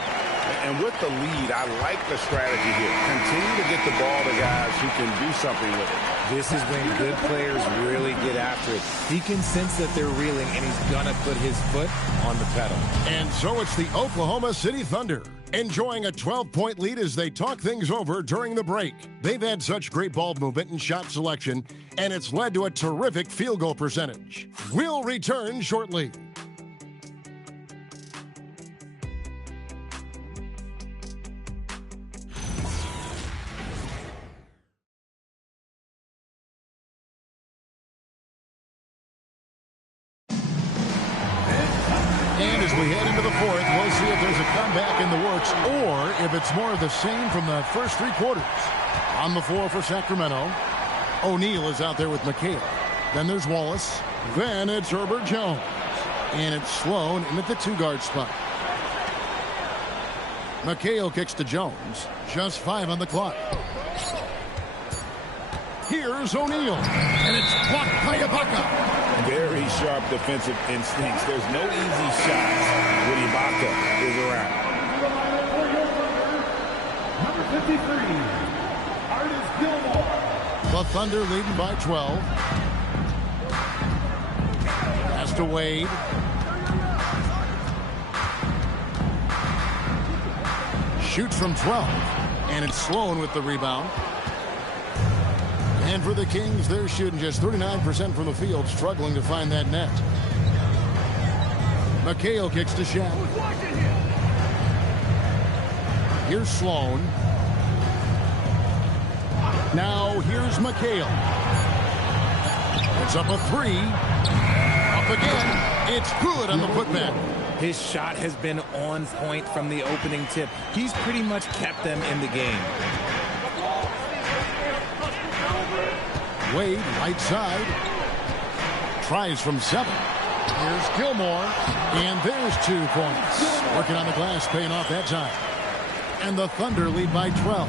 And with the lead, I like the strategy here. Continue to get the ball to guys who can do something with it. This is when good players really get after it. He can sense that they're reeling, and he's going to put his foot on the pedal. And so it's the Oklahoma City Thunder, enjoying a 12-point lead as they talk things over during the break. They've had such great ball movement and shot selection, and it's led to a terrific field goal percentage. We'll return shortly. And as we head into the fourth, we'll see if there's a comeback in the works or if it's more of the same from the first 3 quarters. On the floor for Sacramento, O'Neal is out there with McHale. Then there's Wallace. Then it's Herbert Jones. And it's Sloan in at the 2-guard spot. McHale kicks to Jones. Just 5 on the clock. Here's O'Neal. And it's blocked by Ibaka. Very sharp defensive instincts. There's no easy shots when Ibaka is around. Number 53, Artis Gilmore. The Thunder leading by 12. to Wade. Shoots from 12. And it's Sloan with the rebound. And for the Kings, they're shooting just 39% from the field, struggling to find that net. McHale kicks to Shaq. Here's Sloan. Now here's McHale. It's up a three. Up again. It's good on the putback. His shot has been on point from the opening tip. He's pretty much kept them in the game. Wade, right side. Tries from 7. Here's Gilmore. And there's 2 points. Working on the glass, paying off that time. And the Thunder lead by 12.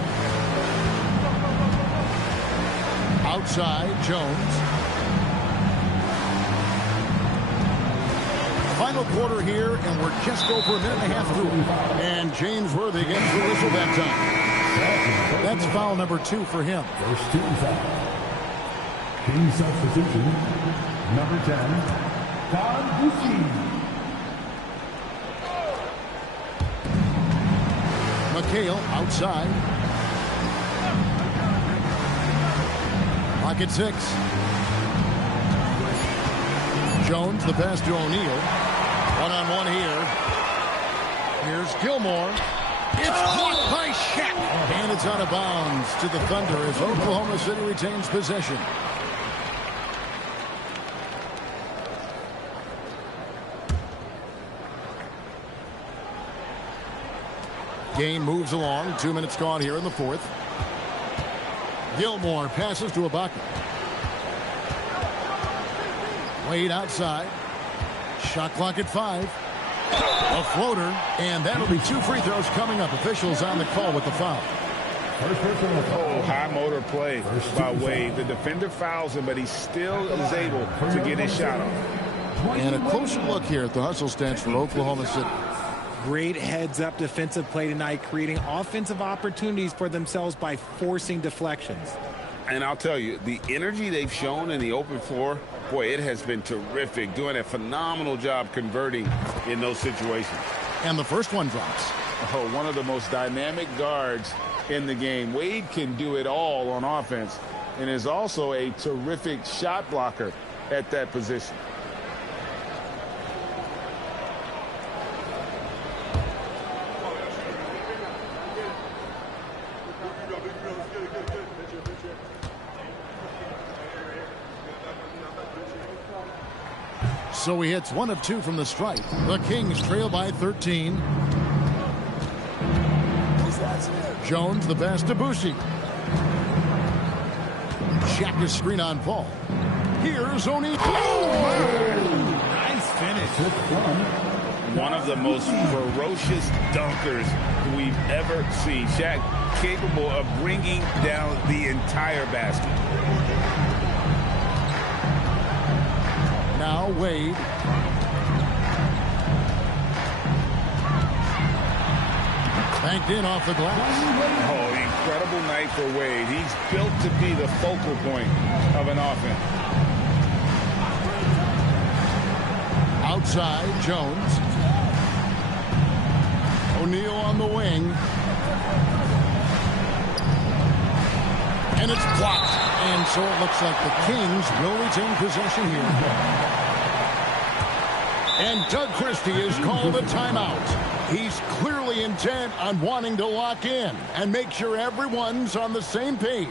Outside, Jones. Final quarter here, and we're just over a minute and a half through it. And James Worthy gets the whistle that time. That's foul number 2 for him. First team foul. Team substitution, number 10, Don Bucci. McHale outside. Pocket 6. Jones, the pass to O'Neal. One-on-one here. Here's Gilmore. It's blocked by Shaq. And it's out of bounds to the Thunder as Oklahoma City retains possession. Game moves along. 2 minutes gone here in the fourth. Gilmore passes to Ibaka. Wade outside. Shot clock at 5. A floater, and that'll be 2 free throws coming up. Officials on the call with the foul. Oh, high motor play by Wade. The defender fouls him, but he still is able to get his shot off. And a closer look here at the hustle stance for Oklahoma City. Great heads-up defensive play tonight, creating offensive opportunities for themselves by forcing deflections. And I'll tell you, the energy they've shown in the open floor, boy, it has been terrific. Doing a phenomenal job converting in those situations. And the first one drops. Oh, one of the most dynamic guards in the game. Wade can do it all on offense and is also a terrific shot blocker at that position. So he hits 1 of 2 from the stripe. The Kings trail by 13. Jones, the pass to Bucci. Shaq is screen on Paul. Here's O'Neal. Oh, nice finish. One of the most ferocious dunkers we've ever seen. Shaq capable of bringing down the entire basket. Now Wade. Banked in off the glass. Oh, incredible night for Wade. He's built to be the focal point of an offense. Outside, Jones. O'Neal on the wing. And it's blocked. And so it looks like the Kings will retain possession here. And Doug Christie has called a timeout. He's clearly intent on wanting to lock in and make sure everyone's on the same page.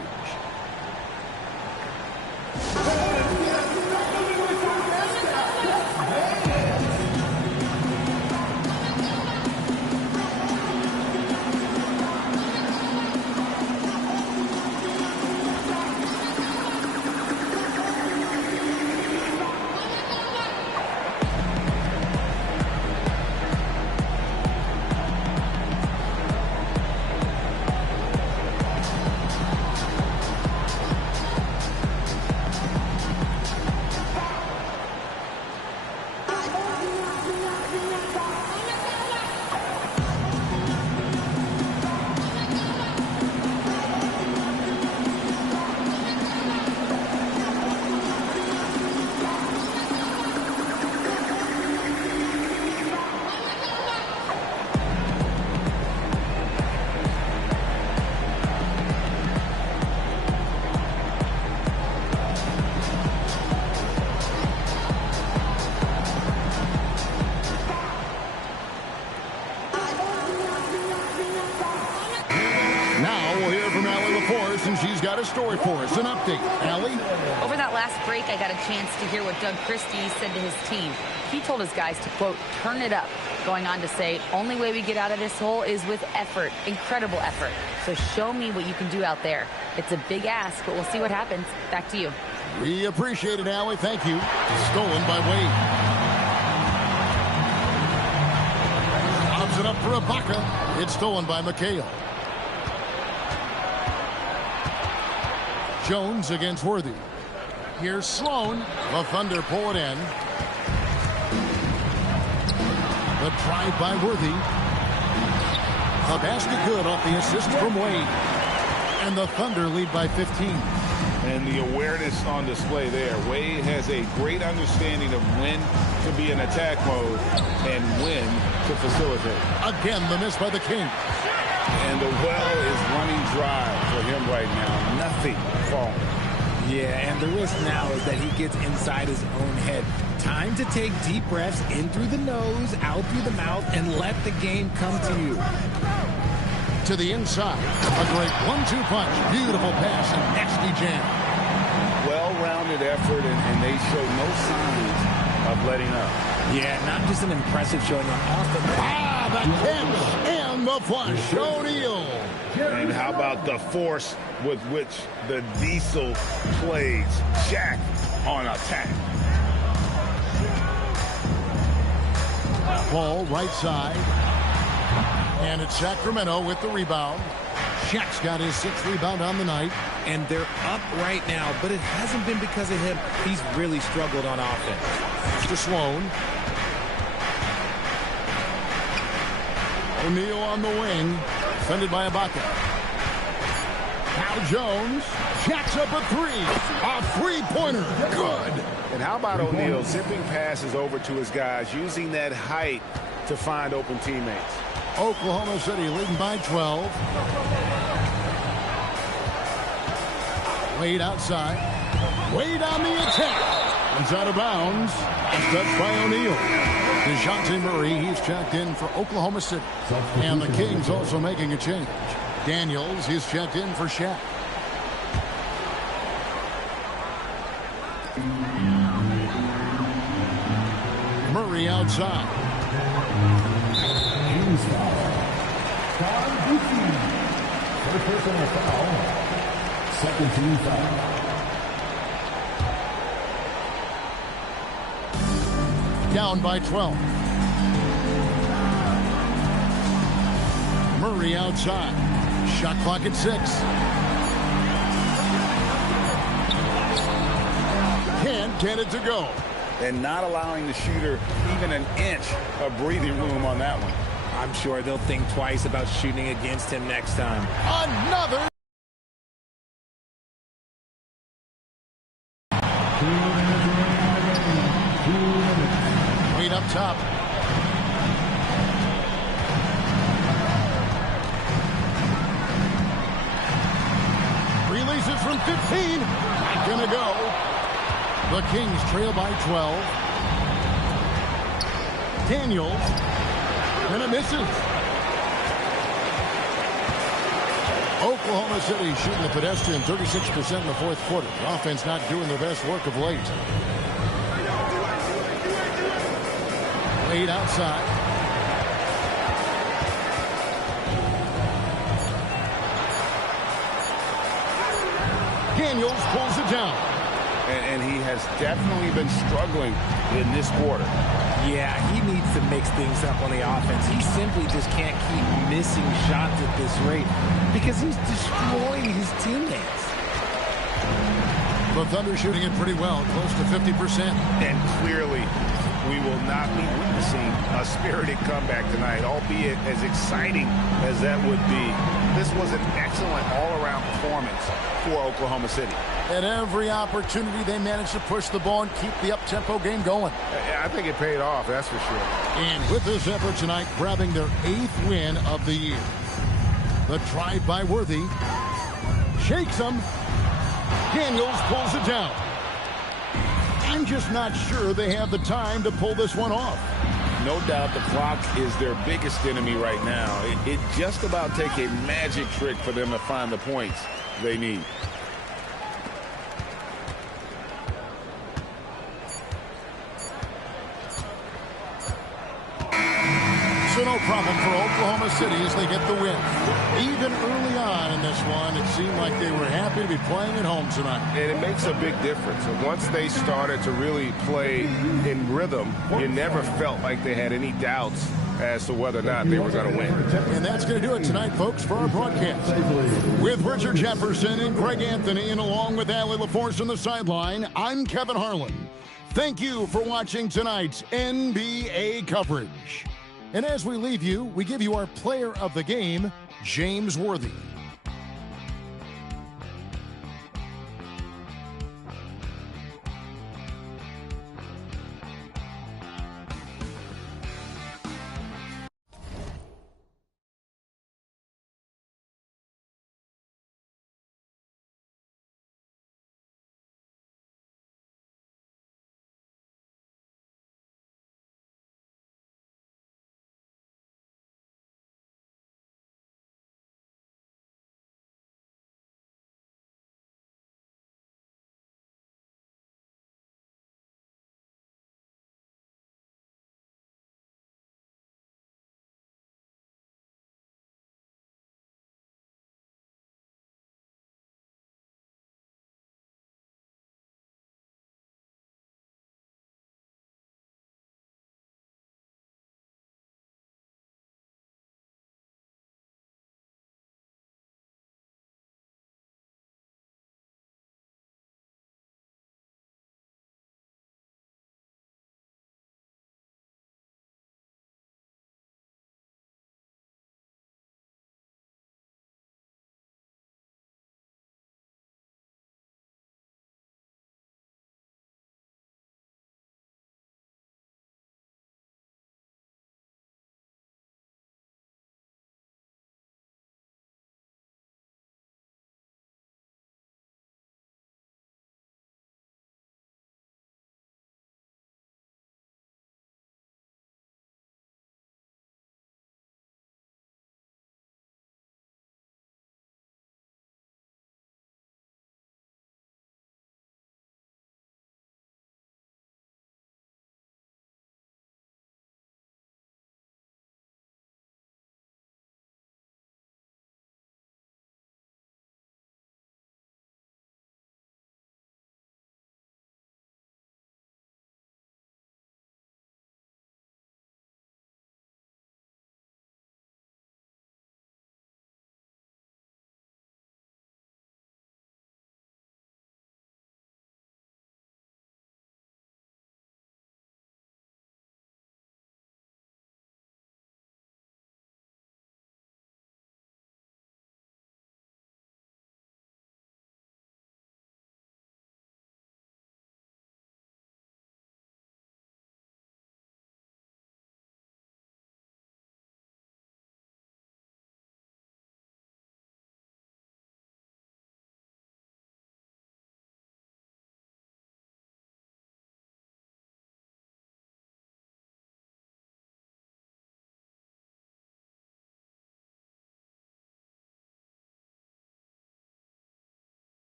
We'll hear from Allie LaForce, and she's got a story for us. An update. Allie? Over that last break, I got a chance to hear what Doug Christie said to his team. He told his guys to, quote, turn it up, going on to say, only way we get out of this hole is with effort, incredible effort. So show me what you can do out there. It's a big ask, but we'll see what happens. Back to you. We appreciate it, Allie. Thank you. Stolen by Wade. Lobs it up for Ibaka. It's stolen by McHale. Jones against Worthy. Here's Sloan. The Thunder pull it in. The drive by Worthy. A basket good off the assist from Wade. And the Thunder lead by 15. And the awareness on display there. Wade has a great understanding of when to be in attack mode and when to facilitate. Again, the miss by the Kings. And the well is running dry for him right now. Nothing falling. Yeah, and the risk now is that he gets inside his own head. Time to take deep breaths in through the nose, out through the mouth, and let the game come to you. To the inside. A great 1-2 punch. Beautiful pass and nasty jam. Well-rounded effort, and they show no signs of letting up. Yeah, not just an impressive showing off the the catch and the flush. O'Neal. And how about the force with which the Diesel plays Shaq on attack? Ball right side. And it's Sacramento with the rebound. Shaq's got his 6th rebound on the night. And they're up right now, but it hasn't been because of him. He's really struggled on offense. To Sloan. O'Neal on the wing. Defended by Ibaka. Now Jones. Shaq's up a 3. A three-pointer. Good. And how about O'Neal zipping passes over to his guys, using that height to find open teammates. Oklahoma City leading by 12. Wade outside. Wade on the attack. It's out of bounds. Touched by O'Neal. DeJounte Murray, he's checked in for Oklahoma City. And the Kings also making a change. Daniels, he's checked in for Shaq. Murray outside. First personal foul. Second team foul. Down by 12. Murray outside. Shot clock at 6. Can't get it to go. And not allowing the shooter even an inch of breathing room on that one. I'm sure they'll think twice about shooting against him next time. Another. Wade up top. Releases from 15. Gonna go. The Kings trail by 12. Daniels. And it misses. Oklahoma City shooting the pedestrian 36% in the fourth quarter. The offense not doing their best work of late. Wade outside. Daniels pulls it down. And he has definitely been struggling in this quarter. Yeah, he needs to mix things up on the offense. He simply just can't keep missing shots at this rate because he's destroying his teammates. The Thunder shooting it pretty well, close to 50%. And clearly, we will not be witnessing a spirited comeback tonight, albeit as exciting as that would be. This was an excellent all-around performance for Oklahoma City. At every opportunity, they managed to push the ball and keep the up-tempo game going. I think it paid off, that's for sure. And with this effort tonight, grabbing their 8th win of the year. The drive by Worthy. Shakes him. Daniels pulls it down. I'm just not sure they have the time to pull this one off. No doubt the clock is their biggest enemy right now. It just about take a magic trick for them to find the points they need. So no problem for Oklahoma City as they get the win. Even early on in this one, it seemed like they were happy to be playing at home tonight. And it makes a big difference. And once they started to really play in rhythm, you never felt like they had any doubts as to whether or not they were going to win. And that's going to do it tonight, folks, for our broadcast. With Richard Jefferson and Greg Anthony, and along with Allie LaForce on the sideline, I'm Kevin Harlan. Thank you for watching tonight's NBA coverage. And as we leave you, we give you our player of the game, James Worthy.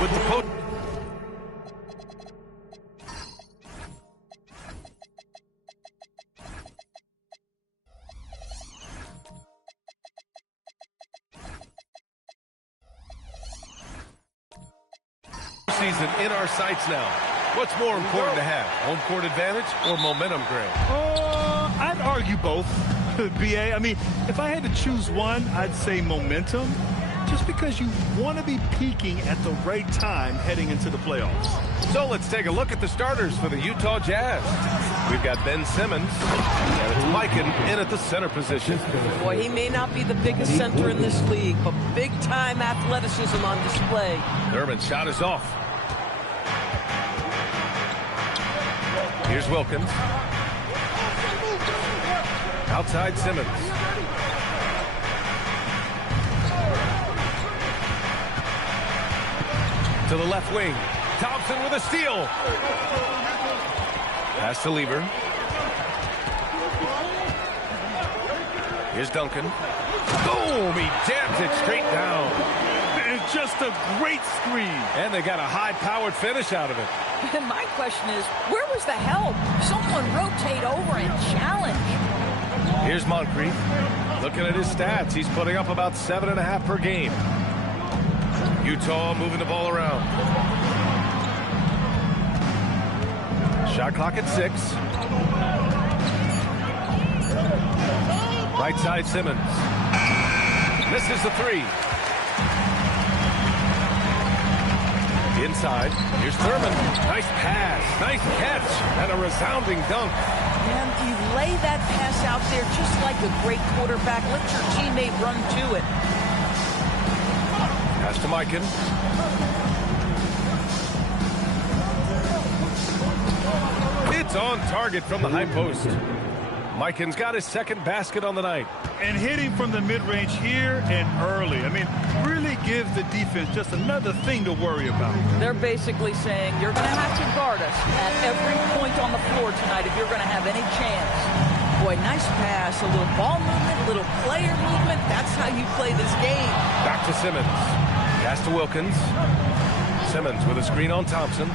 With the post. Season in our sights now. What's more important to have, home court advantage or momentum, Grant? I'd argue both, BA. I mean, if I had to choose one, I'd say momentum, just because you want to be peaking at the right time heading into the playoffs. So let's take a look at the starters for the Utah Jazz. We've got Ben Simmons, and it's Mikan in at the center position. Boy, he may not be the biggest center in this league, but big-time athleticism on display. Thurman's shot is off. Here's Wilkins. Outside Simmons. To the left wing. Thompson with a steal. Pass to Lever. Here's Duncan. Boom! He jams it straight down. It's just a great screen. And they got a high-powered finish out of it. And my question is, where was the help? Someone rotate over and challenge. Here's Moncrief. Looking at his stats, he's putting up about 7.5 per game. Utah moving the ball around. Shot clock at 6. Right side Simmons. Misses the 3. Inside, here's Thurman. Nice pass, nice catch, and a resounding dunk. And you lay that pass out there just like a great quarterback. Let your teammate run to it. Pass to Mikan. It's on target from the high post. Mikan's got his second basket on the night. And hitting from the mid-range here and early. I mean, really gives the defense just another thing to worry about. They're basically saying you're going to have to guard us at every point on the floor tonight if you're going to have any chance. Boy, nice pass, a little ball movement, a little player movement. That's how you play this game. Back to Simmons. Pass to Wilkins. Simmons with a screen on Thompson.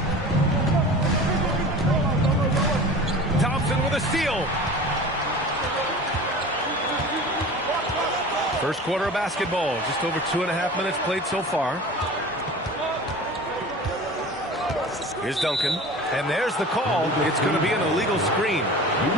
Thompson with a steal. First quarter of basketball, just over 2.5 minutes played so far. Here's Duncan, and there's the call. It's going to be an illegal screen.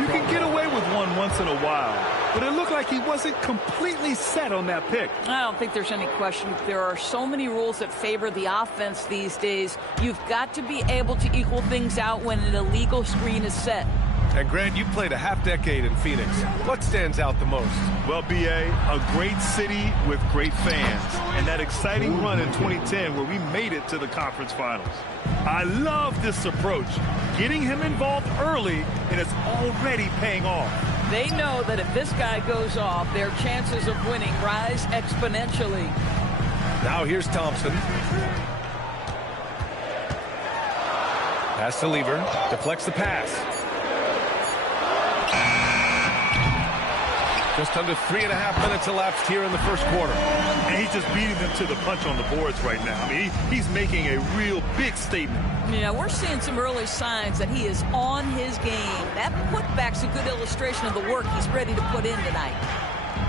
You can get away with one once in a while, but it looked like he wasn't completely set on that pick. I don't think there's any question. There are so many rules that favor the offense these days. You've got to be able to equal things out when an illegal screen is set. And Grant, you played a half-decade in Phoenix. What stands out the most? Well, BA, a great city with great fans. And that exciting run in 2010 where we made it to the conference finals. I love this approach. Getting him involved early, and it's already paying off. They know that if this guy goes off, their chances of winning rise exponentially. Now here's Thompson. Pass to Lever. Deflects the pass. Just under 3.5 minutes elapsed here in the first quarter. And he's just beating them to the punch on the boards right now. I mean, he's making a real big statement. Yeah, we're seeing some early signs that he is on his game. That putback's a good illustration of the work he's ready to put in tonight.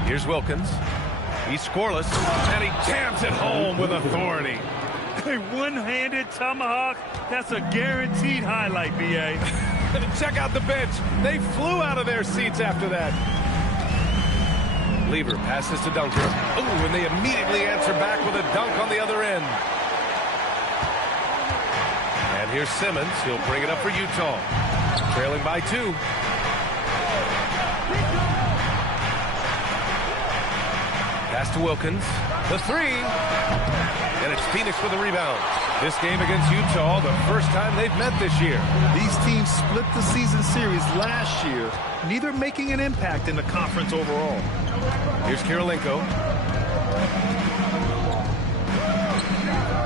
Here's Wilkins. He's scoreless, and he jams it home with authority. A one-handed tomahawk, that's a guaranteed highlight, B.A. Check out the bench. They flew out of their seats after that. Lever passes to Duncan. Oh, and they immediately answer back with a dunk on the other end. And here's Simmons. He'll bring it up for Utah. Trailing by 2. Pass to Wilkins. The 3. And it's Phoenix with the rebound. This game against Utah, the first time they've met this year. These teams split the season series last year, neither making an impact in the conference overall. Here's Kirilenko.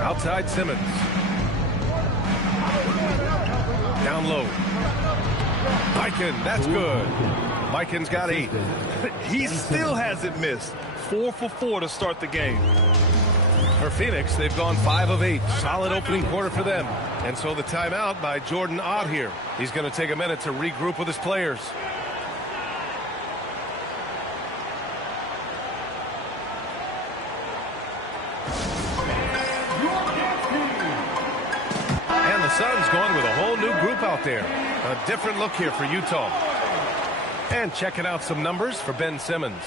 Outside Simmons. Down low. Mikan, that's good. Mikan's got 8. He still hasn't missed. 4 for 4 to start the game. For Phoenix, they've gone 5 of 8. Solid opening quarter for them. And so the timeout by Jordan Ott here. He's going to take a minute to regroup with his players. And the Suns going with a whole new group out there. A different look here for Utah. And checking out some numbers for Ben Simmons.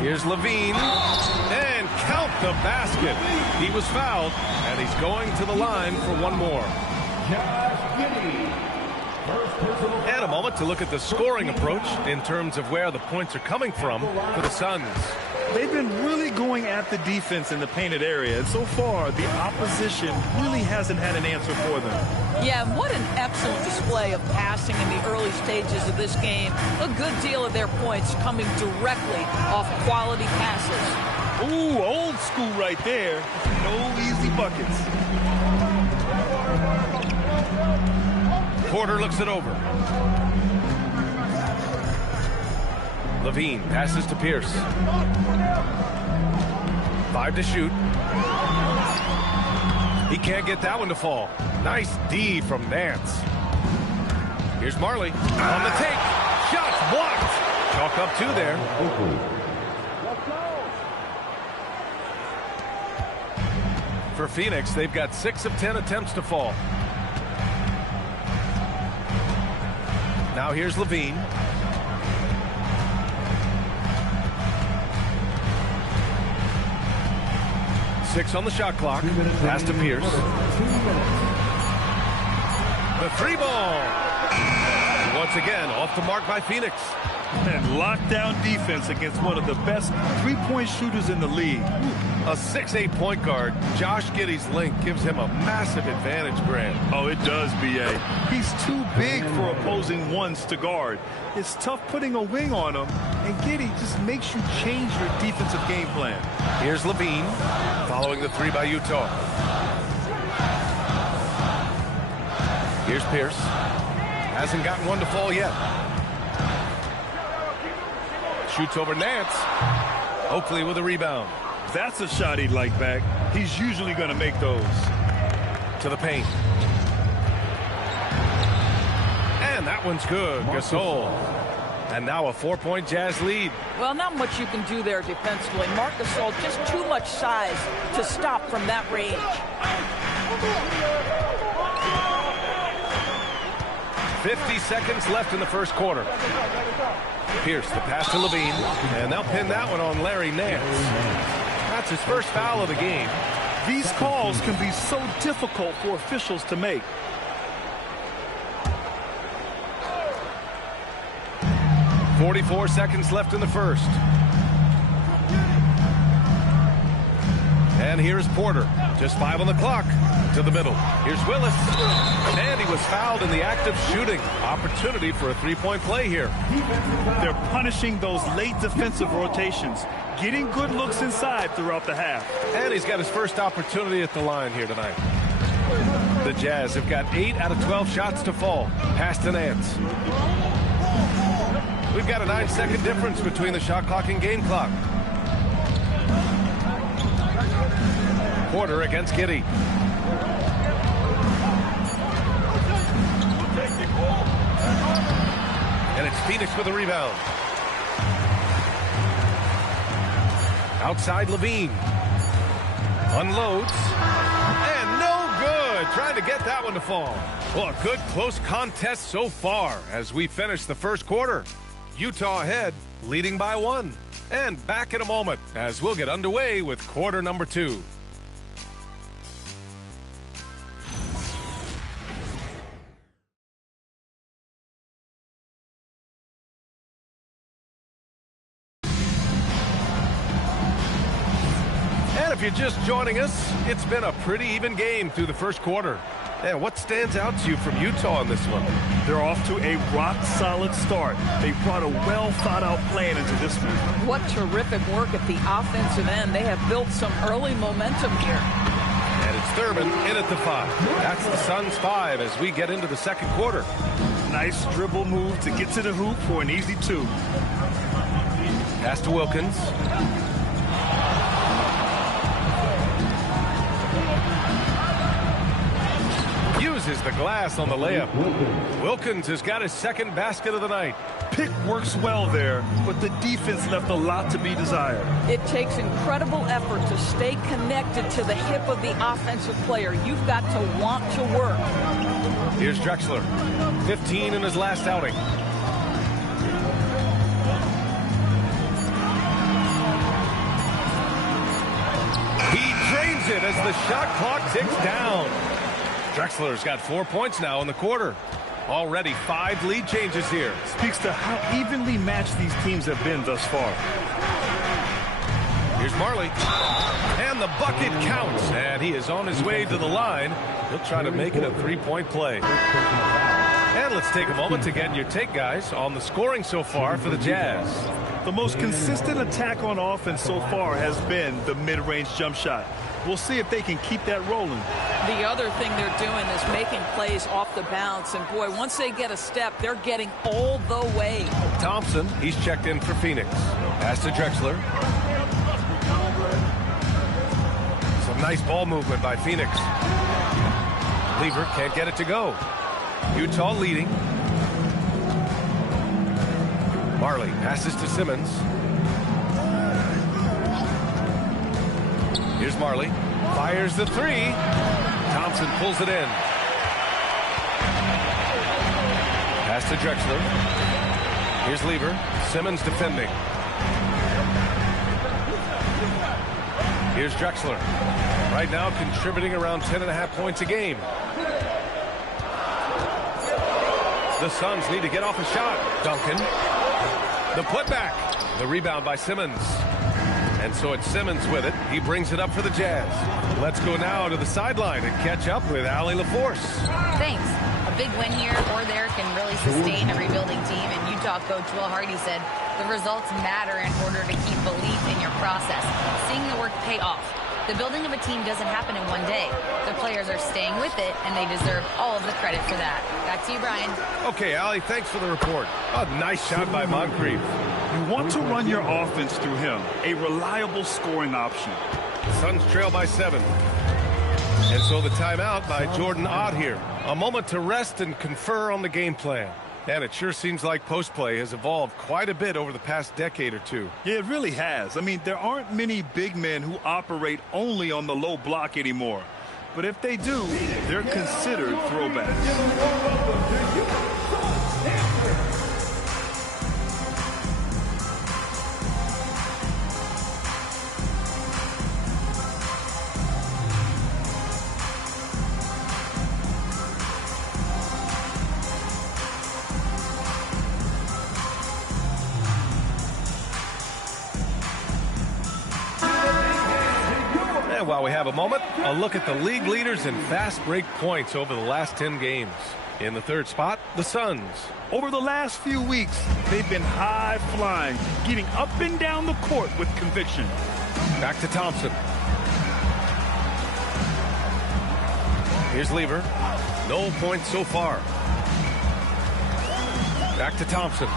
Here's Levine, and count the basket. He was fouled, and he's going to the line for one more. And a moment to look at the scoring approach in terms of where the points are coming from for the Suns. They've been really going at the defense in the painted area, and so far the opposition really hasn't had an answer for them. Yeah, what an excellent display of passing in the early stages of this game. A good deal of their points coming directly off quality passes. Ooh, old school right there. No easy buckets. Porter looks it over. Levine passes to Pierce. 5 to shoot. He can't get that one to fall. Nice D from Nance. Here's Marley on the take. Shots blocked. Chalk up 2 there. For Phoenix, they've got 6 of 10 attempts to fall. Now here's Levine. Six on the shot clock. Pass to Pierce. The 3-ball. Once again, off the mark by Phoenix. And lockdown defense against one of the best three-point shooters in the league. A 6'8" point guard, Josh Giddey's length gives him a massive advantage, Grant. Oh, it does, B.A. He's too big for opposing ones to guard. It's tough putting a wing on him, and Giddey just makes you change your defensive game plan. Here's Levine, following the 3 by Utah. Here's Pierce. Hasn't gotten one to fall yet. Shoots over Nance. Oakley with a rebound. That's a shot he'd like back. He's usually going to make those. To the paint. And that one's good. Gasol. And now a 4-point Jazz lead. Well, not much you can do there defensively. Marc Gasol, just too much size to stop from that range. 50 seconds left in the first quarter. Pierce, the pass to Levine, and they'll pin that one on Larry Nance. That's his first foul of the game. These calls can be so difficult for officials to make. .44 seconds left in the first. And here's Porter. Just 5 on the clock. To the middle. Here's Willis. And he was fouled in the act of shooting. Opportunity for a 3-point play here. They're punishing those late defensive rotations. Getting good looks inside throughout the half. And he's got his first opportunity at the line here tonight. The Jazz have got 8 out of 12 shots to fall. Pass to Nance. We've got a 9-second difference between the shot clock and game clock. Porter against Giddey. And it's Phoenix with a rebound. Outside Levine. Unloads. And no good. Trying to get that one to fall. Well, a good close contest so far as we finish the first quarter. Utah ahead, leading by 1. And back in a moment as we'll get underway with quarter number 2. If you're just joining us, it's been a pretty even game through the first quarter. And what stands out to you from Utah in this one? They're off to a rock-solid start. They brought a well-thought-out plan into this one. What terrific work at the offensive end. They have built some early momentum here. And it's Thurman in at the 5. That's the Suns' 5 as we get into the second quarter. Nice dribble move to get to the hoop for an easy 2. Pass to Wilkins. Uses the glass on the layup. Wilkins has got his second basket of the night. Pick works well there, but the defense left a lot to be desired. It takes incredible effort to stay connected to the hip of the offensive player. You've got to want to work. Here's Drexler, 15 in his last outing. He drains it as the shot clock ticks down. Drexler's got 4 points now in the quarter. Already 5 lead changes here. Speaks to how evenly matched these teams have been thus far. Here's Marley. And the bucket counts. And he is on his way to the line. He'll try to make it a 3-point play. And let's take a moment to get your take, guys, on the scoring so far for the Jazz. The most consistent attack on offense so far has been the mid-range jump shot. We'll see if they can keep that rolling. The other thing they're doing is making plays off the bounce. And, boy, once they get a step, they're getting all the way. Thompson, he's checked in for Phoenix. Pass to Drexler. Some nice ball movement by Phoenix. Lever can't get it to go. Utah leading. Marley passes to Simmons. Here's Marley. Fires the 3. Thompson pulls it in. Pass to Drexler. Here's Lever. Simmons defending. Here's Drexler. Right now contributing around 10.5 points a game. The Suns need to get off a shot. Duncan. The putback. The rebound by Simmons. And so it's Simmons with it. He brings it up for the Jazz. Let's go now to the sideline and catch up with Allie LaForce. Thanks. A big win here or there can really sustain a rebuilding team. And Utah coach Will Hardy said the results matter in order to keep belief in your process. Seeing the work pay off. The building of a team doesn't happen in one day. The players are staying with it, and they deserve all of the credit for that. Back to you, Brian. Okay, Allie, thanks for the report. A nice shot by Moncrief. You want to run your offense through him, a reliable scoring option. The Suns trail by 7. And so the timeout by Jordan Ott here. A moment to rest and confer on the game plan. And it sure seems like post play has evolved quite a bit over the past decade or two. Yeah, it really has. I mean, there aren't many big men who operate only on the low block anymore. But if they do, they're considered throwbacks. And while we have a moment, a look at the league leaders in fast break points over the last 10 games. In the third spot, the Suns. Over the last few weeks, they've been high-flying, getting up and down the court with conviction. Back to Thompson. Here's Lever. No points so far. Back to Thompson. To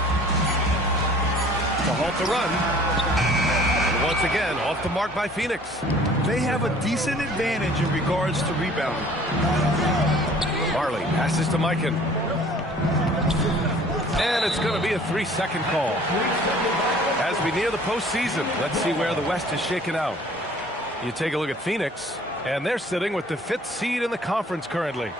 halt the run. And once again, off the mark by Phoenix. They have a decent advantage in regards to rebounding. Marley passes to Mikan. And it's going to be a 3-second call. As we near the postseason, let's see where the West is shaken out. You take a look at Phoenix, and they're sitting with the 5th seed in the conference currently.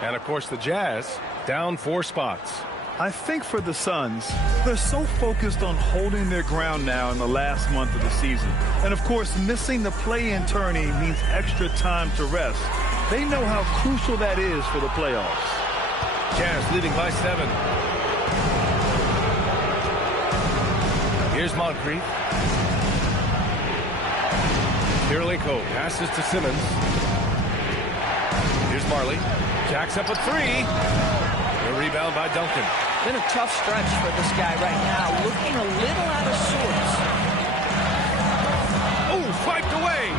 And, of course, the Jazz down 4 spots. I think for the Suns, they're so focused on holding their ground now in the last month of the season. And, of course, missing the play-in tourney means extra time to rest. They know how crucial that is for the playoffs. Jazz leading by 7. Here's Moncrief. Kirilenko passes to Simmons. Here's Marley. Jacks up a 3. The rebound by Duncan. Been a tough stretch for this guy right now. Looking a little out of sorts. Oh, swiped away.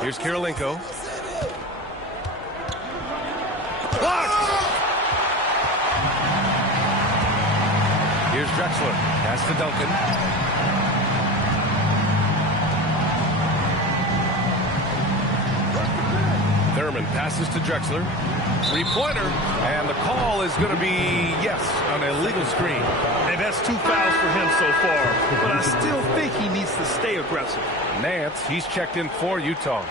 Here's Kirilenko. Blocked. Drexler. Pass to Duncan. Thurman passes to Drexler. Three-pointer, and the call is going to be, yes, an illegal screen. And that's 2 fouls for him so far, but I still think he needs to stay aggressive. Nance, he's checked in for Utah.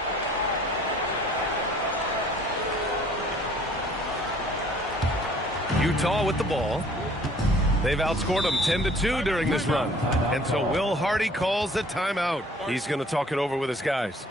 Utah with the ball. They've outscored them 10-2 during this run. And so Will Hardy calls the timeout. He's going to talk it over with his guys.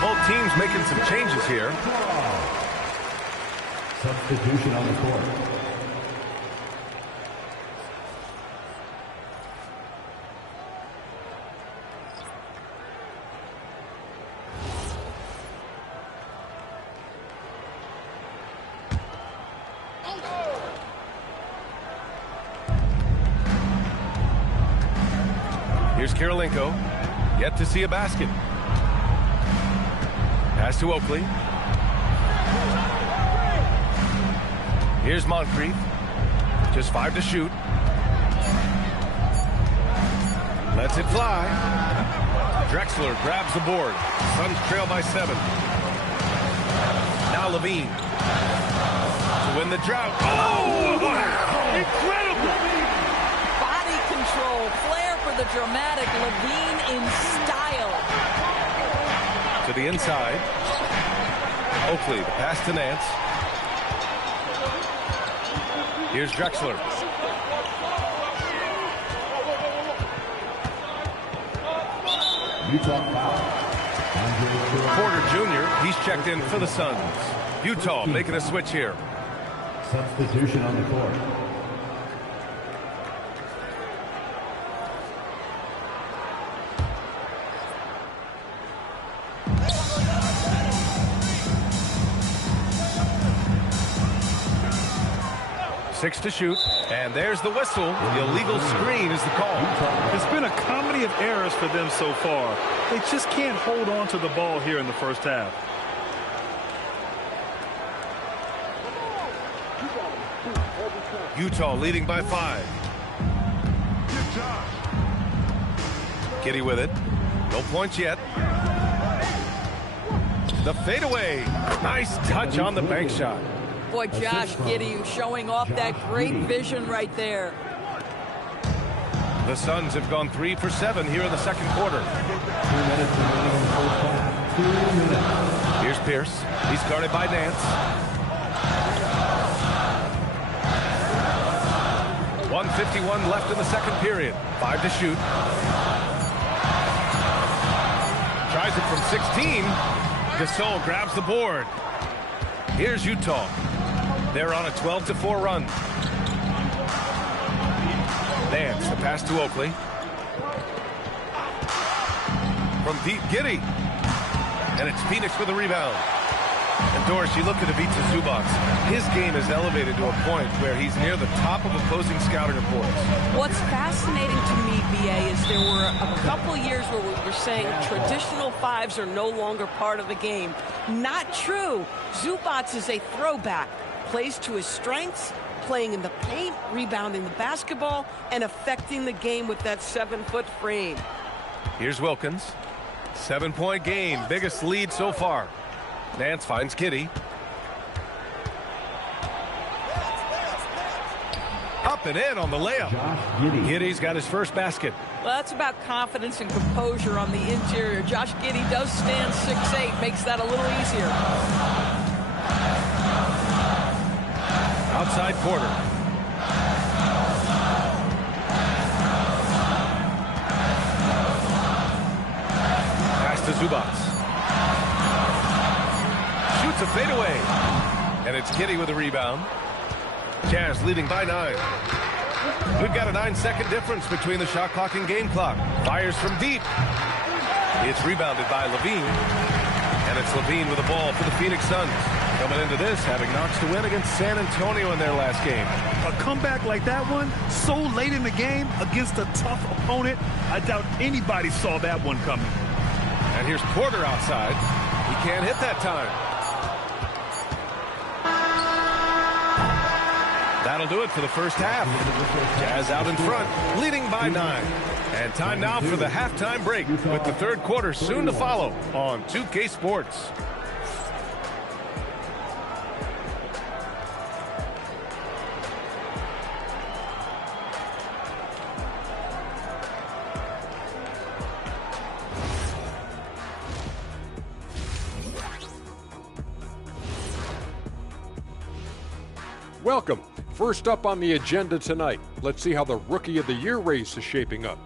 Both teams making some changes here. Substitution on the court. Here's Kirilenko. Yet to see a basket. Pass to Oakley. Here's Moncrief. Just 5 to shoot. Lets it fly. Drexler grabs the board. Suns trail by 7. Now Levine. To win the drought. Oh, wow! Incredible! Body control, flair for the dramatic. Levine in style. To the inside. Oakley, the pass to Nance. Here's Drexler. Porter Jr., he's checked in for the Suns. Utah making a switch here. Substitution on the court. Six to shoot, and there's the whistle. The illegal screen is the call. It's been a comedy of errors for them so far. They just can't hold on to the ball here in the first half. Utah leading by 5. Giddey with it. No points yet. The fadeaway. Nice touch on the bank shot. Boy, Josh Giddey showing off that great vision right there. The Suns have gone 3 for 7 here in the second quarter. 2 minutes remaining in the first half. 2 minutes. Here's Pierce. He's guarded by Nance. 1:51 left in the second period. 5 to shoot. Tries it from 16. Gasol grabs the board. Here's Utah. They're on a 12-4 run. Nance, the pass to Oakley. From deep, Giddey. And it's Phoenix with the rebound. And Doris, you look at Ivica Zubac. His game is elevated to a point where he's near the top of opposing scouting reports. What's fascinating to me, BA, is there were a couple years where we were saying traditional fives are no longer part of the game. Not true. Zubac is a throwback. plays to his strengths, playing in the paint, rebounding the basketball, and affecting the game with that 7-foot frame. Here's Wilkins. 7-point game, biggest lead so far. Nance finds Giddey. Up and in on the layup. Giddey's got his first basket. Well, that's about confidence and composure on the interior. Josh Giddey does stand 6'8", makes that a little easier. Outside Porter. Pass to Zubats. Shoots a fadeaway. And it's Giddey with a rebound. Jazz leading by 9. We've got a 9-second difference between the shot clock and game clock. Fires from deep. It's rebounded by Levine. And it's Levine with the ball for the Phoenix Suns. Coming into this, having knocks to win against San Antonio in their last game. A comeback like that one, so late in the game against a tough opponent, I doubt anybody saw that one coming. And here's Porter outside. He can't hit that time. That'll do it for the first half. Jazz out in front, leading by 9. And time now for the halftime break, with the third quarter soon to follow on 2K Sports. Welcome. First up on the agenda tonight, let's see how the Rookie of the Year race is shaping up.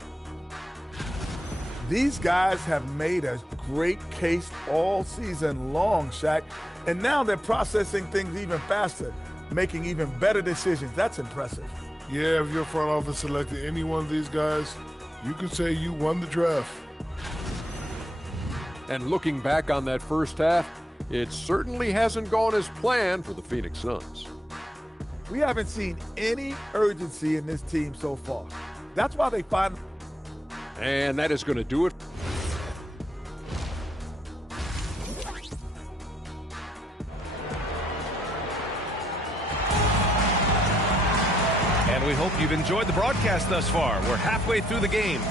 These guys have made a great case all season long, Shaq, and now they're processing things even faster, making even better decisions. That's impressive. Yeah, if your front office selected any one of these guys, you could say you won the draft. And looking back on that first half, it certainly hasn't gone as planned for the Phoenix Suns. We haven't seen any urgency in this team so far. That's why they find. And that is going to do it. And we hope you've enjoyed the broadcast thus far. We're halfway through the game.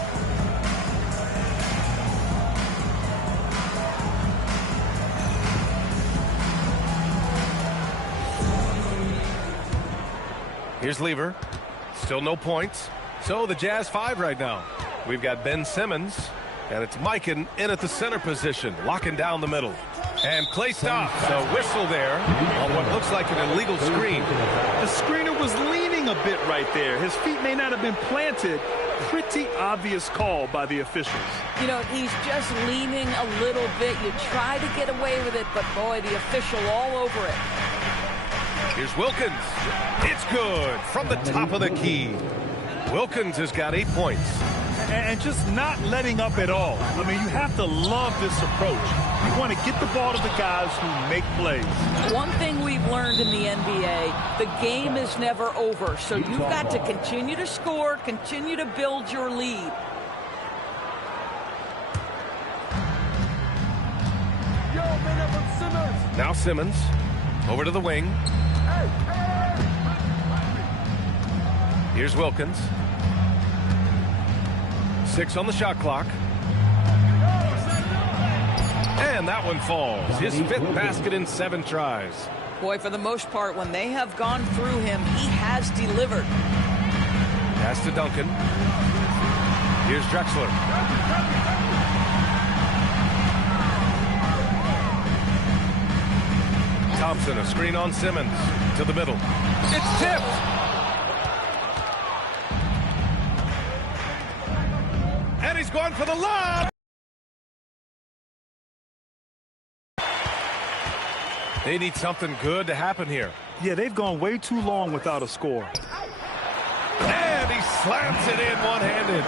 Here's Lever. Still no points. So the Jazz 5 right now. We've got Ben Simmons, and it's Mikan in at the center position, locking down the middle. And Clay stops. A whistle there on what looks like an illegal screen. The screener was leaning a bit right there. His feet may not have been planted. Pretty obvious call by the officials. You know, he's just leaning a little bit. You try to get away with it, but boy, the official all over it. Here's Wilkins. It's good from the top of the key. Wilkins has got 8 points. And just not letting up at all. I mean, you have to love this approach. You want to get the ball to the guys who make plays. One thing we've learned in the NBA, the game is never over. So you've got to continue to score, continue to build your lead. Now Simmons over to the wing. Here's Wilkins. 6 on the shot clock. And that one falls. His 5th basket in 7 tries. Boy, for the most part, when they have gone through him, he has delivered. Pass to Duncan. Here's Drexler. Thompson, a screen on Simmons. To the middle. It's tipped. And he's going for the lob. They need something good to happen here. Yeah, they've gone way too long without a score. And he slams it in one-handed.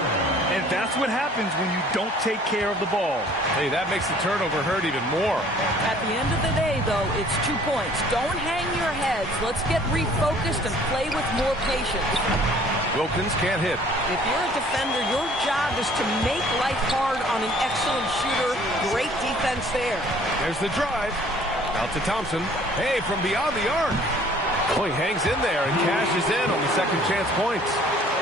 And that's what happens when you don't take care of the ball. Hey, that makes the turnover hurt even more. At the end of the day, though, it's 2 points. Don't hang your heads. Let's get refocused and play with more patience. Wilkins can't hit. If you're a defender, your job is to make life hard on an excellent shooter. Great defense there. There's the drive. Out to Thompson. Hey, from beyond the arc. Oh, he hangs in there and cashes in on the second chance points.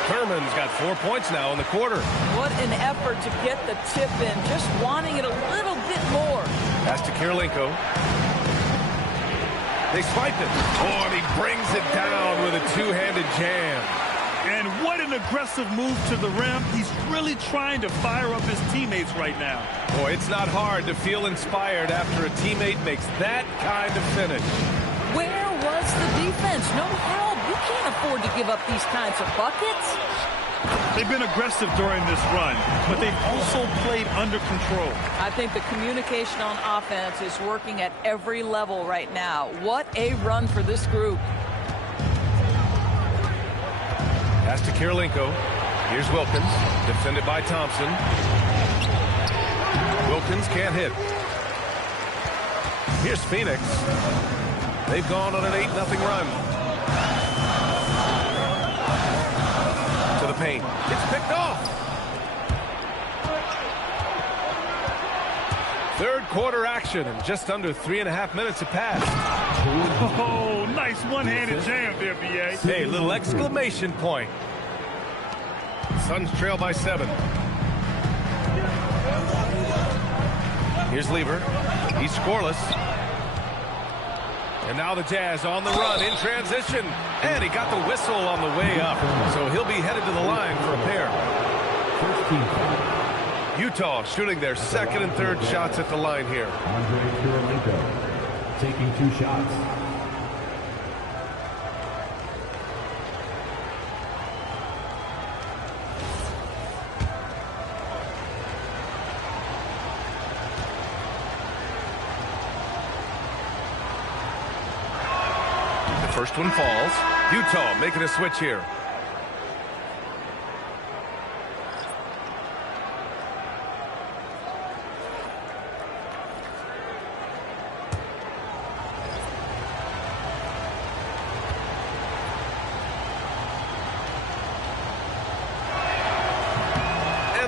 Thurman's got 4 points now in the quarter. What an effort to get the tip in, just wanting it a little bit more. Pass to Kirilenko. They spiked it. Oh, and he brings it down with a two-handed jam. And what an aggressive move to the rim. He's really trying to fire up his teammates right now. Boy, it's not hard to feel inspired after a teammate makes that kind of finish. Where was the defense? No help. You can't afford to give up these kinds of buckets. They've been aggressive during this run, but they've also played under control. I think the communication on offense is working at every level right now. What a run for this group. Pass to Kirilenko. Here's Wilkins, defended by Thompson. Wilkins can't hit. Here's Phoenix. They've gone on an 8-0 run. To the paint. It's picked off. Third quarter action, and just under 3.5 minutes have passed. Oh, nice one-handed jam there, B.A. Hey, little exclamation point. Suns trail by 7. Here's Lever. He's scoreless. And now the Jazz on the run in transition. And he got the whistle on the way up. So he'll be headed to the line for a pair. Utah shooting their second and third shots at the line here. Taking 2 shots. The first one falls. Utah making a switch here.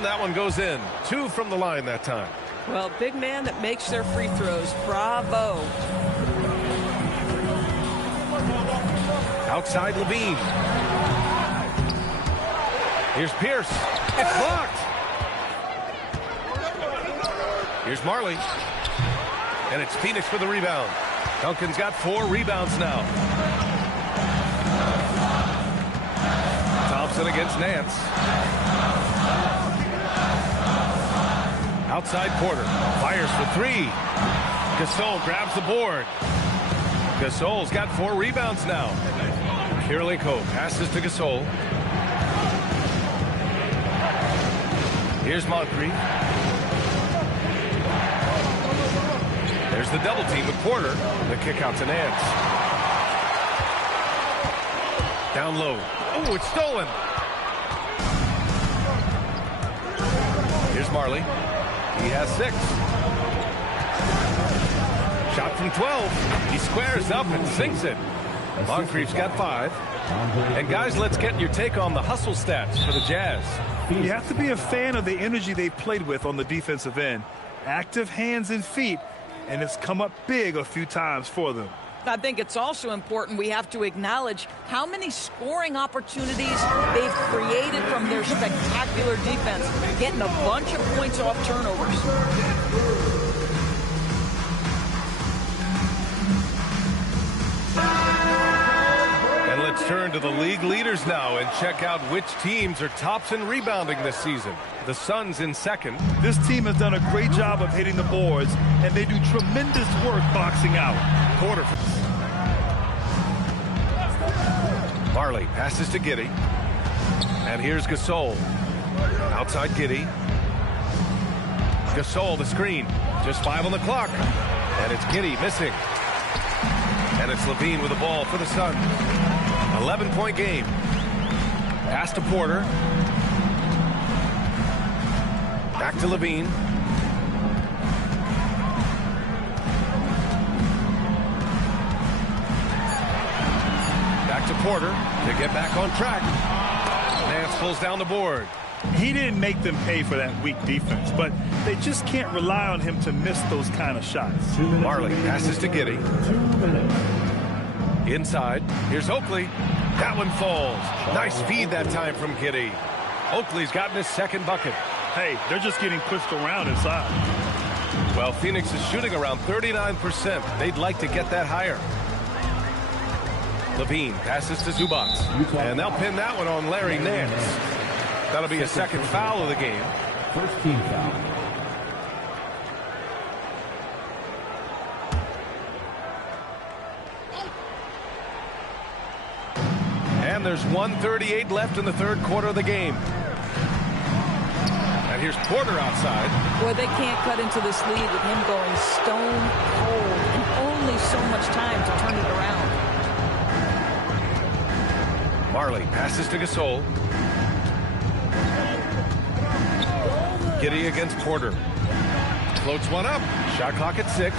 That one goes in. 2 from the line that time. Well, big man that makes their free throws. Bravo. Outside Levine. Here's Pierce. It's blocked. Here's Marley. And it's Phoenix for the rebound. Duncan's got 4 rebounds now. Thompson against Nance. Outside Porter. Fires for 3. Gasol grabs the board. Gasol's got 4 rebounds now. Kirilenko passes to Gasol. Here's Moncrief. There's the double team with Porter. The kick out to Nance. Down low. Oh, it's stolen. Here's Marley. He has 6. Shot from 12. He squares up and sinks it. Moncrief's got 5. And guys, let's get your take on the hustle stats for the Jazz. You have to be a fan of the energy they've played with on the defensive end. Active hands and feet, and it's come up big a few times for them. I think it's also important we have to acknowledge how many scoring opportunities they've created from their spectacular defense, getting a bunch of points off turnovers. And let's turn to the league leaders now and check out which teams are tops in rebounding this season. The Suns in second. This team has done a great job of hitting the boards, and they do tremendous work boxing out. Porter. Marley passes to Giddey. And here's Gasol. Outside Giddey. Gasol, the screen. Just 5 on the clock. And it's Giddey missing. And it's Levine with the ball for the Suns. 11-point game. Pass to Porter. Back to Levine. Back to Porter to get back on track. Nance pulls down the board. He didn't make them pay for that weak defense, but they just can't rely on him to miss those kind of shots. Marley passes to Giddey. Inside, here's Oakley. That one falls. Nice feed that time from Giddy. Oakley's gotten his second bucket. Hey, they're just getting pushed around inside. Well, Phoenix is shooting around 39%. They'd like to get that higher. Levine passes to Zubac. And they'll pin that one on Larry Nance. That'll be a second foul of the game. First team foul. And there's 1:38 left in the third quarter of the game. And here's Porter outside. Boy, they can't cut into this lead with him going stone cold and only so much time to turn it around. Marley passes to Gasol. Giddy against Porter. Floats one up. Shot clock at 6.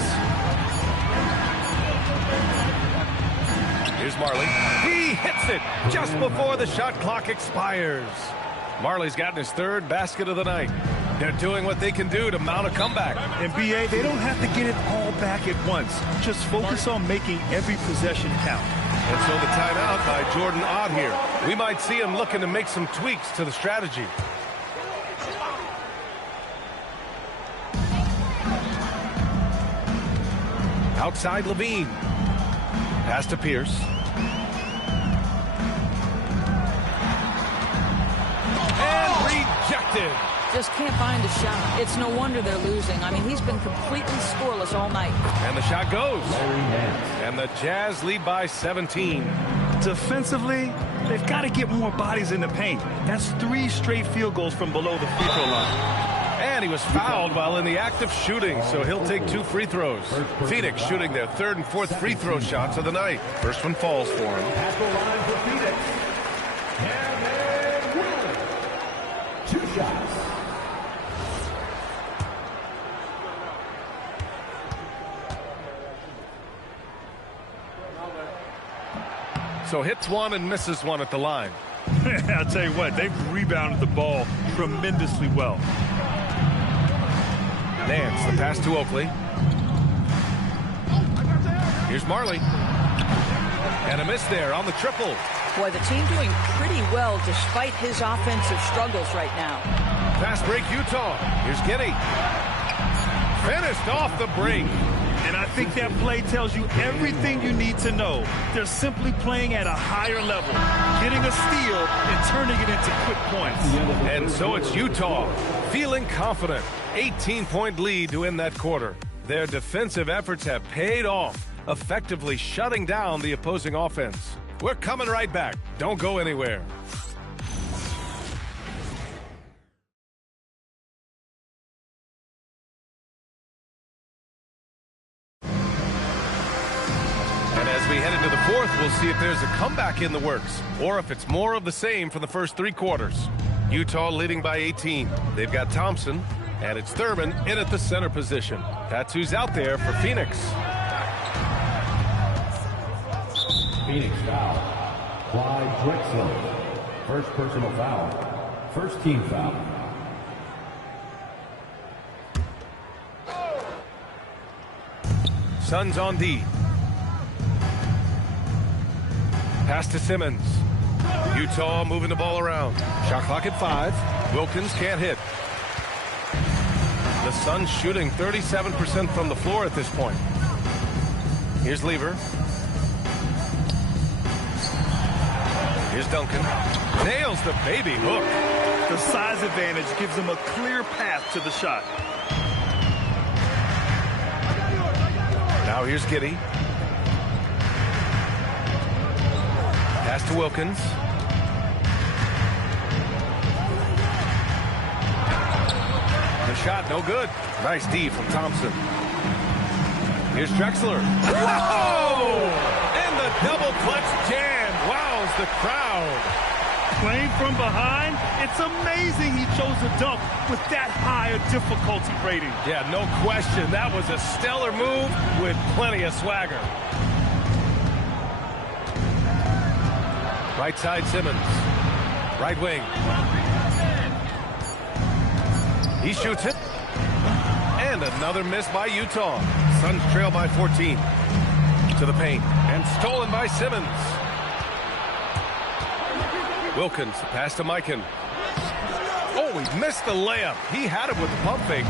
Here's Marley. He hits it just before the shot clock expires. Marley's gotten his third basket of the night. They're doing what they can do to mount a comeback. And BA, they don't have to get it all back at once. Just focus on making every possession count. And so the timeout by Jordan Ott here. We might see him looking to make some tweaks to the strategy. Outside Levine. Pass to Pierce. And rejected. Just can't find a shot. It's no wonder they're losing. I mean, he's been completely scoreless all night. And the shot goes. And the Jazz lead by 17. Defensively, they've got to get more bodies in the paint. That's 3 straight field goals from below the free throw line. And he was fouled while in the act of shooting, so he'll take 2 free throws. Phoenix shooting their 3rd and 4th free throw shots of the night. First one falls for him. At the line for Phoenix, Kevin Willis. 2 shots. So hits one and misses one at the line. I'll tell you what, they've rebounded the ball tremendously well. Nance, the pass to Oakley. Here's Marley. And a miss there on the triple. Boy, the team doing pretty well despite his offensive struggles right now. Fast break Utah. Here's Giddy. Finished off the break. And I think that play tells you everything you need to know. They're simply playing at a higher level, getting a steal and turning it into quick points. And so it's Utah feeling confident. 18-point lead to end that quarter. Their defensive efforts have paid off, effectively shutting down the opposing offense. We're coming right back. Don't go anywhere. As we head into the fourth, we'll see if there's a comeback in the works or if it's more of the same from the first 3 quarters. Utah leading by 18. They've got Thompson, and it's Thurman in at the center position. That's who's out there for Phoenix. Phoenix foul. Clyde Drexler. First personal foul. First team foul. Suns on D. Pass to Simmons. Utah moving the ball around. Shot clock at 5. Wilkins can't hit. The Suns shooting 37% from the floor at this point. Here's Lever. Here's Duncan. Nails the baby hook. The size advantage gives them a clear path to the shot. Now here's Giddy. Pass to Wilkins. The shot, no good. Nice D from Thompson. Here's Drexler. Whoa! And the double clutch jam wows the crowd. Playing from behind, it's amazing he chose a dunk with that higher difficulty rating. Yeah, no question. That was a stellar move with plenty of swagger. Right side Simmons. Right wing. He shoots it. And another miss by Utah. Suns trail by 14. To the paint. And stolen by Simmons. Wilkins, the pass to Mikan. Oh, he missed the layup. He had it with the pump fake.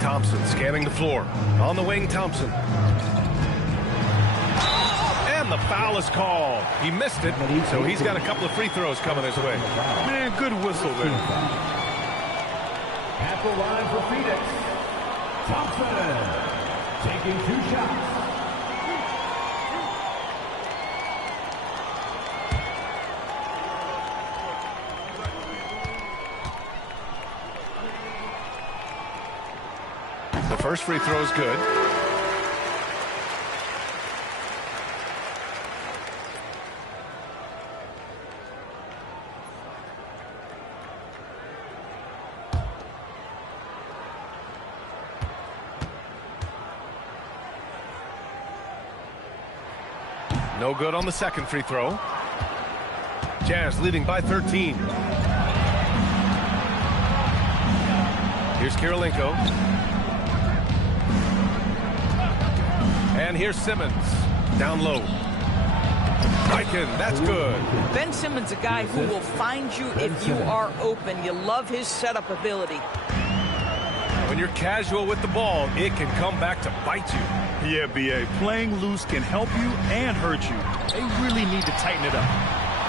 Thompson scanning the floor. On the wing, Thompson. And the foul is called. He missed it, so he's got a couple of free throws coming his way. Man, good whistle there. At the line for Phoenix, Thompson taking 2 shots. The first free throw is good. No good on the second free throw. Jazz leading by 13. Here's Kirilenko. And here's Simmons. Down low. Mikan, that's good. Ben Simmons, a guy who will find you if you are open. You love his setup ability. When you're casual with the ball, it can come back to bite you. Yeah, B.A. Playing loose can help you and hurt you. They really need to tighten it up.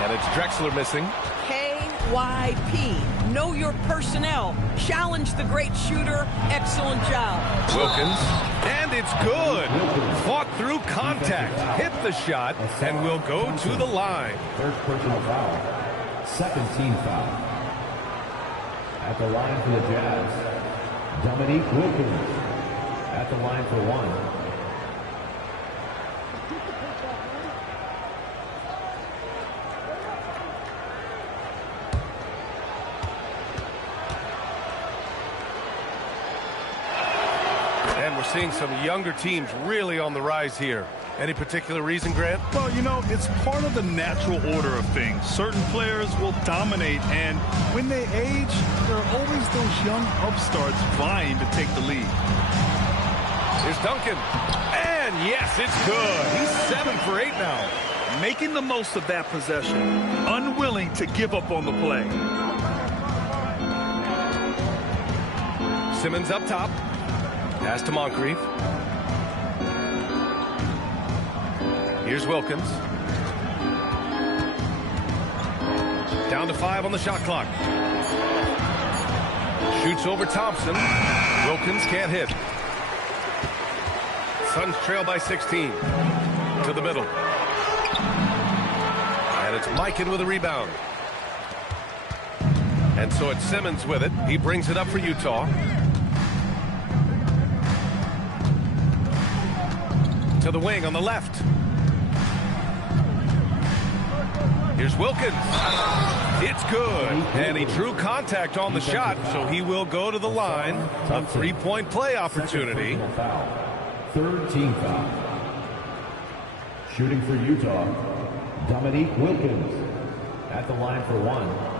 And it's Drexler missing. KYP. Know your personnel. Challenge the great shooter. Excellent job. Wilkins. And it's good. Fought through contact. Hit the shot and will go to the line. Third personal foul. Second team foul. At the line for the Jazz, Dominique Wilkins. At the line for 1. We're seeing some younger teams really on the rise here. Any particular reason, Grant? Well, you know, it's part of the natural order of things. Certain players will dominate, and when they age, there are always those young upstarts vying to take the lead. Here's Duncan. And yes, it's good. He's 7 for 8 now. Making the most of that possession. Unwilling to give up on the play. Simmons up top. Pass to Moncrief. Here's Wilkins. Down to 5 on the shot clock. Shoots over Thompson. Wilkins can't hit. Suns trail by 16. To the middle. And it's Mikan with a rebound. And so it's Simmons with it. He brings it up for Utah. To the wing on the left. Here's Wilkins. It's good. And he drew contact on the shot, so he will go to the line. A 3-point play opportunity. Third team foul. Shooting for Utah, Dominique Wilkins. At the line for 1.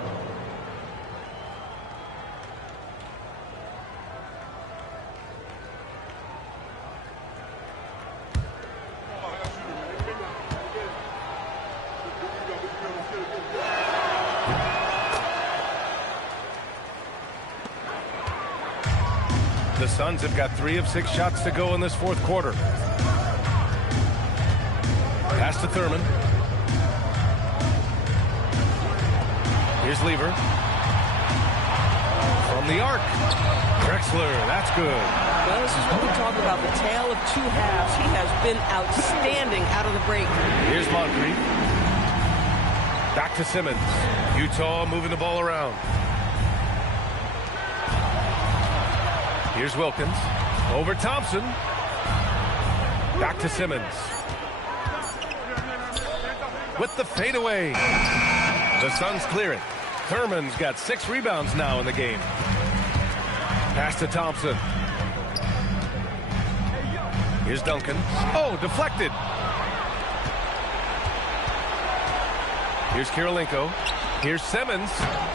The Suns have got 3 of 6 shots to go in this fourth quarter. Pass to Thurman. Here's Lever. From the arc. Drexler, that's good. Well, this is what we talk about, the tale of 2 halves. He has been outstanding out of the break. Here's Moncrief. Back to Simmons. Utah moving the ball around. Here's Wilkins. Over Thompson. Back to Simmons. With the fadeaway. The Suns clear it. Thurman's got 6 rebounds now in the game. Pass to Thompson. Here's Duncan. Oh, deflected. Here's Kirilenko. Here's Simmons.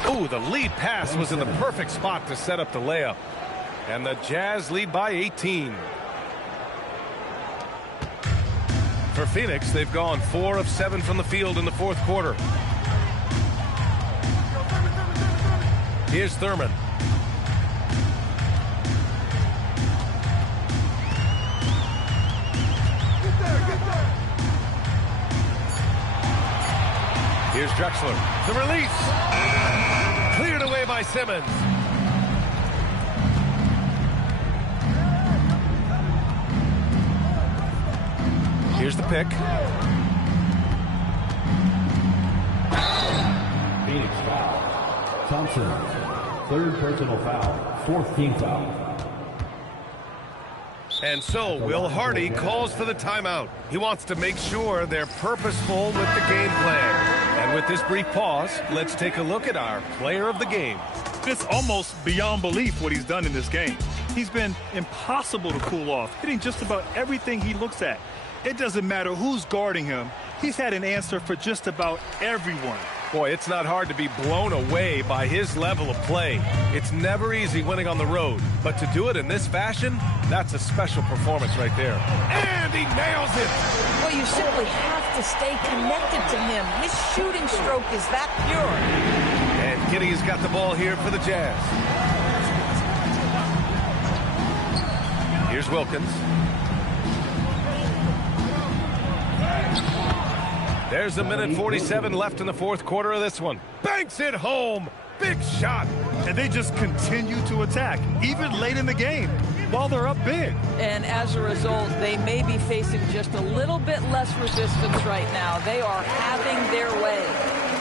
Oh, the lead pass was in the perfect spot to set up the layup. And the Jazz lead by 18. For Phoenix, they've gone 4 of 7 from the field in the fourth quarter. Here's Thurman. Here's Drexler. The release. Cleared away by Simmons. Here's the pick. Phoenix foul. Thompson, third personal foul, fourth team foul. And so Will Hardy calls for the timeout. He wants to make sure they're purposeful with the game plan. And with this brief pause, let's take a look at our player of the game. It's almost beyond belief what he's done in this game. He's been impossible to cool off, hitting just about everything he looks at. It doesn't matter who's guarding him. He's had an answer for just about everyone. Boy, it's not hard to be blown away by his level of play. It's never easy winning on the road, but to do it in this fashion, that's a special performance right there. And he nails it! Well, you simply have to stay connected to him. His shooting stroke is that pure. And Giddey's got the ball here for the Jazz. Here's Wilkins. There's a minute 47 left in the fourth quarter of this one. Banks it home. Big shot. And they just continue to attack, even late in the game, while they're up big. And as a result, they may be facing just a little bit less resistance right now. They are having their way.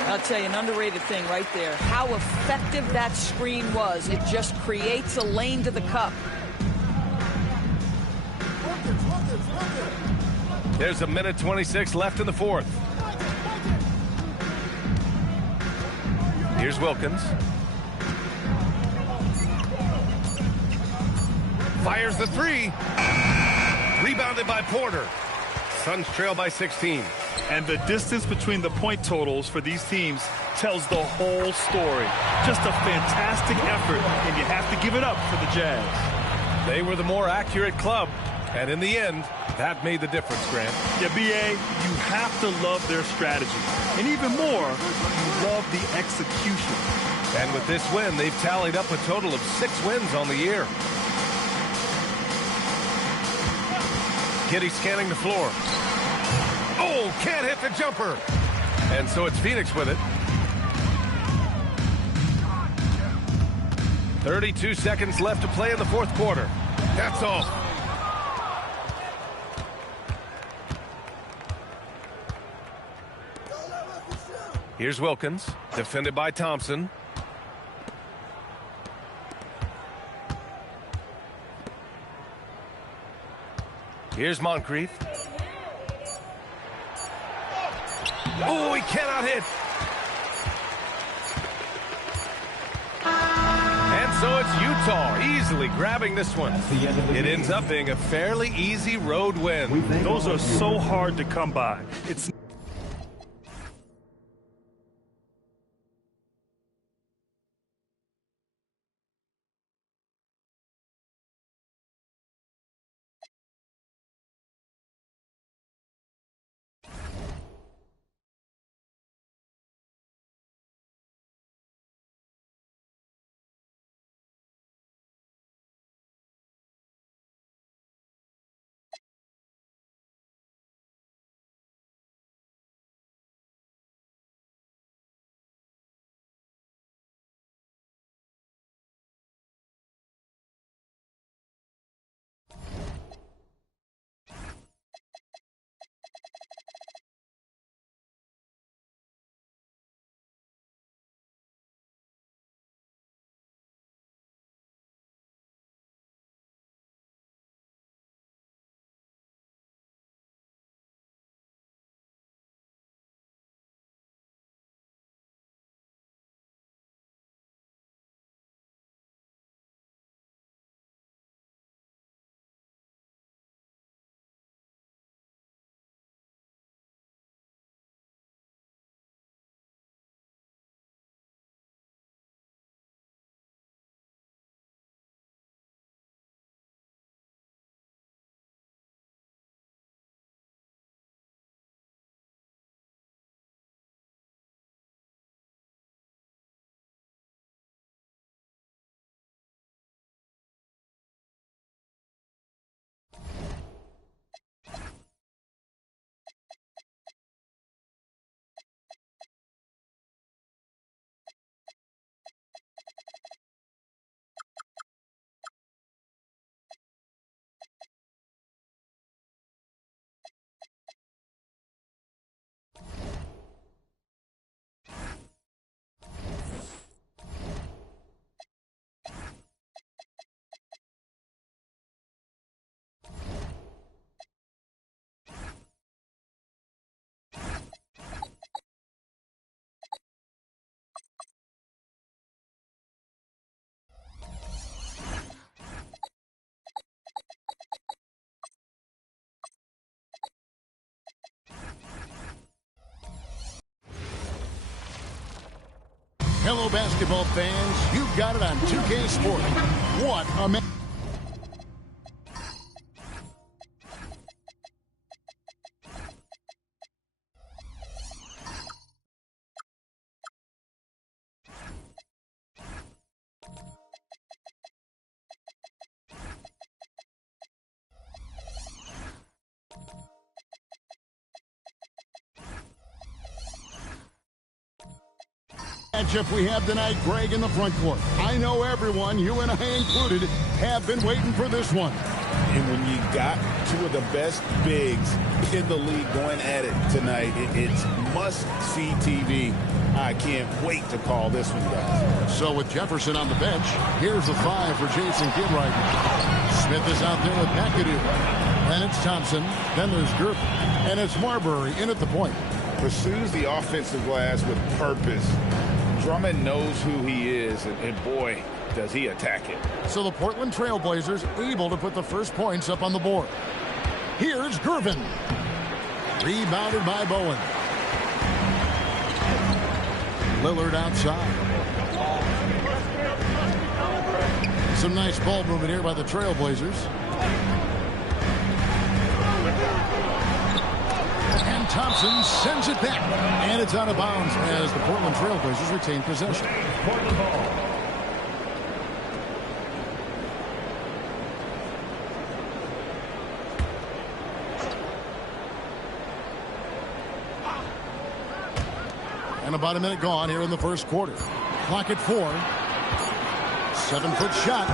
I'll tell you, an underrated thing right there. How effective that screen was. It just creates a lane to the cup. There's a minute 26 left in the fourth. Here's Wilkins. Fires the three. Rebounded by Porter. Suns trail by 16. And the distance between the point totals for these teams tells the whole story. Just a fantastic effort, and you have to give it up for the Jazz. They were the more accurate club, and in the end, that made the difference, Grant. Yeah, B.A., you have to love their strategy. And even more, you love the execution. And with this win, they've tallied up a total of 6 wins on the year. Giddey scanning the floor. Oh, can't hit the jumper. And so it's Phoenix with it. 32 seconds left to play in the fourth quarter. That's all. Here's Wilkins, defended by Thompson. Here's Moncrief. Oh, he cannot hit. And so it's Utah easily grabbing this one. It ends up being a fairly easy road win. Those are so hard to come by. It's Hello, basketball fans. You've got it on 2K Sport. What a match. Matchup we have tonight, Greg, in the front court. I know everyone, you and I included, have been waiting for this one. And when you got two of the best bigs in the league going at it tonight, it's must-see TV. I can't wait to call this one, guys. So with Jefferson on the bench, here's the 5 for Jason Gilwright. Smith is out there with McAdoo. Then it's Thompson. Then there's Gervin. And it's Marbury in at the point. Pursues the offensive glass with purpose. Drummond knows who he is, and boy, does he attack it. So the Portland Trailblazers able to put the first points up on the board. Here's Gervin. Rebounded by Bowen. Lillard outside. Some nice ball movement here by the Trailblazers. And Thompson sends it back. And it's out of bounds as the Portland Trailblazers retain possession. And about a minute gone here in the first quarter. Clock at 4. 7-foot shot.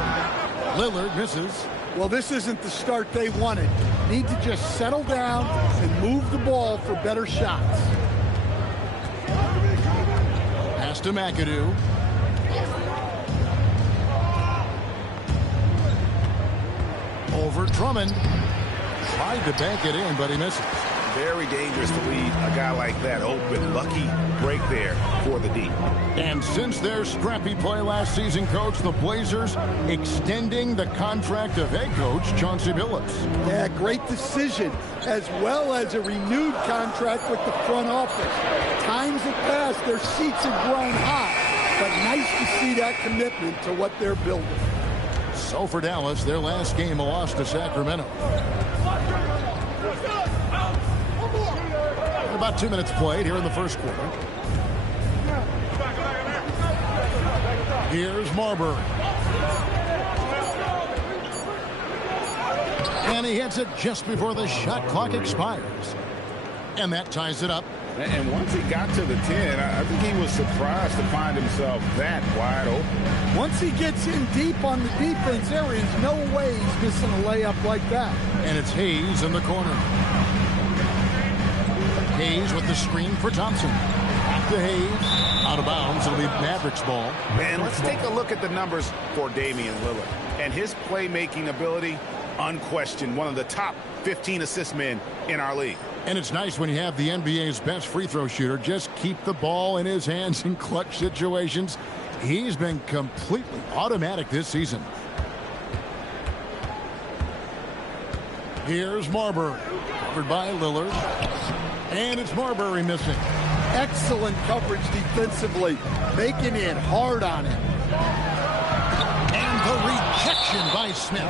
Lillard misses. Well, this isn't the start they wanted. Need to just settle down and move the ball for better shots. Pass to McAdoo. Over Drummond. Tried to bank it in, but he misses. Very dangerous to leave a guy like that open. Lucky break there for the D. And since their scrappy play last season, Coach, the Blazers extending the contract of head coach Chauncey Billups. Yeah, great decision, as well as a renewed contract with the front office. Times have passed, their seats have grown hot, but nice to see that commitment to what they're building. So for Dallas, their last game, a loss to Sacramento. About 2 minutes played here in the first quarter. Here's Marbury. And he hits it just before the shot clock expires. And that ties it up. And once he got to the 10, I think he was surprised to find himself that wide open. Once he gets in deep on the defense, there is no way he's missing a layup like that. And it's Hayes in the corner. Hayes with the screen for Thompson. Back to Hayes. Out of bounds. It'll be Mavericks ball. And let's take a look at the numbers for Damian Lillard. And his playmaking ability, unquestioned. One of the top 15 assist men in our league. And it's nice when you have the NBA's best free throw shooter just keep the ball in his hands in clutch situations. He's been completely automatic this season. Here's Marbury. Covered by Lillard. And it's Marbury missing. Excellent coverage defensively, making it hard on him. And the rejection by Smith.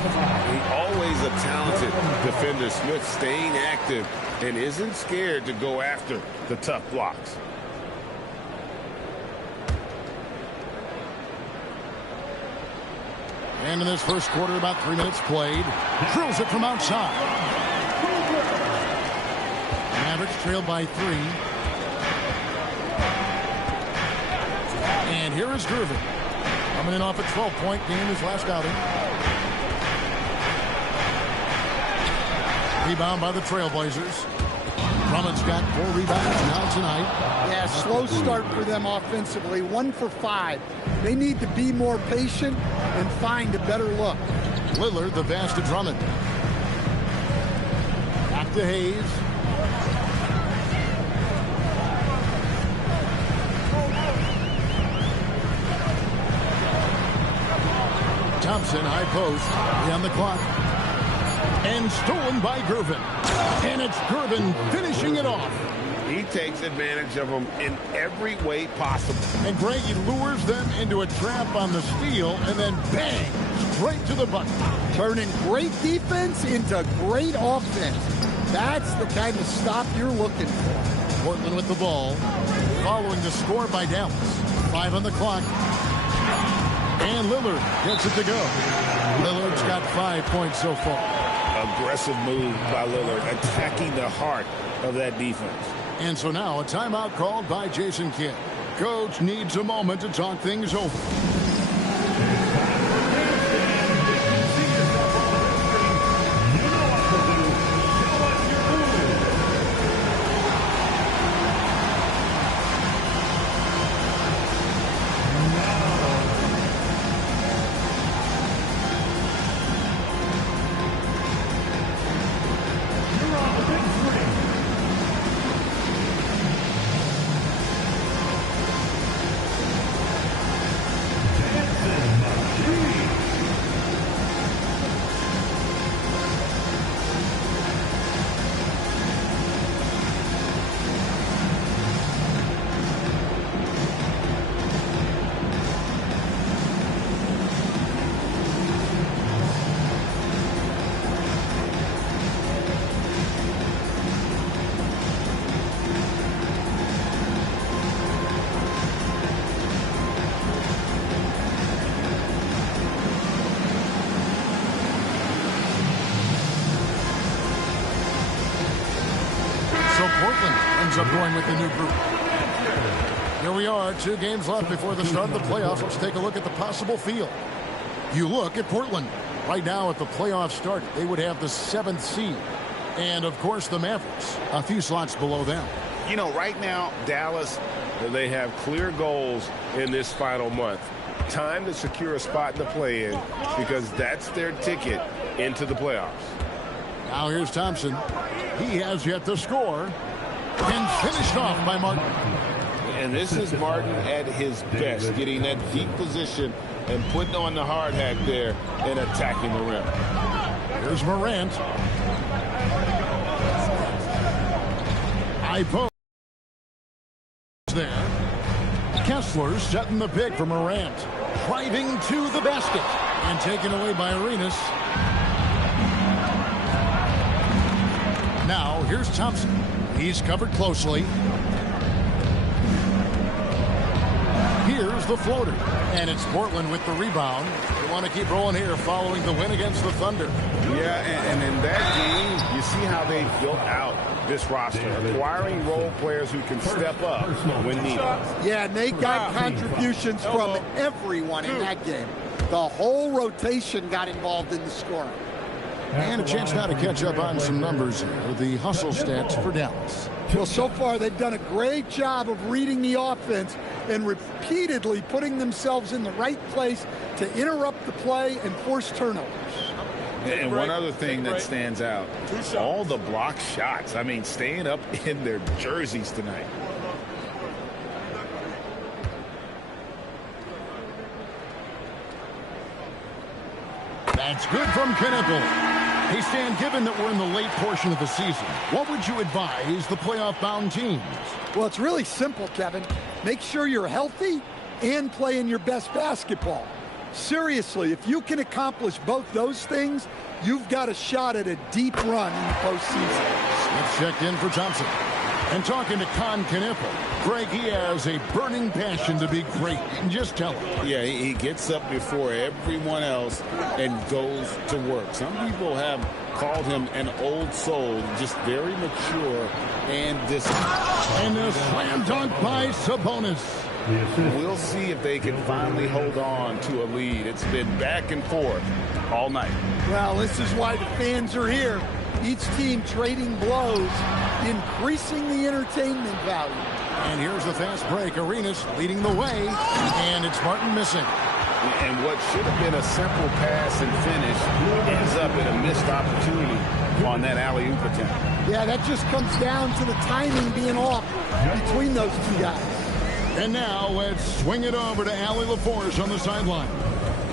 Always a talented defender. Smith staying active and isn't scared to go after the tough blocks. And in this first quarter, about 3 minutes played. Drills it from outside. Mavericks trailed by 3. And here is Gervin. Coming in off a 12-point game his last outing. Rebound by the Trailblazers. Drummond's got 4 rebounds now tonight. Yeah, slow start for them offensively. 1 for 5. They need to be more patient and find a better look. Lillard, the pass to Drummond. Back to Hayes. Thompson, high post, on the clock. And stolen by Gervin. And it's Gervin finishing it off. He takes advantage of them in every way possible. And Greg, he lures them into a trap on the steal, and then bang, straight to the bucket. Turning great defense into great offense. That's the kind of stop you're looking for. Portland with the ball, following the score by Dallas. 5 on the clock. And Lillard gets it to go. Lillard's got 5 points so far. Aggressive move by Lillard, attacking the heart of that defense. And so now a timeout called by Jason Kidd. Coach needs a moment to talk things over. Up going with the new group. Here we are, 2 games left before the start of the playoffs. Let's take a look at the possible field. You look at Portland. Right now, if the playoffs started, they would have the 7th seed. And, of course, the Mavericks, a few slots below them. You know, right now, Dallas, they have clear goals in this final month. Time to secure a spot in the play-in because that's their ticket into the playoffs. Now here's Thompson. He has yet to score. And finished off by Martin. And this is Martin at his best, getting that deep position and putting on the hard hat there and attacking the rim. Here's Morant. Ipo there. Kessler setting the pick for Morant. Driving to the basket. And taken away by Arenas. Now here's Thompson. He's covered closely. Here's the floater. And it's Portland with the rebound. They want to keep rolling here following the win against the Thunder. Yeah, and in that game, you see how they built out this roster, acquiring role players who can step up when needed. Yeah, and they got contributions from everyone in that game. The whole rotation got involved in the scoring. And a chance now to catch up on some numbers here. The hustle stats for Dallas. Well, so far they've done a great job of reading the offense and repeatedly putting themselves in the right place to interrupt the play and force turnovers. And one other thing that stands out, all the block shots. I mean, staying up in their jerseys tonight. That's good from Knippel. Hey, Stan, given that we're in the late portion of the season, what would you advise the playoff-bound teams? Well, it's really simple, Kevin. Make sure you're healthy and playing your best basketball. Seriously, if you can accomplish both those things, you've got a shot at a deep run in the postseason. Smith checked in for Thompson. And talking to Knippel, Greg, he has a burning passion to be great. Just tell him. Yeah, he gets up before everyone else and goes to work. Some people have called him an old soul, just very mature and disciplined. And a slam dunk by Sabonis. We'll see if they can finally hold on to a lead. It's been back and forth all night. Well, this is why the fans are here. Each team trading blows, increasing the entertainment value. And here's the fast break. Arenas leading the way, and it's Martin missing. And what should have been a simple pass and finish ends up in a missed opportunity on that alley-oop attempt. Yeah, that just comes down to the timing being off between those two guys. And now let's swing it over to Allie LaForce on the sideline.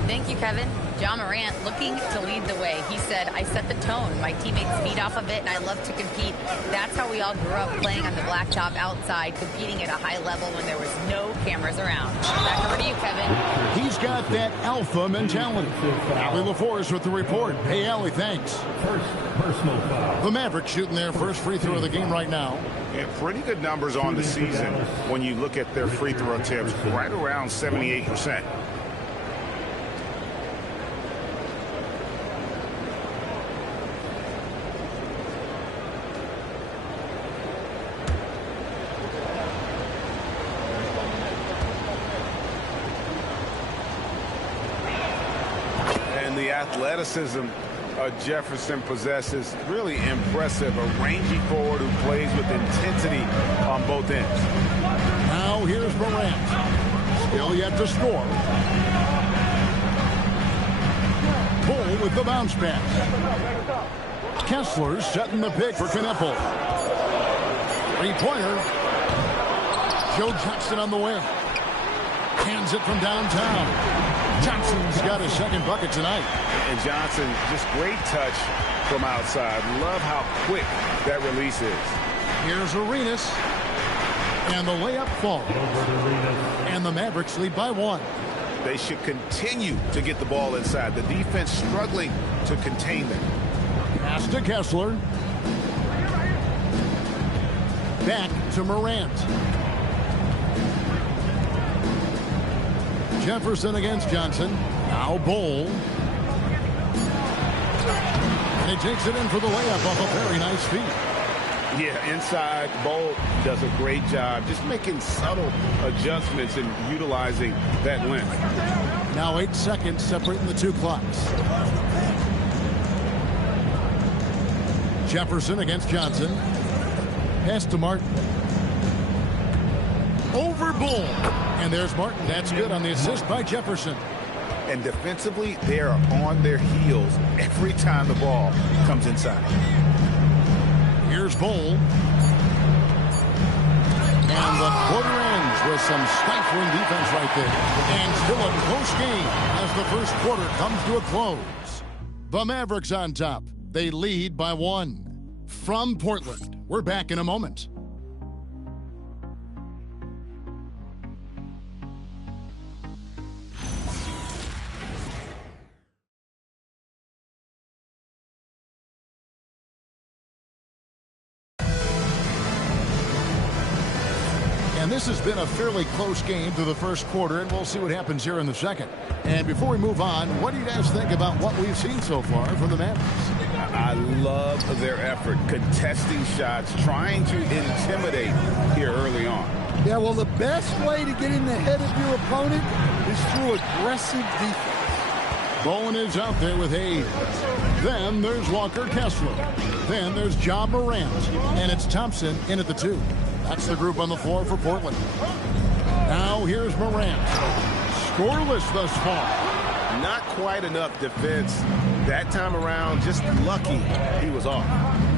Thank you, Kevin. John Morant looking to lead the way. He said, I set the tone. My teammates feed off of it, and I love to compete. That's how we all grew up, playing on the blacktop outside, competing at a high level when there was no cameras around. Back over to you, Kevin. He's got that alpha mentality. Allie LaForce with the report. Hey, Allie, thanks. Personal foul. The Mavericks shooting their first free throw of the game right now. And pretty good numbers on the season when you look at their free throw attempts, right around 78%. The athleticism Jefferson possesses, really impressive. A rangy forward who plays with intensity on both ends. Now here's Morant. Still yet to score. Bull with the bounce pass. Kessler setting the pick for Knippel. Three-pointer. Joe Johnson on the wing. Hands it from downtown. Johnson's got his second bucket tonight. And Johnson, just great touch from outside. Love how quick that release is. Here's Arenas. And the layup falls. And the Mavericks lead by 1. They should continue to get the ball inside. The defense struggling to contain them. Pass to Kessler. Back to Morant. Jefferson against Johnson. Now Bull. And he takes it in for the layup off a very nice feed. Yeah, inside, Bull does a great job just making subtle adjustments and utilizing that length. Now 8 seconds separating the two clocks. Jefferson against Johnson. Pass to Martin. Over Bull. And there's Martin. That's good on the assist by Jefferson. And defensively, they are on their heels every time the ball comes inside. Here's Bull. And the quarter ends with some stifling defense right there. And still a close game as the first quarter comes to a close. The Mavericks on top. They lead by 1. From Portland, we're back in a moment. And this has been a fairly close game through the first quarter, and we'll see what happens here in the second. And before we move on, what do you guys think about what we've seen so far from the Mavericks? I love their effort, contesting shots, trying to intimidate here early on. Yeah, well, the best way to get in the head of your opponent is through aggressive defense. Bowen is out there with Hayes. Then there's Walker Kessler. Then there's John Morant. And it's Thompson in at the 2. That's the group on the floor for Portland. Now here's Morant. Scoreless thus far. Not quite enough defense. That time around, just lucky he was off.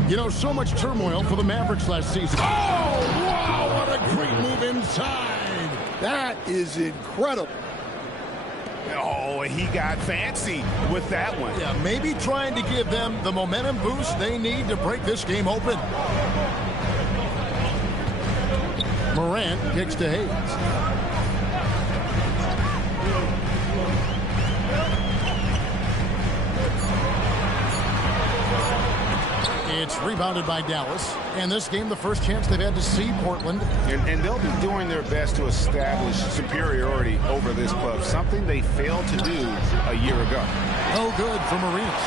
You know, so much turmoil for the Mavericks last season. Oh, wow, what a great move inside. That is incredible. Oh, he got fancy with that one. Yeah, maybe trying to give them the momentum boost they need to break this game open. Morant kicks to Hayes. It's rebounded by Dallas. And this game, the first chance they've had to see Portland. And they'll be doing their best to establish superiority over this club, something they failed to do a year ago. No good for Marinas.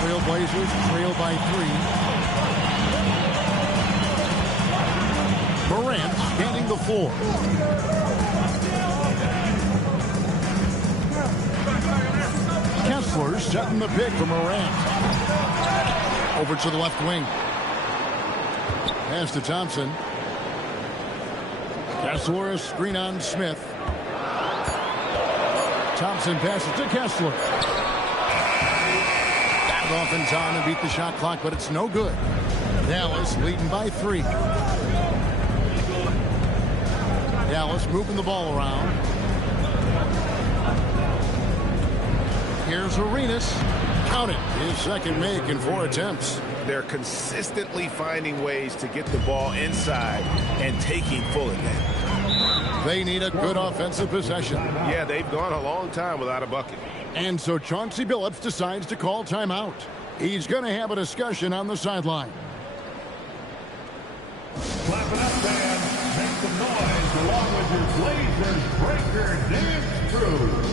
Trailblazers trail by 3. Morant scanning the floor. Kessler setting the pick for Morant. Over to the left wing. Pass to Thompson. Kessler, a screen on Smith. Thompson passes to Kessler. Got it off in time and beat the shot clock, but it's no good. Dallas leading by 3. Dallas moving the ball around. Here's Arenas. Count it. His second make in 4 attempts. They're consistently finding ways to get the ball inside and taking full advantage. They need a good offensive possession. Yeah, they've gone a long time without a bucket. And so Chauncey Billups decides to call timeout. He's going to have a discussion on the sideline. Clap it up, fans. Make some noise along with your Blazers Breaker dance crew.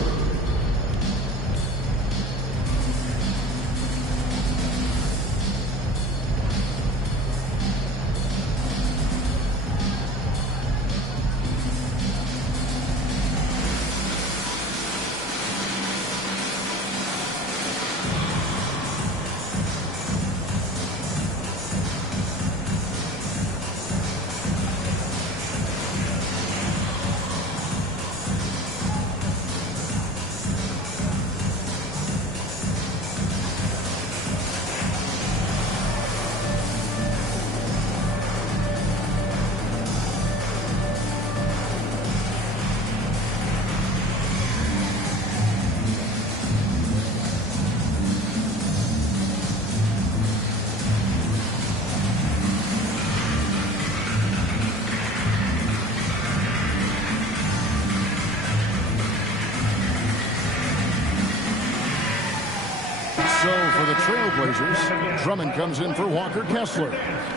So for the Trailblazers, Drummond comes in for Walker Kessler.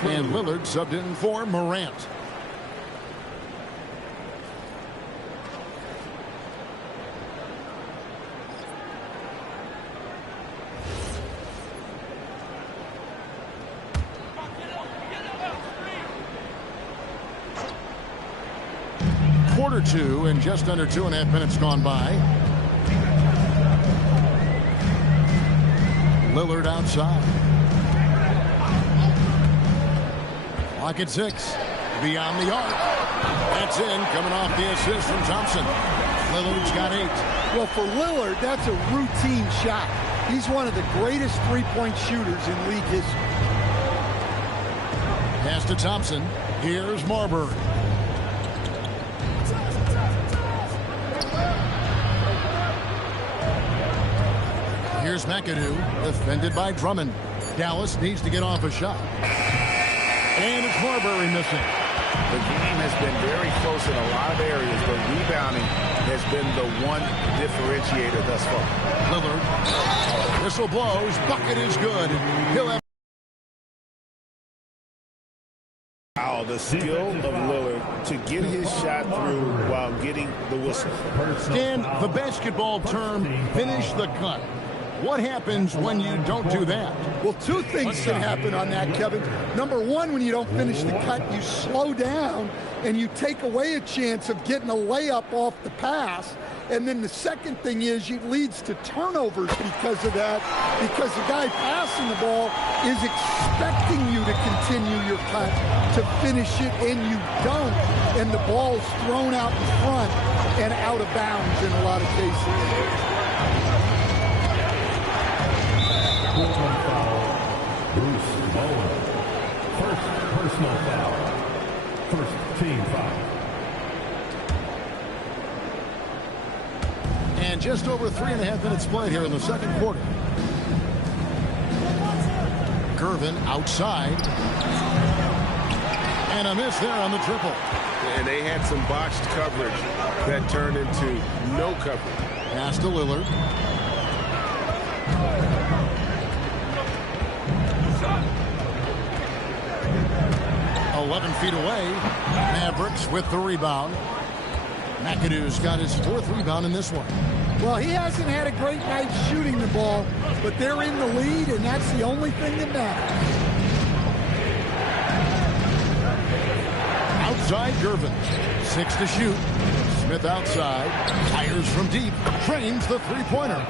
And Lillard subbed in for Morant. Quarter 2 and just under 2.5 minutes gone by. Lillard outside. Clock at 6. Beyond the arc. That's in, coming off the assist from Thompson. Lillard's got 8. Well, for Lillard, that's a routine shot. He's one of the greatest three-point shooters in league history. Pass to Thompson. Here's Marbury. Here's McAdoo, defended by Drummond. Dallas needs to get off a shot. And it's Marbury missing. The game has been very close in a lot of areas, but rebounding has been the one differentiator thus far. Lillard. Whistle blows. Bucket is good. He'll have. Wow, the skill of Lillard to get his shot through while getting the whistle. And the basketball term, finish the cut. What happens when you don't do that? Well, 2 things can happen on that, Kevin. Number 1, when you don't finish the cut, you slow down and you take away a chance of getting a layup off the pass. And then the second thing is it leads to turnovers because of that, because the guy passing the ball is expecting you to continue your cut, to finish it, and you don't. And the ball's thrown out in front and out of bounds in a lot of cases. Bruce Bowen. First personal foul. First team foul. And just over 3.5 minutes played here in the second quarter. Gervin outside. And a miss there on the triple. And they had some botched coverage that turned into no coverage. Pass to Lillard. 11 feet away. Mavericks with the rebound. McAdoo's got his 4th rebound in this one. Well, he hasn't had a great night shooting the ball, but they're in the lead, and that's the only thing that matters. Outside Gervin. 6 to shoot. Smith outside. Fires from deep. Trains the three-pointer.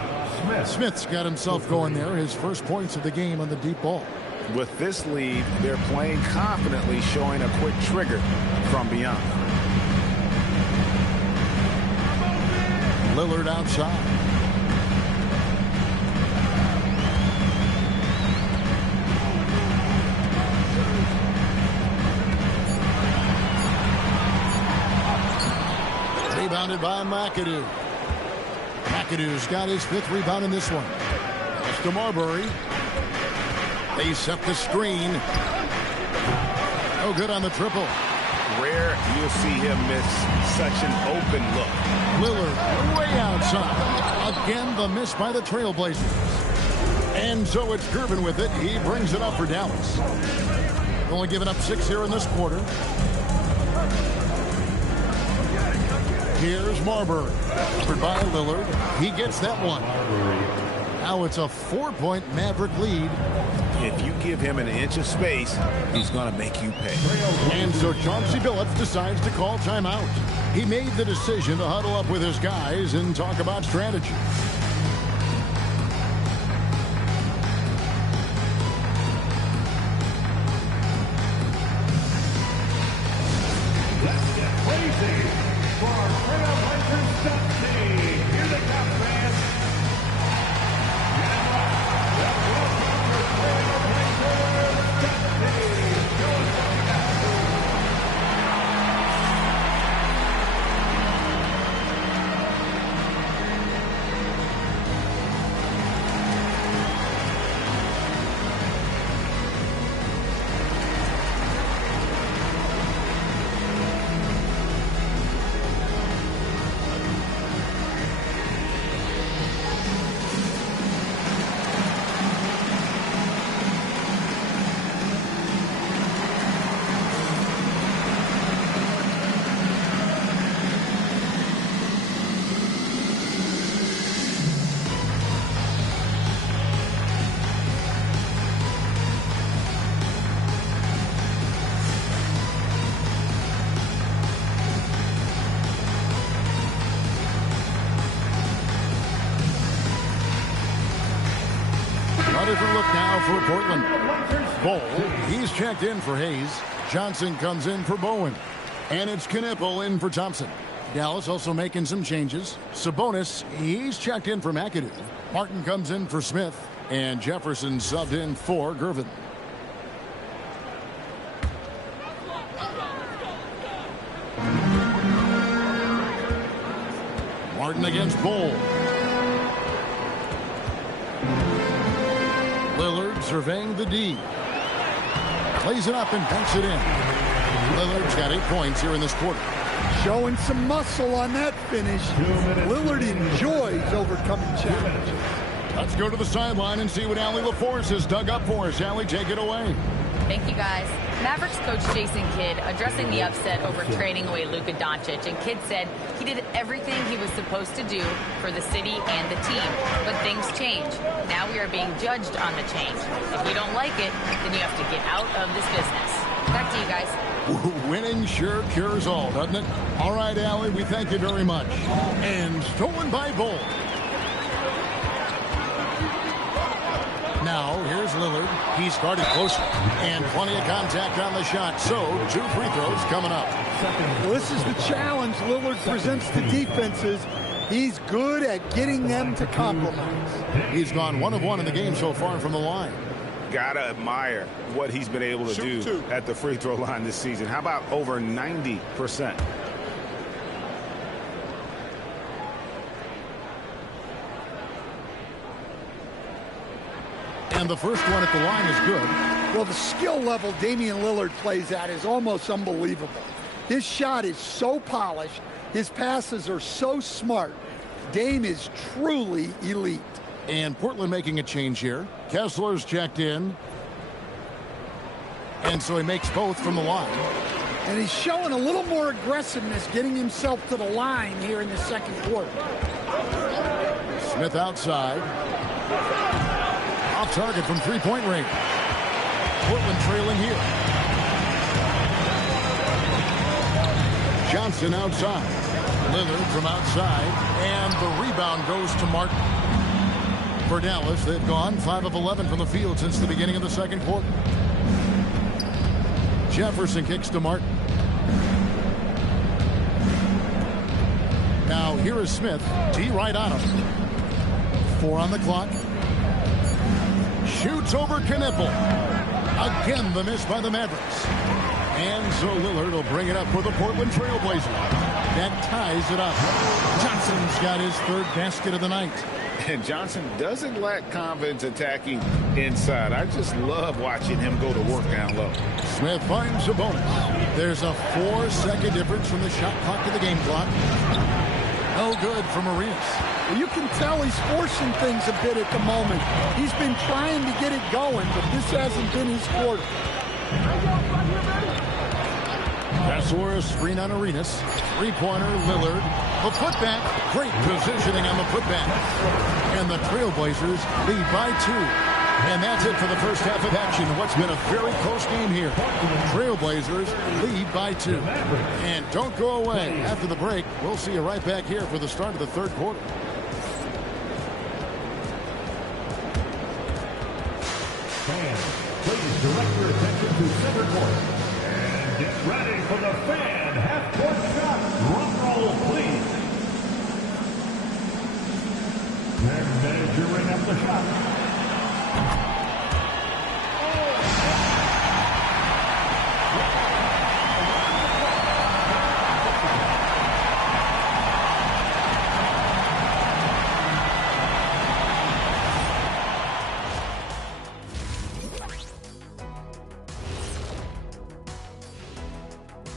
Smith's got himself going there. His first points of the game on the deep ball. With this lead, they're playing confidently, showing a quick trigger from beyond. Lillard outside. Rebounded by McAdoo. McAdoo's got his 5th rebound in this one. Pass to Marbury. They set the screen. No good on the triple. Rare you'll see him miss such an open look. Lillard way outside. Again, the miss by the Trailblazers. And so it's Gervin with it. He brings it up for Dallas. Only giving up 6 here in this quarter. Here's Marbury. Covered by Lillard. He gets that one. Now it's a 4-point Maverick lead. If you give him an inch of space, he's going to make you pay. And so Chauncey Billups decides to call timeout. He made the decision to huddle up with his guys and talk about strategy. Let's get crazy for our Trailblazers Stuff Team. Here they come, fans. Different look now for Portland. Bol, he's checked in for Hayes. Johnson comes in for Bowen. And it's Knipple in for Thompson. Dallas also making some changes. Sabonis, he's checked in for McAdoo. Martin comes in for Smith. And Jefferson subbed in for Gervin. Martin against Bol. Lillard surveying the D. Plays it up and banks it in. Lillard's got 8 points here in this quarter. Showing some muscle on that finish. Lillard enjoys overcoming challenges. Let's go to the sideline and see what Allie LaForce has dug up for us. Allie, take it away. Thank you, guys. Mavericks coach Jason Kidd addressing the upset over trading away Luka Doncic, and Kidd said he did everything he was supposed to do for the city and the team. But things change. Now we are being judged on the change. If you don't like it, then you have to get out of this business. Back to you guys. Winning sure cures all, doesn't it? All right, Allie, we thank you very much. And stolen by Bol. Now, here's Lillard. He started closer. And plenty of contact on the shot. So, 2 free throws coming up. Well, this is the challenge Lillard presents to defenses. He's good at getting them to compromise. He's gone 1 of 1 in the game so far from the line. Gotta admire what he's been able to do at the free throw line this season. How about over 90%? And the first one at the line is good. Well, the skill level Damian Lillard plays at is almost unbelievable. His shot is so polished. His passes are so smart. Dame is truly elite. And Portland making a change here. Kessler's checked in. And so he makes both from the line. And he's showing a little more aggressiveness, getting himself to the line here in the second quarter. Smith outside. Off target from three-point range. Portland trailing here. Johnson outside. Lillard from outside. And the rebound goes to Martin. For Dallas, they've gone 5 of 11 from the field since the beginning of the second quarter. Jefferson kicks to Martin. Now here is Smith. D right on him. 4 on the clock. Shoots over Knipple. Again, the miss by the Mavericks. And so Lillard will bring it up for the Portland Trailblazers. That ties it up. Johnson's got his third basket of the night. And Johnson doesn't lack confidence attacking inside. I just love watching him go to work down low. Smith finds a bonus. There's a 4-second difference from the shot clock to the game clock. No good for Marias. Well, you can tell he's forcing things a bit at the moment. He's been trying to get it going, but this hasn't been his quarter. Vassouras screen on Arenas. Three-pointer, Lillard. The putback. Great positioning on the putback. And the Trailblazers lead by 2. And that's it for the first half of action. What's been a very close game here. Trailblazers lead by 2. And don't go away. After the break, we'll see you right back here for the start of the third quarter. Fans, please direct your attention to center court. And get ready for the fan half-court shot. Drum roll, please. They're measuring up the shot.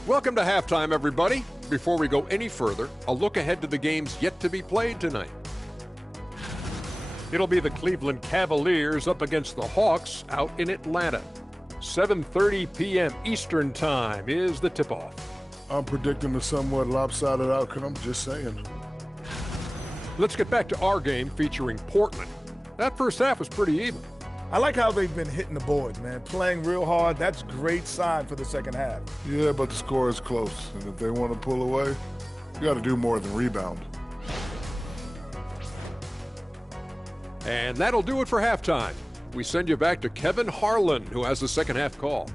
Welcome to halftime, everybody. Before we go any further, a look ahead to the games yet to be played tonight. It'll be the Cleveland Cavaliers up against the Hawks out in Atlanta. 7:30 p.m. Eastern Time is the tip-off. I'm predicting a somewhat lopsided outcome, just saying. Let's get back to our game featuring Portland. That first half was pretty even. I like how they've been hitting the boards, man. Playing real hard. That's a great sign for the second half. Yeah, but the score is close. And if they want to pull away, you got to do more than rebound. And that'll do it for halftime. We send you back to Kevin Harlan, who has the second half call.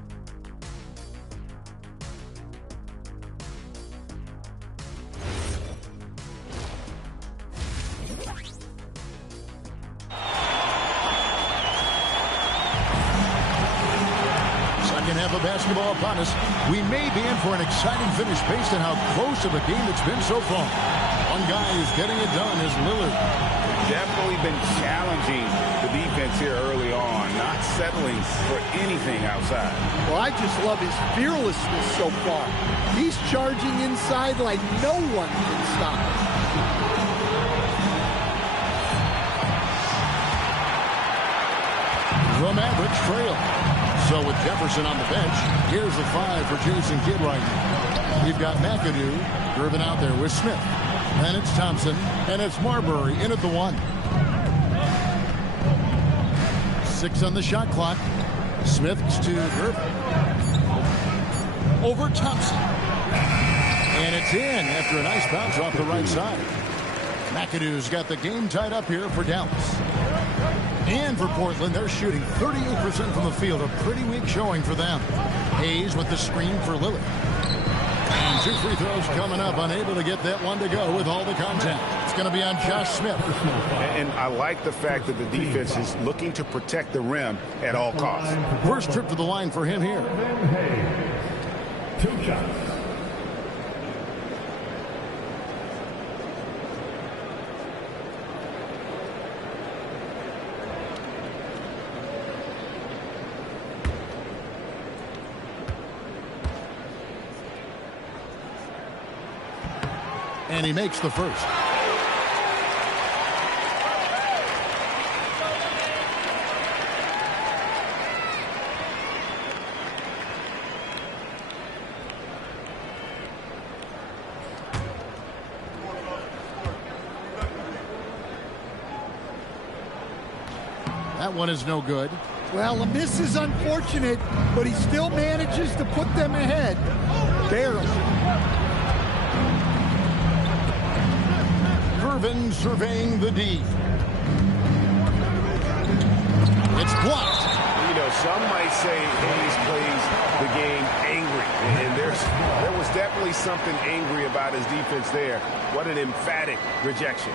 Second half of basketball upon us. We may be in for an exciting finish based on how close of a game it's been so far. One guy who's getting it done is Lillard. Definitely been challenging the defense here early on, not settling for anything outside. Well, I just love his fearlessness so far. He's charging inside like no one can stop him. The Mavericks trail. So with Jefferson on the bench, here's the 5 for Jason Kidd right now. We've got McAdoo driven out there with Smith. And it's Thompson, and it's Marbury in at the 1. 6 on the shot clock. Smith to Gervin. Over Thompson. And it's in after a nice bounce off the right side. McAdoo's got the game tied up here for Dallas. And for Portland, they're shooting 38% from the field. A pretty weak showing for them. Hayes with the screen for Lillard. And 2 free throws coming up. Unable to get that one to go with all the contact. It's going to be on Josh Smith. And I like the fact that the defense is looking to protect the rim at all costs. First trip to the line for him here. 2 shots. And he makes the first. That one is no good. Well, a miss is unfortunate, but he still manages to put them ahead. Barely. Gervin surveying the D. It's blocked. You know, some might say Hayes plays the game angry. And there was definitely something angry about his defense there. What an emphatic rejection.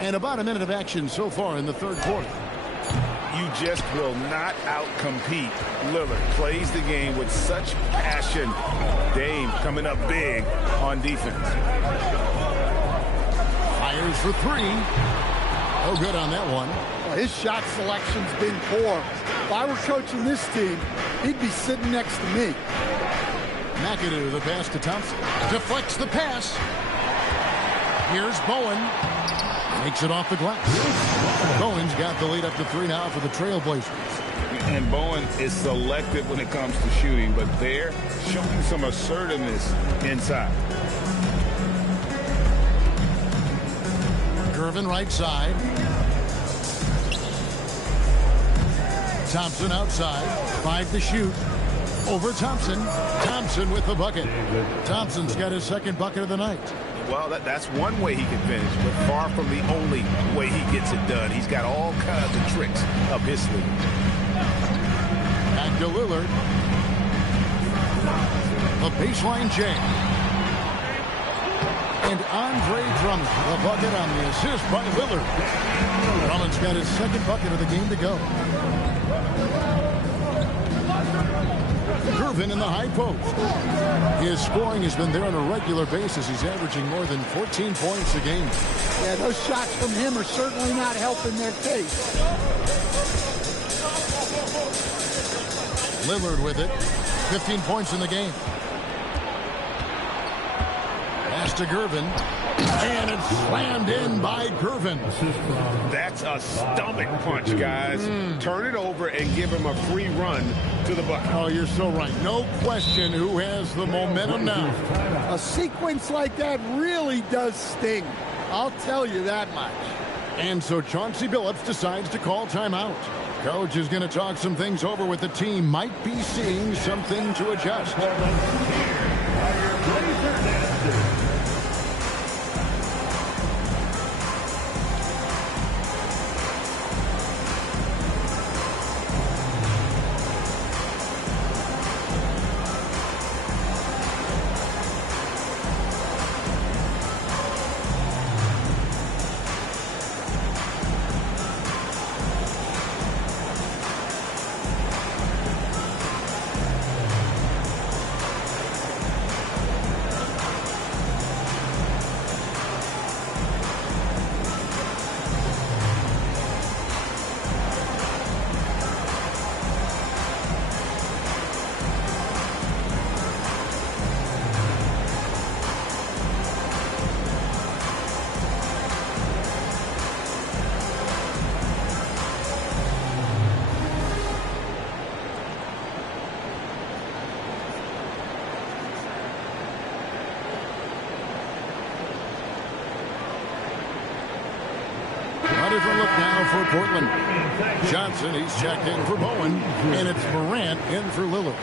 And about a minute of action so far in the third quarter. You just will not outcompete Lillard. Plays the game with such passion. Dame coming up big on defense. Fires for three. No good on that one. Well, his shot selection's been poor. If I were coaching this team, he'd be sitting next to me. McAdoo, the pass to Thompson. Deflects the pass. Here's Bowen. Makes it off the glass. Bowen's got the lead up to 3 now for the Trailblazers. And Bowen is selective when it comes to shooting, but they're showing some assertiveness inside. Gervin right side. Thompson outside. 5 to shoot. Over Thompson. Thompson with the bucket. Thompson's got his second bucket of the night. Well, that's one way he can finish, but far from the only way he gets it done. He's got all kinds of tricks up his sleeve. Back to Lillard. The baseline jam. And Andre Drummond, the bucket on the assist by Lillard. Drummond's got his second bucket of the game to go. Gervin in the high post. His scoring has been there on a regular basis. He's averaging more than 14 points a game. Yeah, those shots from him are certainly not helping their case. Lillard with it. 15 points in the game. Pass to Gervin. And it's slammed in by Gervin. That's a stomach punch, guys. Turn it over and give him a free run to the bucket. Oh, you're so right. No question who has the momentum now. A sequence like that really does sting. I'll tell you that much. And so Chauncey Billups decides to call timeout. Coach is going to talk some things over with the team. Might be seeing something to adjust. A different look now for Portland. Johnson, he's checked in for Bowen, and it's Morant in for Lillard.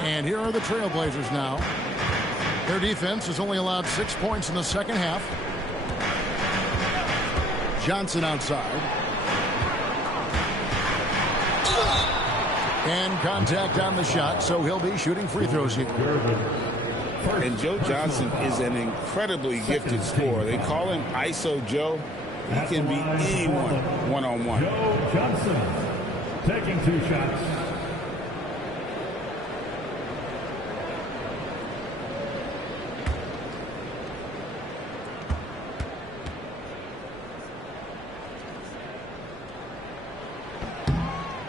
And here are the Trailblazers now. Their defense has only allowed 6 points in the second half. Johnson outside. And contact on the shot, so he'll be shooting free throws here. And Joe Johnson is an incredibly gifted scorer. They call him ISO Joe. He can be anyone one-on-one. Joe Johnson taking 2 shots.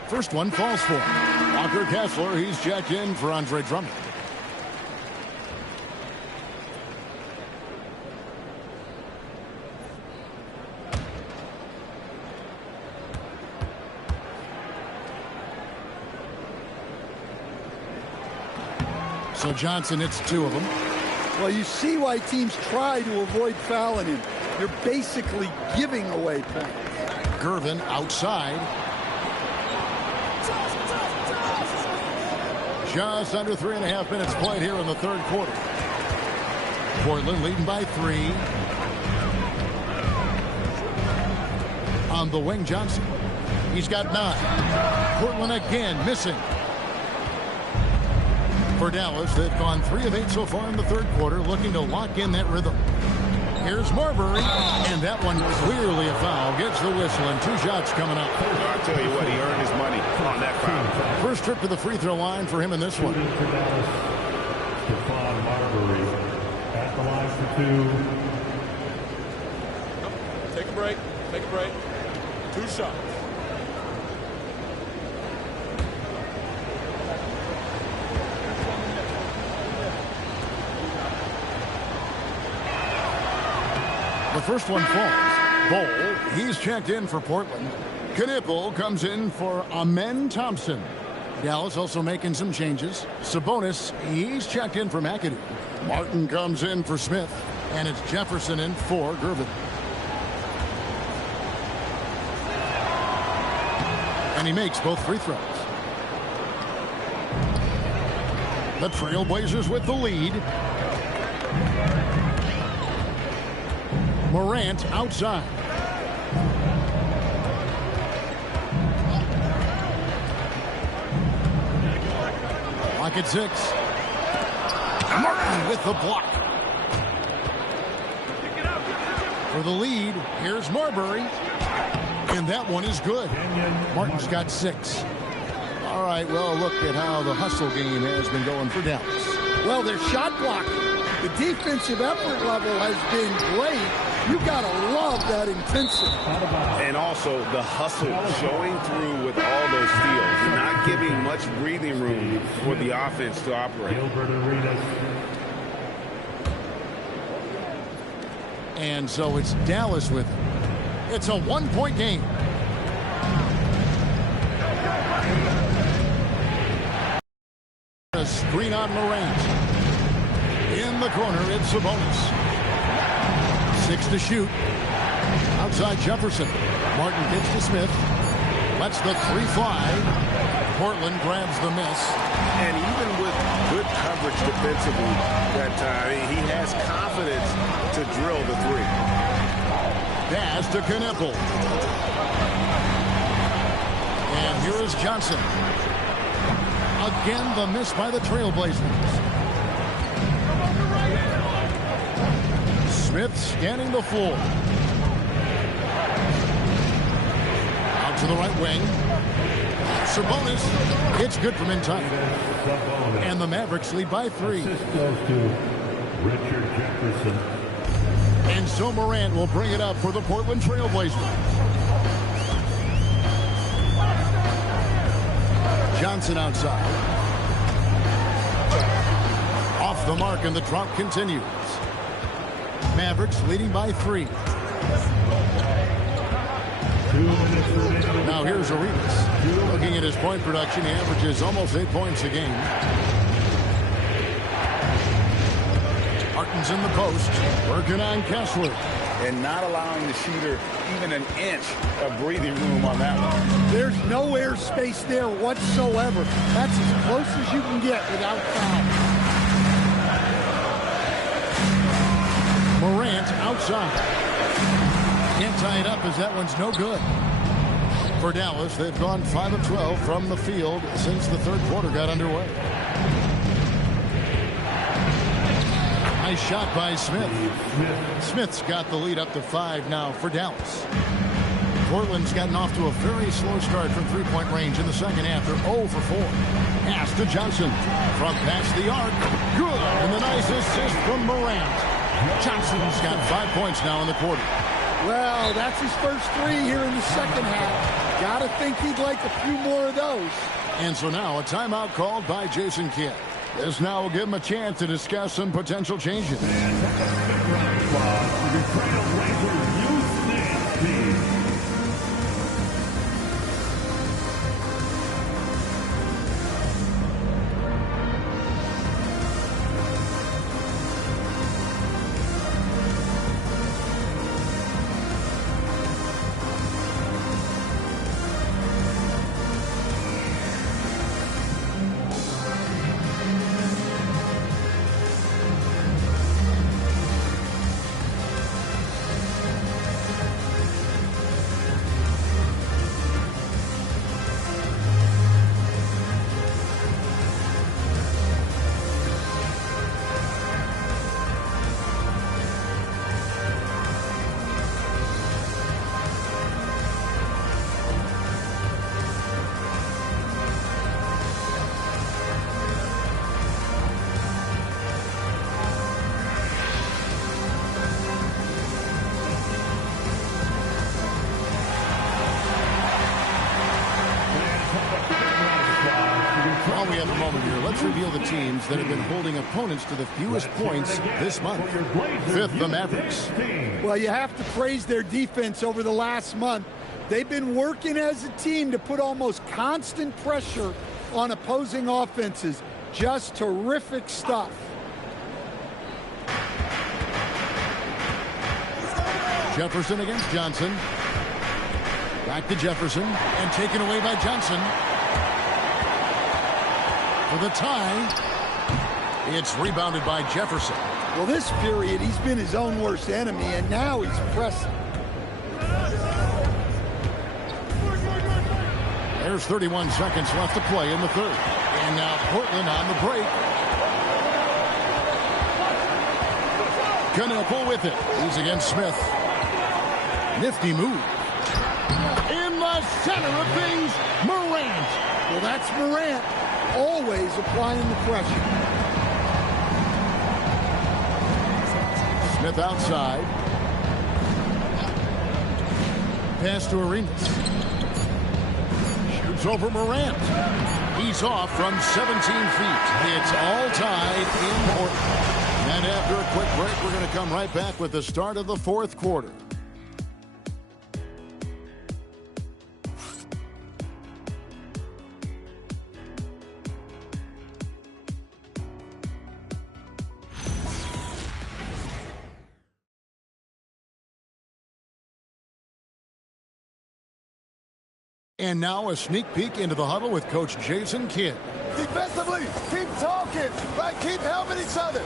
First one falls for Walker Kessler. He's checked in for Andre Drummond. So Johnson hits 2 of them. Well, you see why teams try to avoid fouling him. You're basically giving away points. Gervin outside. Just under 3.5 minutes played here in the third quarter. Portland leading by 3. on the wing, Johnson. He's got 9. Portland again missing. For Dallas, they've gone 3 of 8 so far in the third quarter, looking to lock in that rhythm. Here's Marbury, and that one clearly a foul. Gets the whistle, and 2 shots coming up. I'll tell you what, he earned his money on that foul. First trip to the free throw line for him in this one. Stephon Marbury at the line for 2. Take a break. Take a break. 2 shots. The first one falls. Bol, he's checked in for Portland. Knipple comes in for Amen Thompson. Dallas also making some changes. Sabonis, he's checked in for McAdoo. Martin comes in for Smith. And it's Jefferson in for Gervin. And he makes both free throws. The Trailblazers with the lead. Morant outside. Lock at 6. Martin with the block. For the lead, here's Marbury. And that one is good. Martin's got 6. All right, well, look at how the hustle game has been going for Dallas. Well, their shot blocking. The defensive effort level has been great. You gotta love that intensity. And also the hustle showing through with all those steals. You're not giving much breathing room for the offense to operate. And so it's Dallas with it. It's a 1-point game. A screen on Morant. In the corner, it's Sabonis. 6 to shoot. Outside Jefferson. Martin gets to Smith. Lets the 3 fly. Portland grabs the miss. And even with good coverage defensively that time, he has confidence to drill the 3. Pass to Knipple. And here is Johnson. Again, the miss by the Trailblazers. Smith scanning the floor. Out to the right wing. Sabonis. It's good from inside. And the Mavericks lead by 3. Goes to Richard Jefferson. And so Morant will bring it up for the Portland Trailblazers. Johnson outside. Off the mark, and the drought continues. Mavericks leading by 3. Now here's Arenas. Looking at his point production, he averages almost 8 points a game. Martin's in the post, working on Kessler. And not allowing the shooter even an inch of breathing room on that one. There's no air space there whatsoever. That's as close as you can get without foul. Morant outside. Can't tie it up as that one's no good. For Dallas, they've gone 5 of 12 from the field since the third quarter got underway. Nice shot by Smith. Smith's got the lead up to 5 now for Dallas. Portland's gotten off to a very slow start from three-point range in the second half. They're 0 for 4. Pass to Johnson. From past the arc. Good. And the nice assist from Morant. Johnson's got 5 points now in the quarter. Well, that's his first 3 here in the second half. Gotta think he'd like a few more of those. And so now a timeout called by Jason Kidd. This now will give him a chance to discuss some potential changes. reveal the teams that have been holding opponents to the fewest points this month. Fifth, the Mavericks. Well, you have to praise their defense over the last month. They've been working as a team to put almost constant pressure on opposing offenses. Just terrific stuff. Jefferson against Johnson. Back to Jefferson, and taken away by Johnson. For the tie, it's rebounded by Jefferson. Well, this period, he's been his own worst enemy, and now he's pressing. There's 31 seconds left to play in the third. And now Portland on the break. Knuckle with it. He's against Smith. Nifty move. In the center of things, Morant. Well, that's Morant, always applying the pressure. Smith outside. Pass to Arenas. Shoots over Morant. He's off from 17 feet. It's all tied in Portland. And after a quick break, we're going to come right back with the start of the fourth quarter. And now a sneak peek into the huddle with Coach Jason Kidd. Defensively, keep talking, right? Keep helping each other.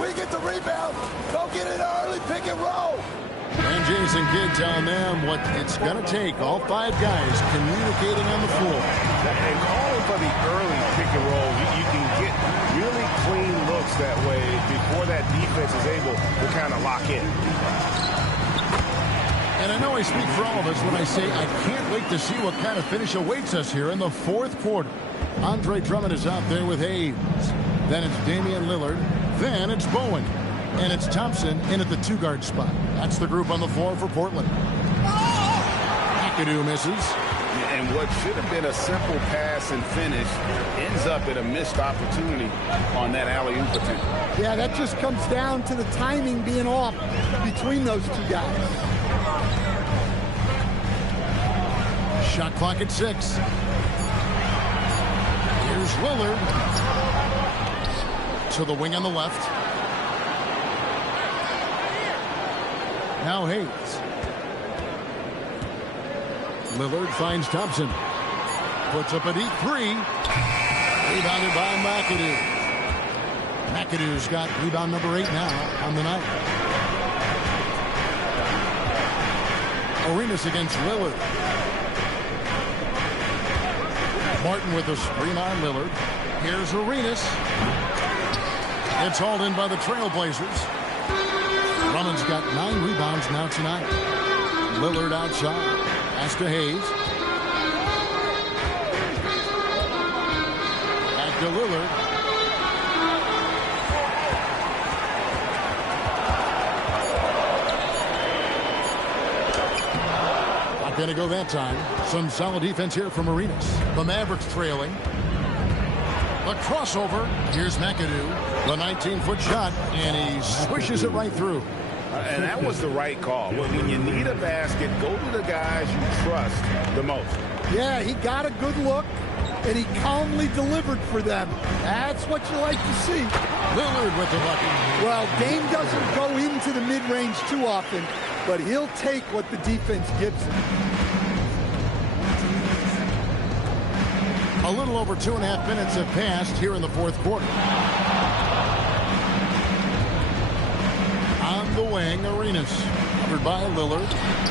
We get the rebound, go get it early, pick and roll. And Jason Kidd telling them what it's going to take. All five guys communicating on the floor. And calling for the early pick and roll, you can get really clean looks that way before that defense is able to kind of lock in. And I know I speak for all of us when I say I can't wait to see what kind of finish awaits us here in the fourth quarter. Andre Drummond is out there with Hayes. Then it's Damian Lillard. Then it's Bowen. And it's Thompson in at the two-guard spot. That's the group on the floor for Portland. McAdoo misses. And what should have been a simple pass and finish ends up in a missed opportunity on that alley-oop attempt. Yeah, that just comes down to the timing being off between those two guys. Shot clock at 6. Here's Lillard. To the wing on the left. Now Hayes. Lillard finds Thompson. Puts up a deep three. Rebounded by McAdoo. McAdoo's got rebound number 8 now on the night. Arenas against Lillard. Martin with a screen on Lillard. Here's Arenas. It's hauled in by the Trailblazers. Drummond's got 9 rebounds now tonight. Lillard outside. Pass to Hayes. Back to Lillard. Not going to go that time. Some solid defense here from Arenas. The Mavericks trailing. The crossover. Here's McAdoo. The 19-foot shot, and he swishes it right through. And that was the right call. When you need a basket, go to the guys you trust the most. Yeah, he got a good look, and he calmly delivered for them. That's what you like to see. Lillard with the bucket. Well, Dame doesn't go into the mid-range too often, but he'll take what the defense gives him. A little over 2.5 minutes have passed here in the fourth quarter. On the wing, Arenas. Covered by Lillard.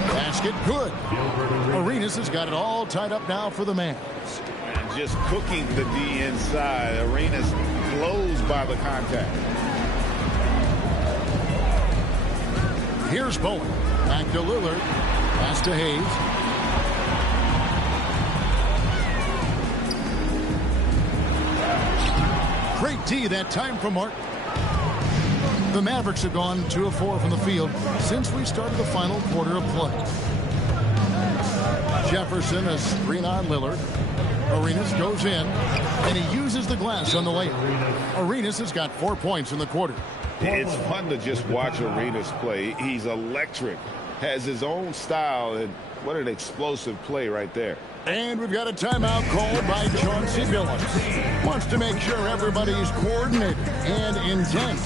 Basket good. Arenas has got it all tied up now for the Mavs. And just cooking the D inside. Arenas blows by the contact. Here's Bowen. Back to Lillard. Pass to Hayes. Great D that time from Martin. The Mavericks have gone 2 of 4 from the field since we started the final quarter of play. Jefferson, a screen on Lillard. Arenas goes in, and he uses the glass on the layup. Arenas has got 4 points in the quarter. It's fun to just watch Arenas play. He's electric, has his own style, and what an explosive play right there. And we've got a timeout called by Chauncey Billups. Wants to make sure everybody's coordinated and intent.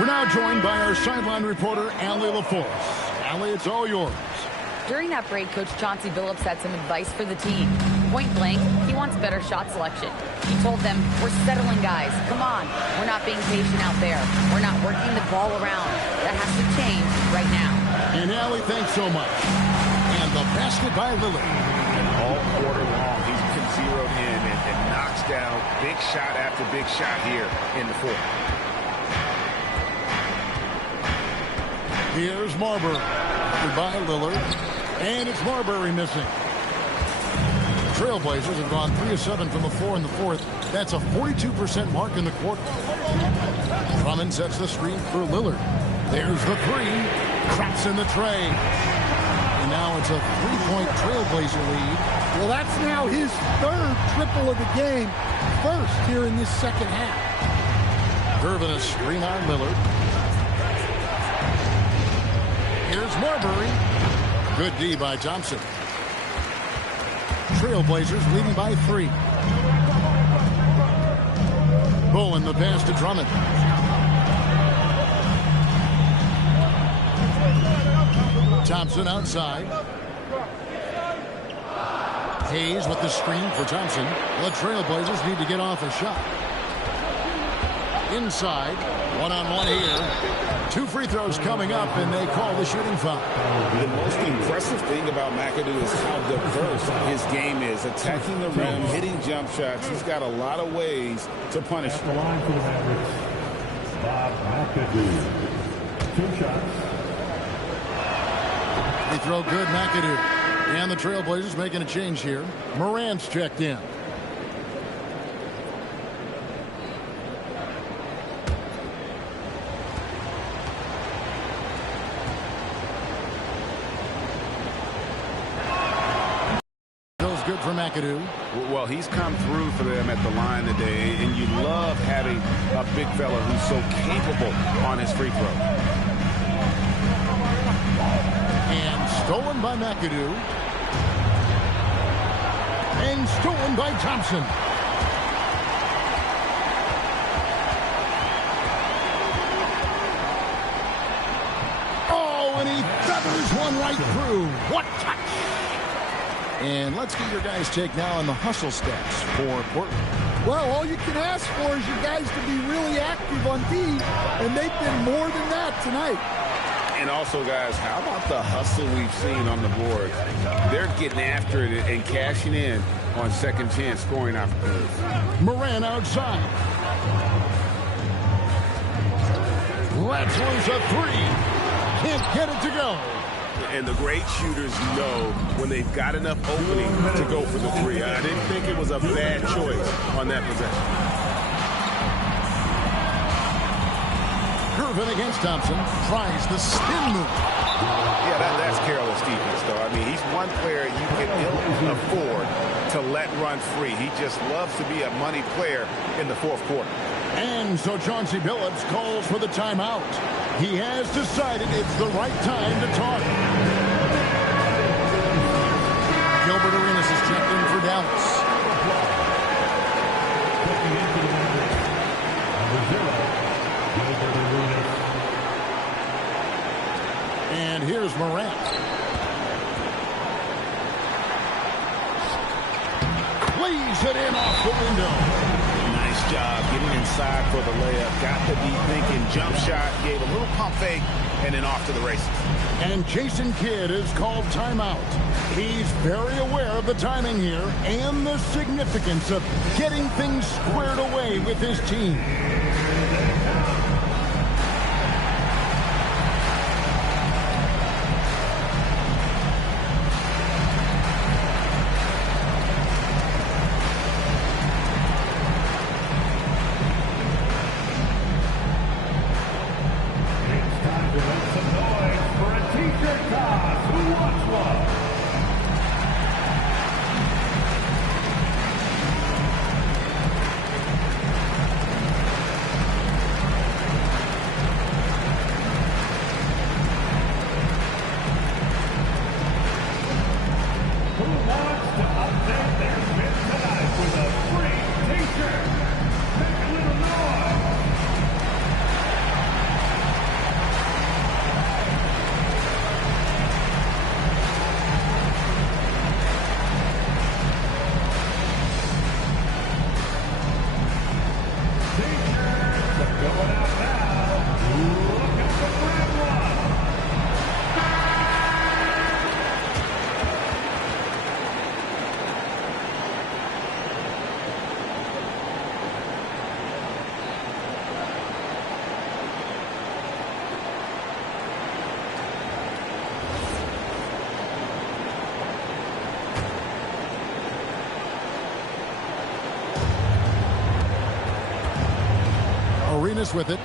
We're now joined by our sideline reporter, Allie LaForce. Allie, it's all yours. During that break, Coach Chauncey Billups had some advice for the team. Point blank, he wants better shot selection. He told them, we're settling guys. Come on. We're not being patient out there. We're not working the ball around. That has to change right now. And Allie, thanks so much. And the basket by Lillard. And all quarter long, he's been zeroed in and knocks down big shot after big shot here in the fourth. Here's Marbury. By Lillard. And it's Marbury missing. Trailblazers have gone 3 of 7 from the floor in the fourth. That's a 42% mark in the quarter. Drummond sets the screen for Lillard. There's the three. Cracks in the tray. And now it's a 3-point Trailblazer lead. Well, that's now his third triple of the game. First here in this second half. Irvin a screen on Lillard. Here's Marbury. Good D by Thompson. Trailblazers leading by 3. Bowen the pass to Drummond. Thompson outside. Hayes with the screen for Thompson. The Trailblazers need to get off a shot. Inside. One-on-one here. 2 free throws coming up, and they call the shooting foul. The most impressive thing about McAdoo is how diverse his game is. Attacking the rim, hitting jump shots. He's got a lot of ways to punish. The line for the Mavericks, Bob McAdoo. 2 shots. They throw good, McAdoo. And the Trailblazers making a change here. Morant's checked in. Good for McAdoo. Well, he's come through for them at the line today, and you love having a big fella who's so capable on his free throw. And stolen by McAdoo. And stolen by Thompson. Oh, and he feathers one right through. What touch! And let's get your guys' take now on the hustle stats for Portland. Well, all you can ask for is your guys to be really active on D, and they've been more than that tonight. And also, guys, how about the hustle we've seen on the board? They're getting after it and cashing in on second chance scoring opportunities. Moran outside. Let's lose a 3. Can't get it to go. And the great shooters know when they've got enough opening to go for the 3. I didn't think it was a bad choice on that possession. Irvin against Thompson. Tries the spin move. Yeah, that's careless defense, though. I mean, he's one player you can ill afford to let run free. He just loves to be a money player in the fourth quarter. And so Chauncey Billups calls for the timeout. He has decided it's the right time to talk. Gilbert Arenas is checked in for Dallas. And here's Morant. Plays it in off the window. Nice job getting inside for the layup. Got to be thinking jump shot, gave a little pump fake, and then off to the races. And Jason Kidd is called timeout. He's very aware of the timing here and the significance of getting things squared away with his team. Arenas with it.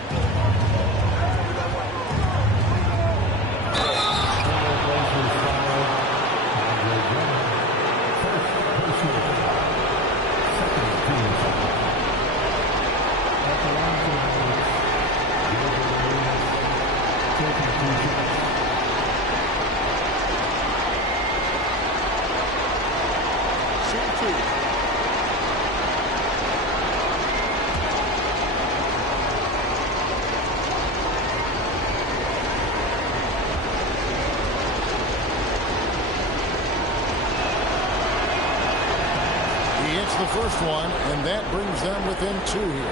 The first one, and that brings them within 2 here.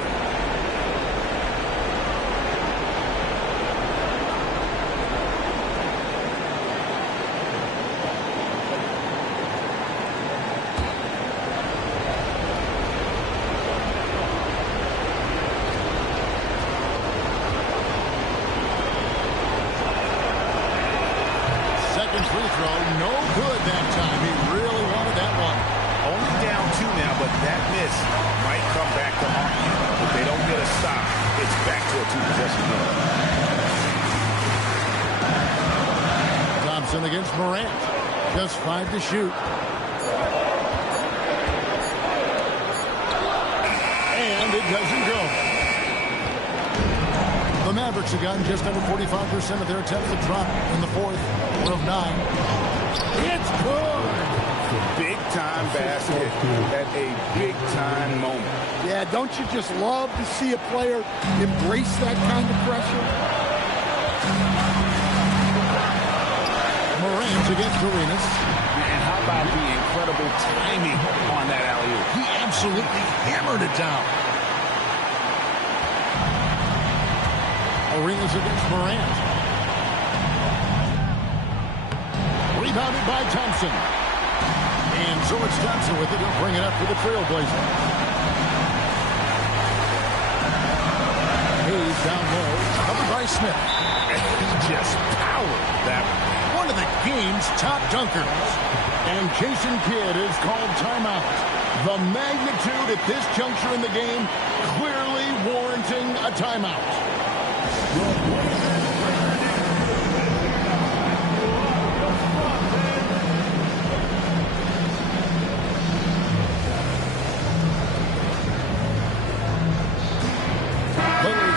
Second free throw, no good that time. He really wanted that one. Only down 2 now, but that miss might come back to haunt you. If they don't get a stop, it's back to a 2-possession game. Thompson against Morant. Just 5 to shoot. And it doesn't go. The Mavericks have gotten just under 45% of their attempts to drop in the fourth. 1 of 9. It's good. Big-time basket at a big-time moment. Yeah, don't you just love to see a player embrace that kind of pressure? Morant against Arenas. And how about the incredible timing on that alley-oop? He absolutely hammered it down. Arenas against Morant. Rebounded by Thompson. And so it's Thompson with it. He'll bring it up for the Trailblazers. Hayes down low. Covered by Smith. And he just powered that one of the game's top dunkers. And Jason Kidd is called timeout. The magnitude at this juncture in the game clearly warranting a timeout.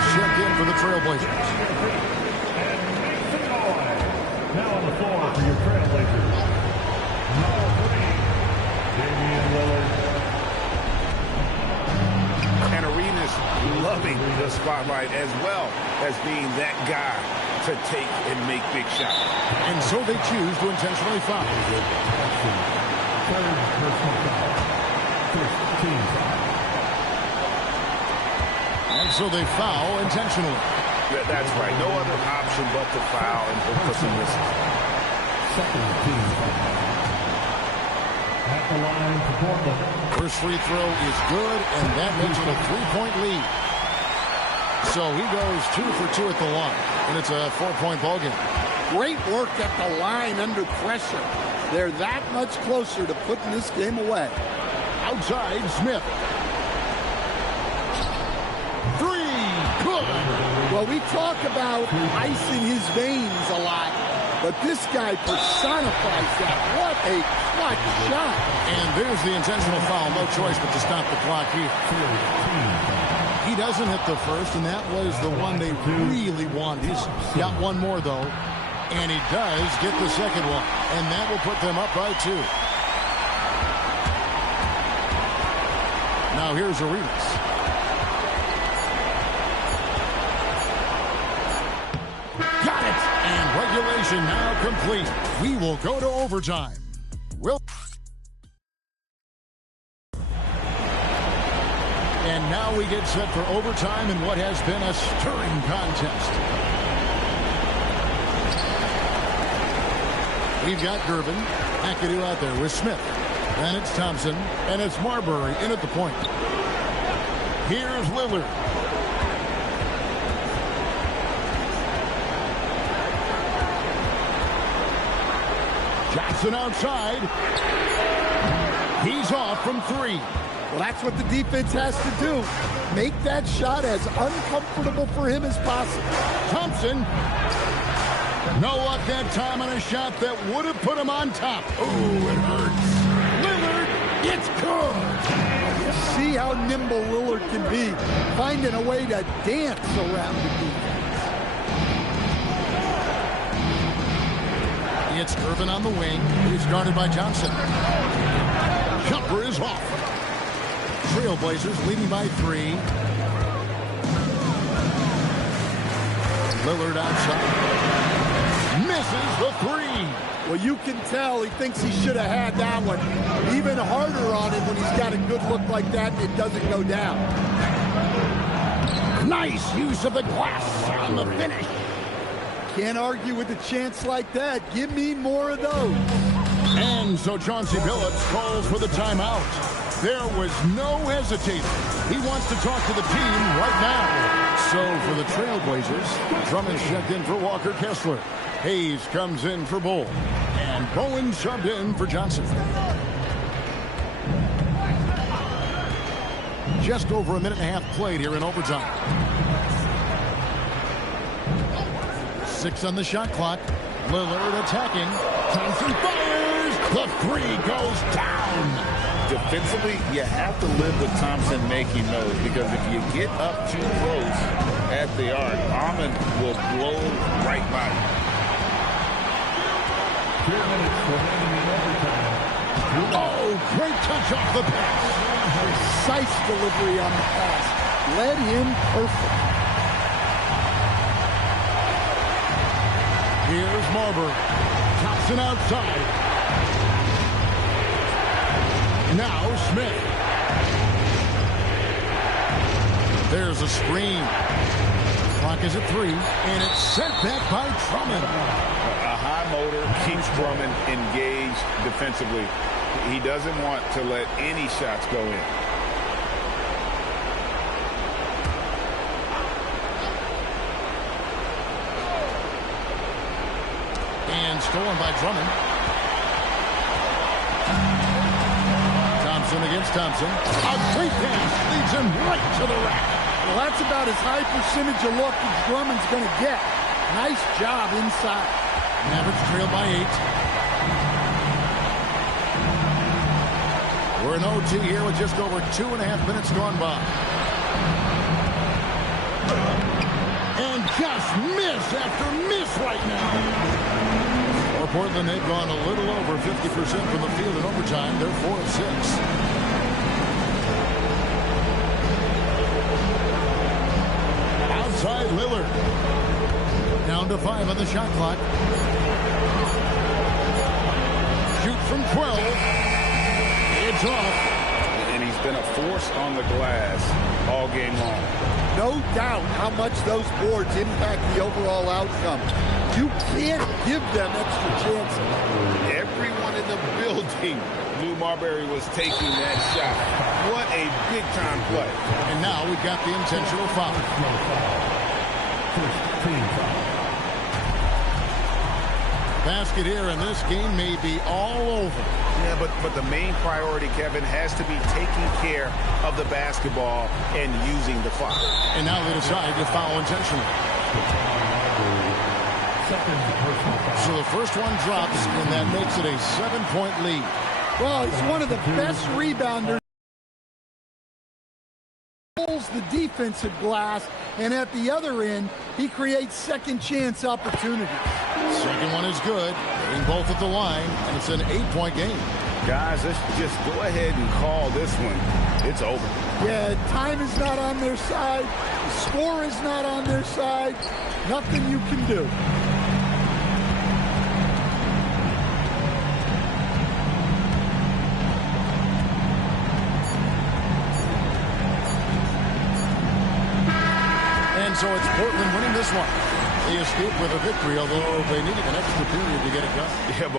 Checked in for the Trailblazers. Now on the floor for your Trailblazers. Number 3, Damian Lillard. And Arenas loving the spotlight as well as being that guy to take and make big shots. And so they choose to intentionally foul. Third personal foul. First team foul. And so they foul intentionally. That's right. No other option but to foul and hope for some misses. Second team foul. At the line for Portland. First free throw is good, and that makes it a 3-point lead. So he goes 2 for 2 at the line, and it's a 4-point ball game. Great work at the line under pressure. They're that much closer to putting this game away. Outside, Smith. 3, good. Well, we talk about ice in his veins a lot, but this guy personifies that. What a clutch shot. And there's the intentional foul. No choice but to stop the clock here. He doesn't hit the first, and that was the one they really wanted. He's got one more, though, and he does get the second one, and that will put them up by 2. Now here's Arenas. Got it! And regulation now complete. We will go to overtime. And now we get set for overtime in what has been a stirring contest. We've got Gervin. McAdoo out there with Smith. Then it's Thompson. And it's Marbury in at the point. Here's Lillard. Johnson outside. He's off from 3. Well, that's what the defense has to do. Make that shot as uncomfortable for him as possible. Thompson. No luck that time on a shot that would have put him on top. Oh, it hurts. Lillard, it's good. You see how nimble Lillard can be, finding a way to dance around the defense. It's Irvin on the wing. He's guarded by Johnson. Jumper is off. Trailblazers leading by 3. Lillard outside. Misses the 3. Well, you can tell he thinks he should have had that one. Even harder on him when he's got a good look like that and it doesn't go down. Nice use of the glass on the finish. Can't argue with a chance like that. Give me more of those. And so Chauncey Billups calls for the timeout. There was no hesitating. He wants to talk to the team right now. So for the Trailblazers, Drummond checked in for Walker Kessler. Hayes comes in for Bull. And Bowen subbed in for Johnson. Just over a minute and a half played here in overtime. 6 on the shot clock. Lillard attacking. Thompson fires. The 3 goes down. Defensively, you have to live with Thompson making those, because if you get up too close at the arc, Almond will blow right by you. 2 minutes remaining in overtime. Oh, great touch off the pass. Precise delivery on the pass. Led him perfect. Here's Marbury. Thompson outside. Now Smith. There's a screen. Clock is at 3, and it's sent back by Drummond. A high motor keeps Drummond engaged defensively. He doesn't want to let any shots go in. And stolen by Drummond. Thompson against Thompson. A great pass leads him right to the rack. Well, that's about as high percentage of look as Drummond's going to get. Nice job inside. Mavericks trail by 8. We're in OT here with just over 2.5 minutes gone by. And just miss after miss right now. For Portland, they've gone a little over 50% from the field in overtime. They're 4 of 6. Outside Lillard. Down to 5 on the shot clock. Shoot from 12. It's off. And he's been a force on the glass all game long. No doubt how much those boards impact the overall outcome. You can't give them extra chances. Everyone in the building knew Marbury was taking that shot. What a big-time play. And now we've got the intentional foul. Basket here, and this game may be all over. Yeah, but the main priority, Kevin, has to be taking care of the basketball and using the foul. And now they decide to foul intentionally. So the first one drops, and that makes it a 7-point lead. Well, he's one of the best rebounders. The defensive glass, and at the other end, he creates second chance opportunities. Second one is good, hitting both at the line, and it's an 8-point game. Guys, let's just go ahead and call this one. It's over. Yeah, time is not on their side. The score is not on their side. Nothing you can do. And so it's Portland winning this one. They escaped with a victory, although they needed an extra period to get it done. Yeah,